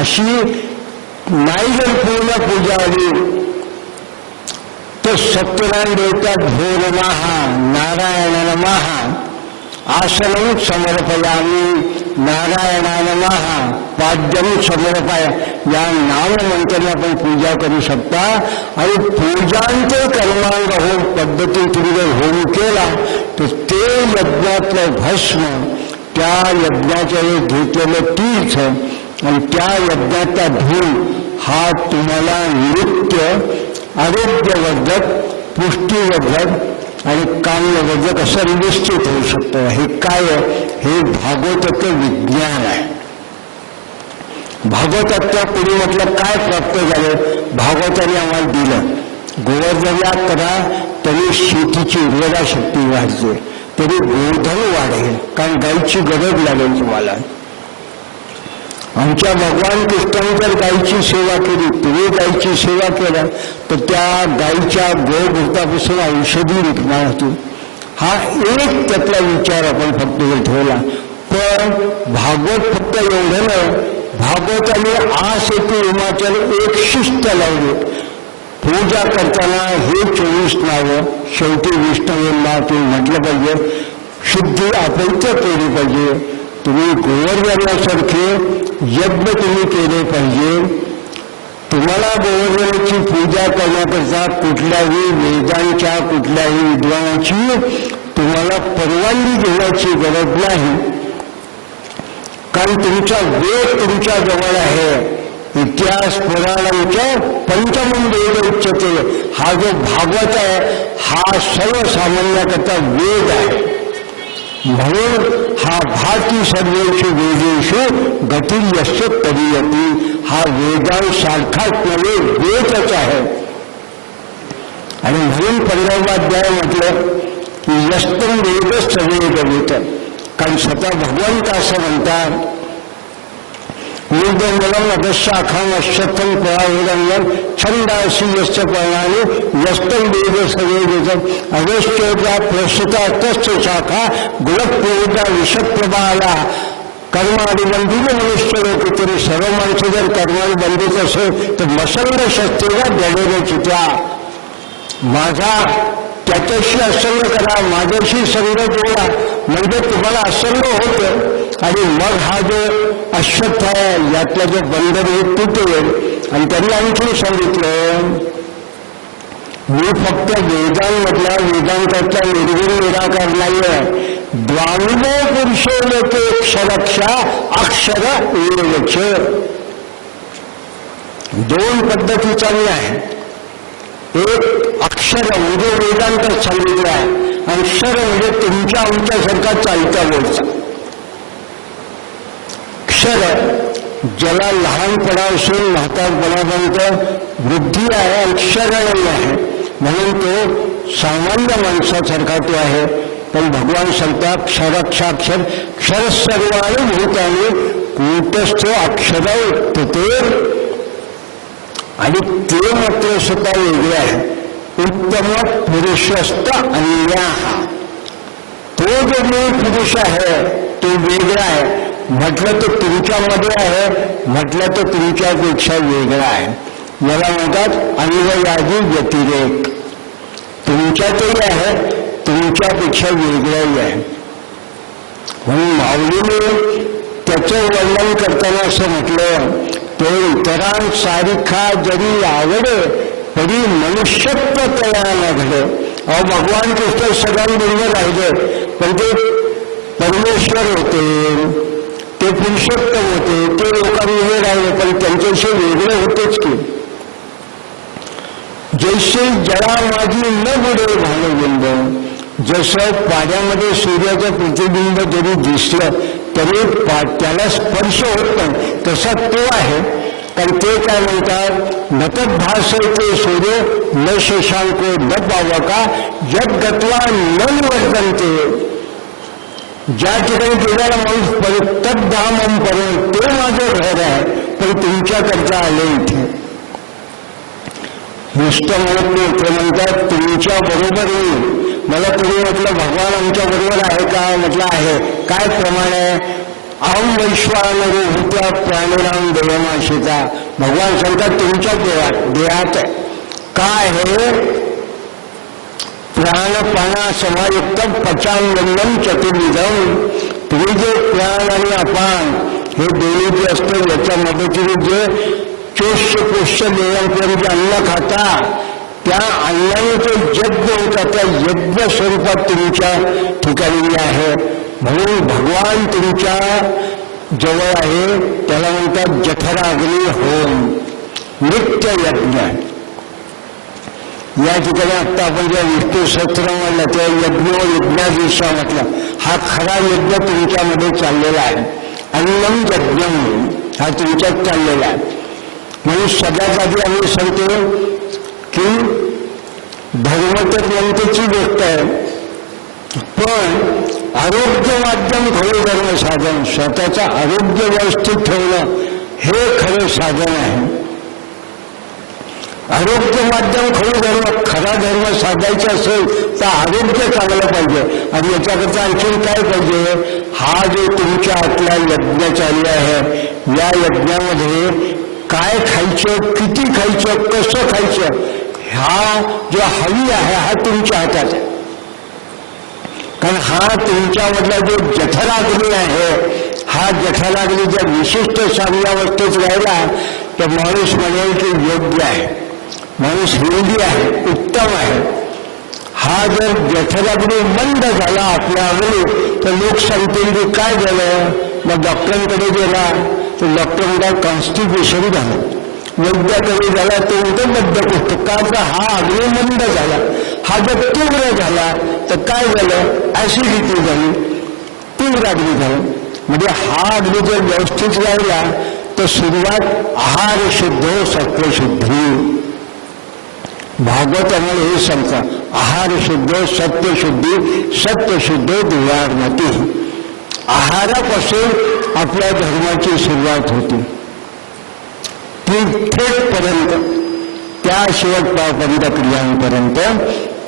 अशी नाही जर पूर्ण पूजा आली तर सत्यनारायण देवतात भो नमः, नारायण नमः, आसनं समर्पयामि, नारायण नमः, पाद्यम समर्पय, या नाममंत्राने आपण पूजा करू शकता. आणि पूजांचे कर्मांग होम पद्धती तुम्ही जर होम केला तर ते यज्ञातलं भस्म, त्या यज्ञाच्या घेतलेलं तीर्थ आणि त्या यज्ञाचा धूळ हा तुम्हाला नित्य आरोग्यवर्धक, पुष्टीवर्धक आणि कामवर्धक असं निश्चित होऊ शकतं. हे काय आहे? हे भागवताचं विज्ञान आहे. भागवताच्या पुढे म्हटलं काय प्राप्त झालं? भागवताने आम्हाला दिलं. गोवर्धन याग करा, तरी शेतीची उर्वरा शक्ती वाढते, तरी गोधन वाढेल, कारण गायीची गरज लागेल तुम्हाला. आमच्या भगवान कृष्णाने जर गायीची सेवा केली, तुम्ही गायीची सेवा केला तर त्या गायीच्या गोघृतापासून औषधी विकणार होती. हा एक त्यातला विचार आपण फक्त ठेवला. पण भागवत फक्त एवढं नाही, भागवताने आस येथे हिमाचल एक शिस्त लावली. पूजा करताना हे 24 नावं शेवटी विष्णूंना तुम्ही म्हटलं पाहिजे, शुद्धी अपवित्र केली पाहिजे. तुम्ही गोवर्धनासारखे यज्ञ तुम्ही केले पाहिजे. तुम्हाला गोवर्धनाची पूजा करण्याकरता कुठल्याही वेदांच्या, कुठल्याही विद्वानाची तुम्हाला परवानगी घेण्याची गरज नाही, कारण तुमचा वेद तुमच्या जवळ आहे. इतिहास पुराणांच्या पंचमं वेद उच्चते. हा जो भागवत आहे हा सर्वसामान्याकरता वेद आहे. म्हणून हा भाती सर्वेषु वेदेषु गतिर्यस्य तदीयति, हा वेदांसारखाच नव्हे, वेदच आहे. आणि म्हणून 15वा अध्याय म्हटलं की यस्तम वेद सवेदवेत, कारण स्वतः भगवंत असं म्हणतात, निर्दंडलम अधशाखाम अश्वत्थम परावेदंगम छंदासी यस्य पर्णानि यस्तम वेद सवेदेतम अवेश्चोद्या प्रसुता तस्य शाखा गुणप्रोजा विषप्रभाला. कर्मानुबंधीने मनुष्य लोक, तरी सर्व माणसं जर कर्मानुबंधीच असेल तर मसंग शस्त्रेला दडेने चित्या. माझा त्याच्याशी असंग करा, माझ्याशी संग जोडा, म्हणजे तुम्हाला असंग होतं. आणि मग हा जो अश्वत्थ आहे यातला जो बंधन हे तुटेल. आणि त्यांनी आणखी सांगितलं, मी फक्त वेदांमधला वेदांतातला निर्गुण निराकार नाही आहे. द्वाविनो पुरुषो लोके क्षरक्षा अक्षर एवच. 2 पद्धती चालली आहे. एक अक्षर म्हणजे वेदांत सांगितलं आहे, अक्षर म्हणजे तुमच्या आमच्यासारखा चालता बोलता. अक्षर ज्याला लहानपणापासून म्हातारपणापर्यंत वृद्धी आहे, अक्षर नाही आहे, म्हणून तो सामान्य माणसासारखा तो आहे. पण भगवान सांगतात क्षरक्षाक्षर क्षर सर्वाणि भूतानि कूटस्थ अक्षर उत्तते. आणि ते मात्र सुद्धा वेगळे आहे. उत्तम पुरुषस्थ अन्या, तो जो मी पुरुष आहे तो वेगळा आहे. म्हटलं तर तुमच्यामध्ये आहे, म्हटलं तर तुमच्यापेक्षा वेगळा आहे. याला म्हणतात अन्वयादी व्यतिरेक. तुमच्यातही आहे, तुमच्यापेक्षा वेगळाही आहे. म्हणून माऊलीने त्याचं वर्णन करताना असं म्हटलं, ते इतरांसारखा जरी आवडे तरी मनुष्यत्व तयार न घडे. अहो भगवान कृष्ण सगळ्यांबरोबर राहिले, पण ते परमेश्वर होते, ते पुरुषोत्तम होते, ते लोकांमध्ये राहिले, पण त्यांच्याशी वेगळे होतेच की. जैसे जरा माझी न बुडे भानुबिंब, जसं पाण्यामध्ये सूर्याचं प्रतिबिंब जरी दिसलं तरी त्याला स्पर्श होत नाही, तसा तो आहे. कारण ते काय म्हणतात, नतद्भासते सूर्य न शशांको न पावका जग गत्वा न निवर्तन्ते. ज्या ठिकाणी गेलेला माणूस तद्धामम परम, ते माझं घर आहे, पण तुमच्याकरता आले इथे. नुसतं म्हणत नाही, ते म्हणतात तुमच्या बरोबर येईल. मला तुम्ही म्हटलं भगवान आमच्या बरोबर आहे का? म्हटलं आहे. काय प्रमाण आहे? अहम वैश्वानरो भूत्या प्राणिनाम देवमाशिता. भगवान सांगतात तुमच्या देहात आहे. काय आहे? प्राणपाना समायुक्त पचांगन्नम चतुर्विधम. तुम्ही जे प्राण आणि अपान हे दोन्ही जे असतं, याच्या मदतीने जे चोष्य पोष्य देवांपर्यंत अन्न खाता, त्या अन्नाने तो यज्ञ होता, त्या यज्ञ स्वरूपात तुमच्या ठिकाणी आहे. म्हणून भगवान तुमच्या जवळ आहे. त्याला म्हणतात जठराग्नी होम, नित्य यज्ञ. या ठिकाणी आत्ता आपण जेव्हा विष्णू सहस्त्र म्हणलं तेव्हा यज्ञ व यज्ञादिशा म्हटलं. हा खरा यज्ञ तुमच्यामध्ये चाललेला आहे. अन्नम यज्ञम हा तुमच्यात चाललेला आहे. म्हणून सगळ्यात आधी आम्ही सांगतो की धर्म तर नंतरची गोष्ट आहे, पण आरोग्य माध्यम खरं धर्म साधन, स्वतःचं आरोग्य व्यवस्थित ठेवणं हे खरं साधन आहे. आरोग्य माध्यम खरं धर्म, खरा धर्म साधायचा असेल तर आरोग्य चांगलं पाहिजे. आणि याच्याकरता आणखीन काय पाहिजे? हा जो तुमच्या आतला यज्ञ चालू आहे, या यज्ञामध्ये काय खायचं, किती खायचं, कसं खायचं, हा जो हवी आहे हा तुमच्या हातात आहे. कारण हा तुमच्यामधला जो जठराग्नी आहे, हा जठराग्नी जर विशिष्ट साम्यावस्थेत राहिला तर माणूस म्हणेल की योग्य आहे, माणूस हेल्दी आहे, उत्तम आहे. हा जर जठराग्नी मंद झाला आपल्या अग्नी तर लोक सांगतील की काय झालं. मग डॉक्टरांकडे गेला तर डॉक्टर म्हणतात कॉन्स्टिपेशन झालं. वैद्याकडे झाला तो बद्धकोष्ठ, का तर हा अग्नी मंद झाला. हा जर तीव्र झाला तर काय झालं, ऍसिडिटी झाली, तीव्र अग्नी झालं. म्हणजे हा अग्नी जर व्यवस्थित राहिला तर सुरुवात आहार शुद्ध सत्वशुद्धी. भागवतामध्ये हे सांगतात, आहार शुद्ध सत्यशुद्धी, सत्यशुद्ध दिवारमती. आहारापासून आपल्या धर्माची सुरुवात होती, ती थेटपर्यंत, त्या शेवटपर्यंत क्रियांपर्यंत.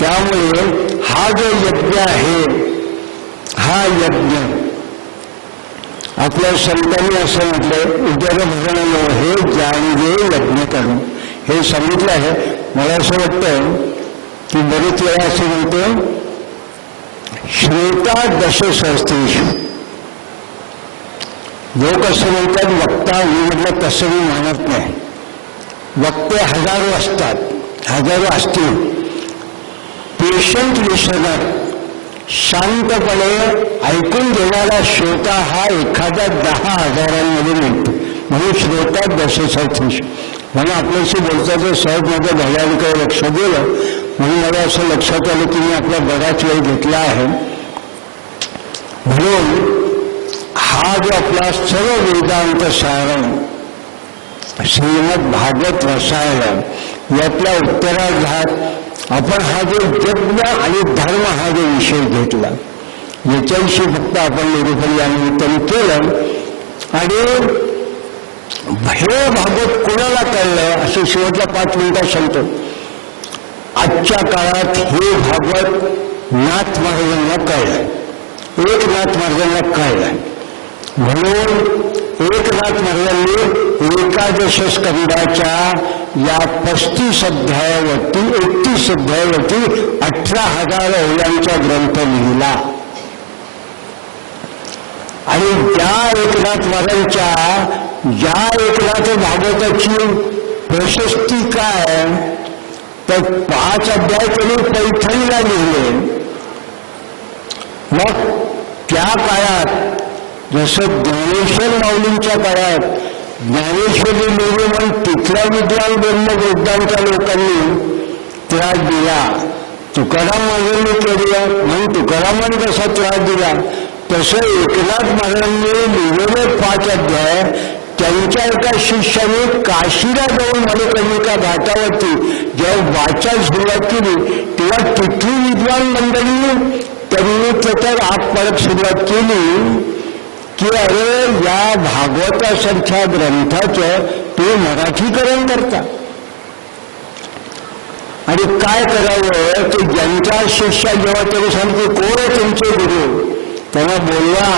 त्यामुळे हा जो यज्ञ आहे, हा यज्ञ आपल्या संतांनी असं म्हटलं, उदरभरण हे जाणवे यज्ञ करणं, हे सांगितलं आहे. मला असं वाटतं की बरेच वेळा असं म्हणतो श्रोता दशसहस्रेषु. लोक असं म्हणतात वक्ता, मी म्हटलं तसं मी मानत नाही. वक्ते हजारो असतात, हजारो असतील. पेशंट लिसनर, शांतपणे ऐकून घेणारा श्रोता हा एखाद्या 10,000 मिळतो. म्हणून श्रोता दशसहस्रेषु. म्हणून आपल्याशी बोलताचं साहेब माझ्या भयानकडे लक्ष दिलं, म्हणून मला असं लक्षात आलं की मी आपला बराच वेळ घेतला आहे. म्हणून हा जो आपला सर्व वेदांत सारण श्रीमद भागवत रसायन यातल्या उत्तरार्धात आपण हा जो यज्ञ आणि धर्म हा जो विषय घेतला, याच्याविषयी फक्त आपण निरूपण या निमित्ताने केलं. आणि हे भागवत कोणाला कळलं असं शेवटच्या 5 मिनिटात सांगतो. आजच्या काळात हे भागवत नाथ महाराजांना कळलं, एकनाथ महाराजांना कळलं. म्हणून एकनाथ महाराजांनी एकादश स्कंदाच्या या 35 अध्यायावरती 31 अध्यायावरती 18,000 ओव्यांचा ग्रंथ लिहिला. आणि त्या एकनाथ महाराजांच्या या एकनाथ भागवताची प्रशस्ती काय तर 5 अध्याय त्यांनी पैठणीला लिहिले. मग त्या काळात जसं ज्ञानेश्वर माऊलींच्या काळात ज्ञानेश्वरी लिहिली म्हणून तिथल्या विद्वान ब्रह्मवेदांच्या लोकांनी त्रास दिला. तुकाराम महाराजांनी केलं म्हणून तुकारामांनी कसा त्रास दिला तसं एकनाथ महाराजांनी लिहिलेले 5 अध्याय त्यांच्या एका शिष्याने काशीला जाऊन मणिकर्णिका घाटावरती जेव्हा वाचा सुरुवात केली तेव्हा तिथली विद्वान मंडळी त्यांनी त्याच्यावर आग पाडत सुरुवात केली की अरे या भागवतासारख्या ग्रंथाचं ते मराठीकरण करता. आणि काय करावं ते ज्यांच्या शिष्या जेव्हा त्यांनी सांगते कोण आहे तुमचे गुरु त्यांना बोलवा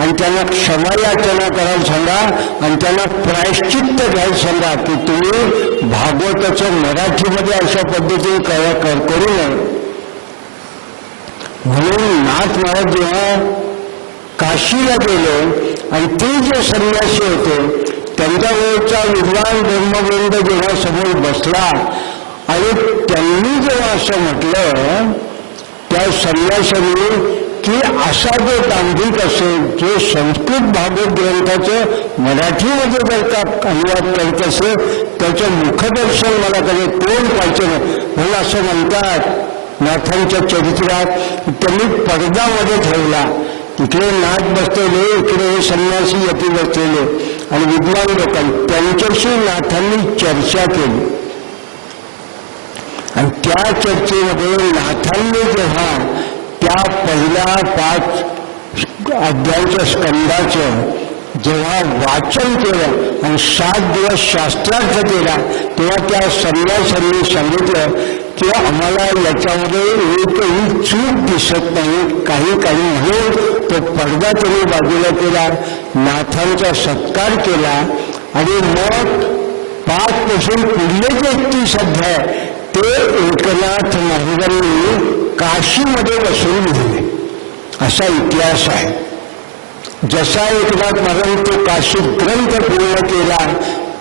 आणि त्यांना क्षमा याचना करायला सांगा आणि त्यांना प्रायश्चित्त घ्यायला सांगा की तुम्ही भागवताचं मराठीमध्ये अशा पद्धतीने करू नये. म्हणून नाथ महाराज जेव्हा काशीला गेले आणि ते जे संन्यासी होते त्यांच्या वेळचा विद्वान ब्रह्मवृंद जेव्हा समोर बसला आणि त्यांनी जेव्हा असं म्हटलं त्या संन्यासांनी की असा जो दांभिक असेल जो संस्कृत भागवत ग्रंथाचं मराठीमध्ये जर का अनुवाद करत असेल त्याचं मुखदर्शन मला कधी कोण पाहिजे म्हणून असं म्हणतात नाथांच्या चरित्रात त्यांनी पडद्यामध्ये ठेवला. इकडे नाथ बसलेले इकडे संन्यासी यती बसलेले आणि विद्वान लोकांनी त्यांच्याशी नाथांनी चर्चा केली. आणि त्या चर्चेमध्ये नाथांनी जेव्हा त्या पहिल्या 5 अध्यायाच्या स्कंदाचं जेव्हा वाचन केलं आणि 7 दिवस शास्त्रार्थ केला तेव्हा त्या संन्यासांनी सांगितलं की आम्हाला याच्यामध्ये एकही चूक दिसत नाही. काही म्हणून तो पडदा त्यांनी बाजूला केला, नाथांचा सत्कार केला आणि मग 5 पासून पुढले जे 31 अध्याय ते एकनाथ महाराजांनी काशीमध्ये बसून लिहिले असा इतिहास आहे. जसा एकनाथ महाराजांनी तो काशी ग्रंथ पूर्ण केला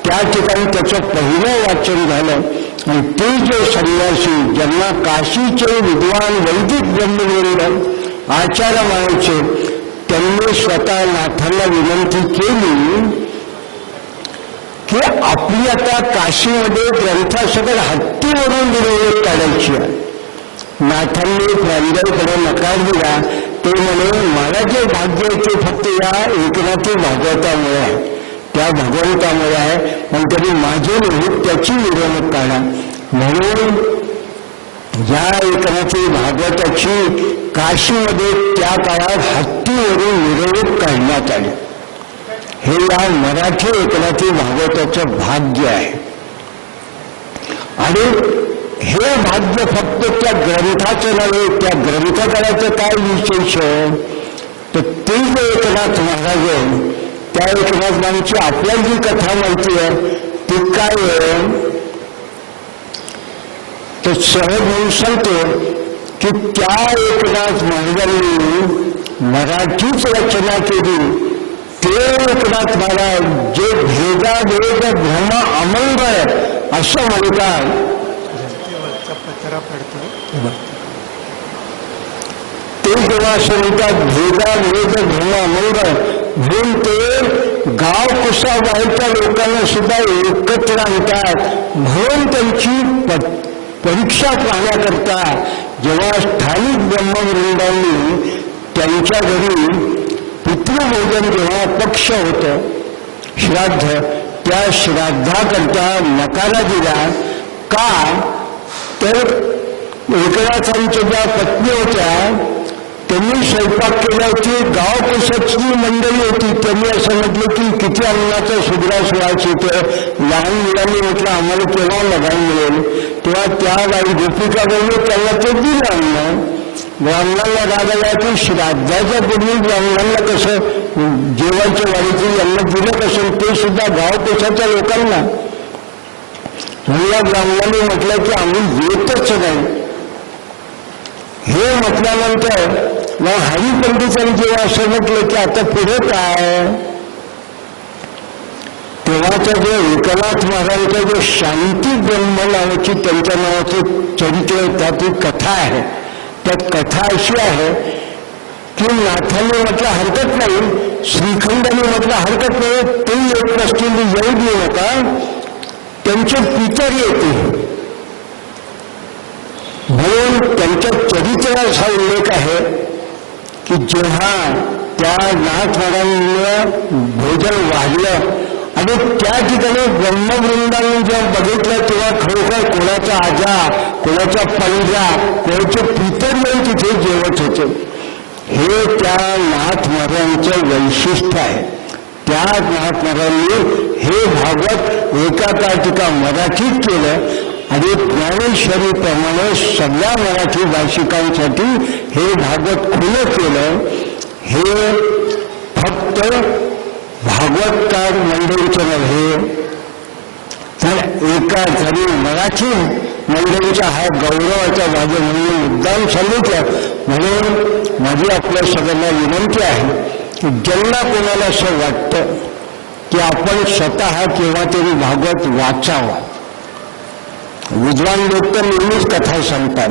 त्या ठिकाणी त्याचं पहिलं वाचन झालं आणि ते जे संन्यासी ज्यांना काशीचे विद्वान वैदिक ब्रह्मवृंद आचार्य मानायचे त्यांनी स्वतः नाथांना विनंती केली की आपली आता काशीमध्ये ग्रंथासकट हत्तीवरून मिरवणूक काढायची आहे. नाथांनी प्रांजळपणे नकार दिला. ते म्हणे मला जे भाग्य आहे ते फक्त या एकनाथी भागवतामुळे आहे, त्या भगवंतामुळे आहे, पण तरी माझे नाही त्याची मिरवणूक काढा. म्हणून या एकनाथी भागवताची काशीमध्ये त्या काळात हत्तीवरून मिरवणूक काढण्यात आली. हे या मराठी एकनाथी भागवताचं भाग्य आहे. आणि हे भाग्य फक्त त्या ग्रंथाचं नव्हे, त्या ग्रंथकाराचं काय विशेष तर ते जे एकनाथ महाराज आहे त्या एकनाथ महाराजांची आपल्याला जी कथा माहिती आहे ती काय आहे तर सहज म्हणून सांगतो की त्या एकनाथ महाराजांनी मराठीच रचना केली. ते एकनाथ महाराज जे भेदाभेद भ्रम अमंगळ असं म्हणतात ते जेव्हा असं म्हणतात भेदाभेद भ्रम अमंगळ म्हणून ते गाव कुसा व्हायच्या लोकांना सुद्धा एकत्र आणतात. म्हणून त्यांची परीक्षा पाहण्याकरता जेव्हा स्थानिक ब्रह्मवृंदांनी त्यांच्या घरी पितृभोजन जेव्हा पक्ष होतं श्राद्ध त्या श्राद्धाकरता नकारा दिला का तर एकनाथांच्या ज्या पत्नी होत्या त्यांनी स्वयंपाक केल्याची गाव कशाची मंडळी होती. त्यांनी असं म्हटलं की किती अन्नाचा सुग्रास वास येतोय. लहान मुलांनी म्हटलं आम्हाला केव्हा लगान मिळेल. तेव्हा त्या बाई गोपिका बाईने त्यांना ते दिलं अन्न. ब्राह्मणांना राग आला की श्राद्धाच्या पूर्वी ब्राह्मणांना कसं जेवायच्या वाडीचं अन्न दिलं कसं, ते सुद्धा गाव पेशाच्या लोकांना. म्हणून ब्राह्मणांनी म्हटलं की आम्ही येतच नाही. हे म्हटल्यानंतर मग हरिपंडितांनी जेव्हा असं म्हटलं की आता पुढे काय, तेव्हाचा जो एकनाथ महाराजांचा जो शांती ब्रह्म नावाची त्यांच्या नावाचं चरित्र, त्याची कथा आहे. त्यात कथा अशी आहे की नाथांनी म्हटलं हरकत नाही, श्रीखंडाने म्हटलं हरकत नाही, ते येत नसतील येऊ देऊ नका, त्यांचे पितर येते. म्हणून त्यांच्या चरित्रात हा उल्लेख आहे की जेव्हा त्या नाथ महाराजांना भोजन वाढलं आणि त्या ठिकाणी ब्रह्मवृंदाने जेव्हा बघितलं तेव्हा खरोखर कोणाचा आजा, कोणाचा पंजा, कोणाचे पितर येऊन तिथे जेवत होते. हे त्या नाथ महाराजांचं वैशिष्ट्य आहे. त्या नाथ महाराजांनी हे भागवत एका टीका मराठीत केलं आणि ज्ञानेश्वरीप्रमाणे सगळ्या मराठी भाषिकांसाठी हे भागवत खुलं केलं. हे फक्त भागवतकार मंडळीचं नव्हे तर एका जरी मराठी मंडळीचा हा गौरवाचा भाग म्हणून मुद्दाम सांगितलं. म्हणून माझी आपल्या सगळ्यांना विनंती आहे की ज्यांना कोणाला असं वाटतं की आपण स्वतः केव्हा तरी भागवत वाचावा, विद्वान लोक तर नेहमीच कथा सांगतात,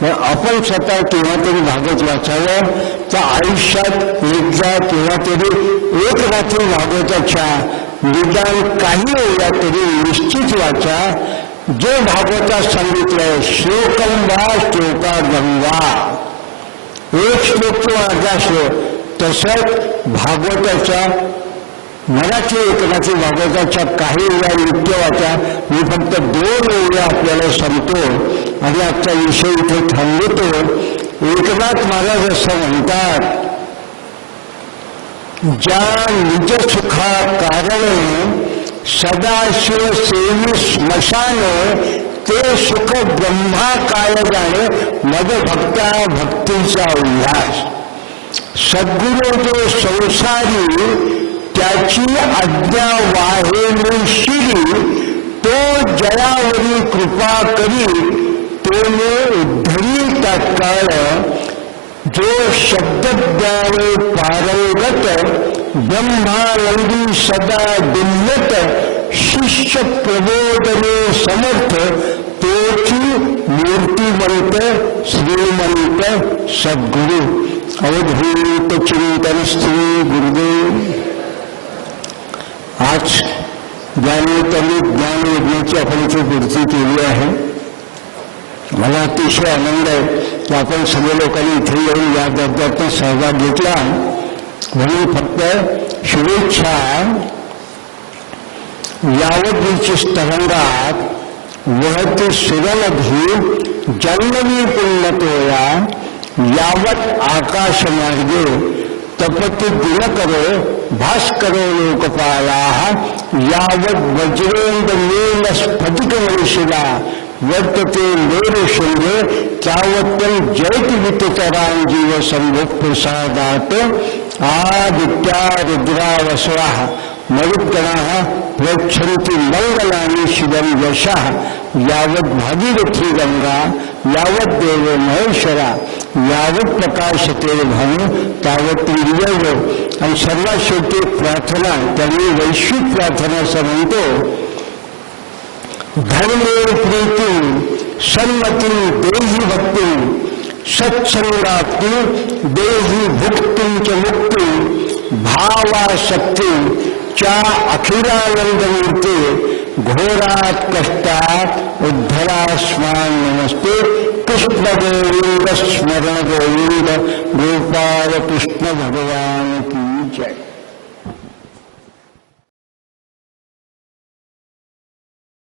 पण आपण स्वतः केव्हा तरी भागवत वाचावं. तर आयुष्यात एकदा केव्हा तरी एक रात्री भागवताच्या निदान काही वेळा तरी निश्चित वाचा. जो भागवतात सांगितलंय श्लोकं वा श्लोका गंगा, एक श्लोक किंवा अर्धा श्लोक, तसंच भागवताच्या मराठी एकनाथी भागवताच्या काही वेळा नित्य वाचा. मी फक्त 2 वेळा आपल्याला सांगतो आणि आजचा विषय इथे थांबवतो. एकनाथ महाराज असं म्हणतात, ज्या निज सुखा कारण सदाशिव सेवी स्मशान, ते सुख ब्रह्मा काय जाणे, मद भक्ता भक्तीचा उल्हास. सद्गुरू जो संसारी त्याची आज्ञा वाहेली शिरी, तो जयावरी कृपा करी, तो उद्धरी तात्काळ. जो शब्दज्ञाने पारंगत, ब्रह्मानंदी सदा दिल्लत, शिष्य प्रबोधने समर्थ, तोची मूर्तिमंत श्रीमंत सद्गुरु. अवधूत चिंतन श्री गुरुदेव. आज ज्ञानोत्तमी ज्ञान यज्ञाची आपण इथे पूर्ती केली आहे. मला अतिशय आनंद आहे की आपण सगळ्या लोकांनी इथे येऊन या दर्जातून सहभाग घेतला. म्हणून फक्त शुभेच्छा. यावतीची तरंगात वहती सुरनधी जन्मवी पुण्यतोया, यावत आकाश मार्गे तपती दिनकरो भास्करो लोकपाला, यावत वज्रेंद्र नील स्फटिक मनुष्यला वर्तते मेरु शृंगे, त्यावत्तम जयति वितरां जीव संभोग प्रसादात. आदित्या रुद्रा वसवाः मरुद्गणाः प्रक्षन्ति मंगलानि शिवं यशः, यावत् भागीरथी गंगा, यावत् देवो महेश्वरा, यावत् प्रकाशते भानु, तावत् निर्वय. आणि सर्वात शेवटी प्रार्थना, त्यांनी वैश्विक प्रार्थना असं म्हणतो, धर्मे प्रीती सन्मती देही भक्ती, सत्संगाप्ती देही भुक्ती च मुक्ती, भावाशक्ती च्या अखिलानंदमूर्ती, घोरात कष्टात उद्धरास्मान नमस्ते. कृष्ण गोविंद स्मरण गोविंद, गोपाल कृष्ण भगवान की जय.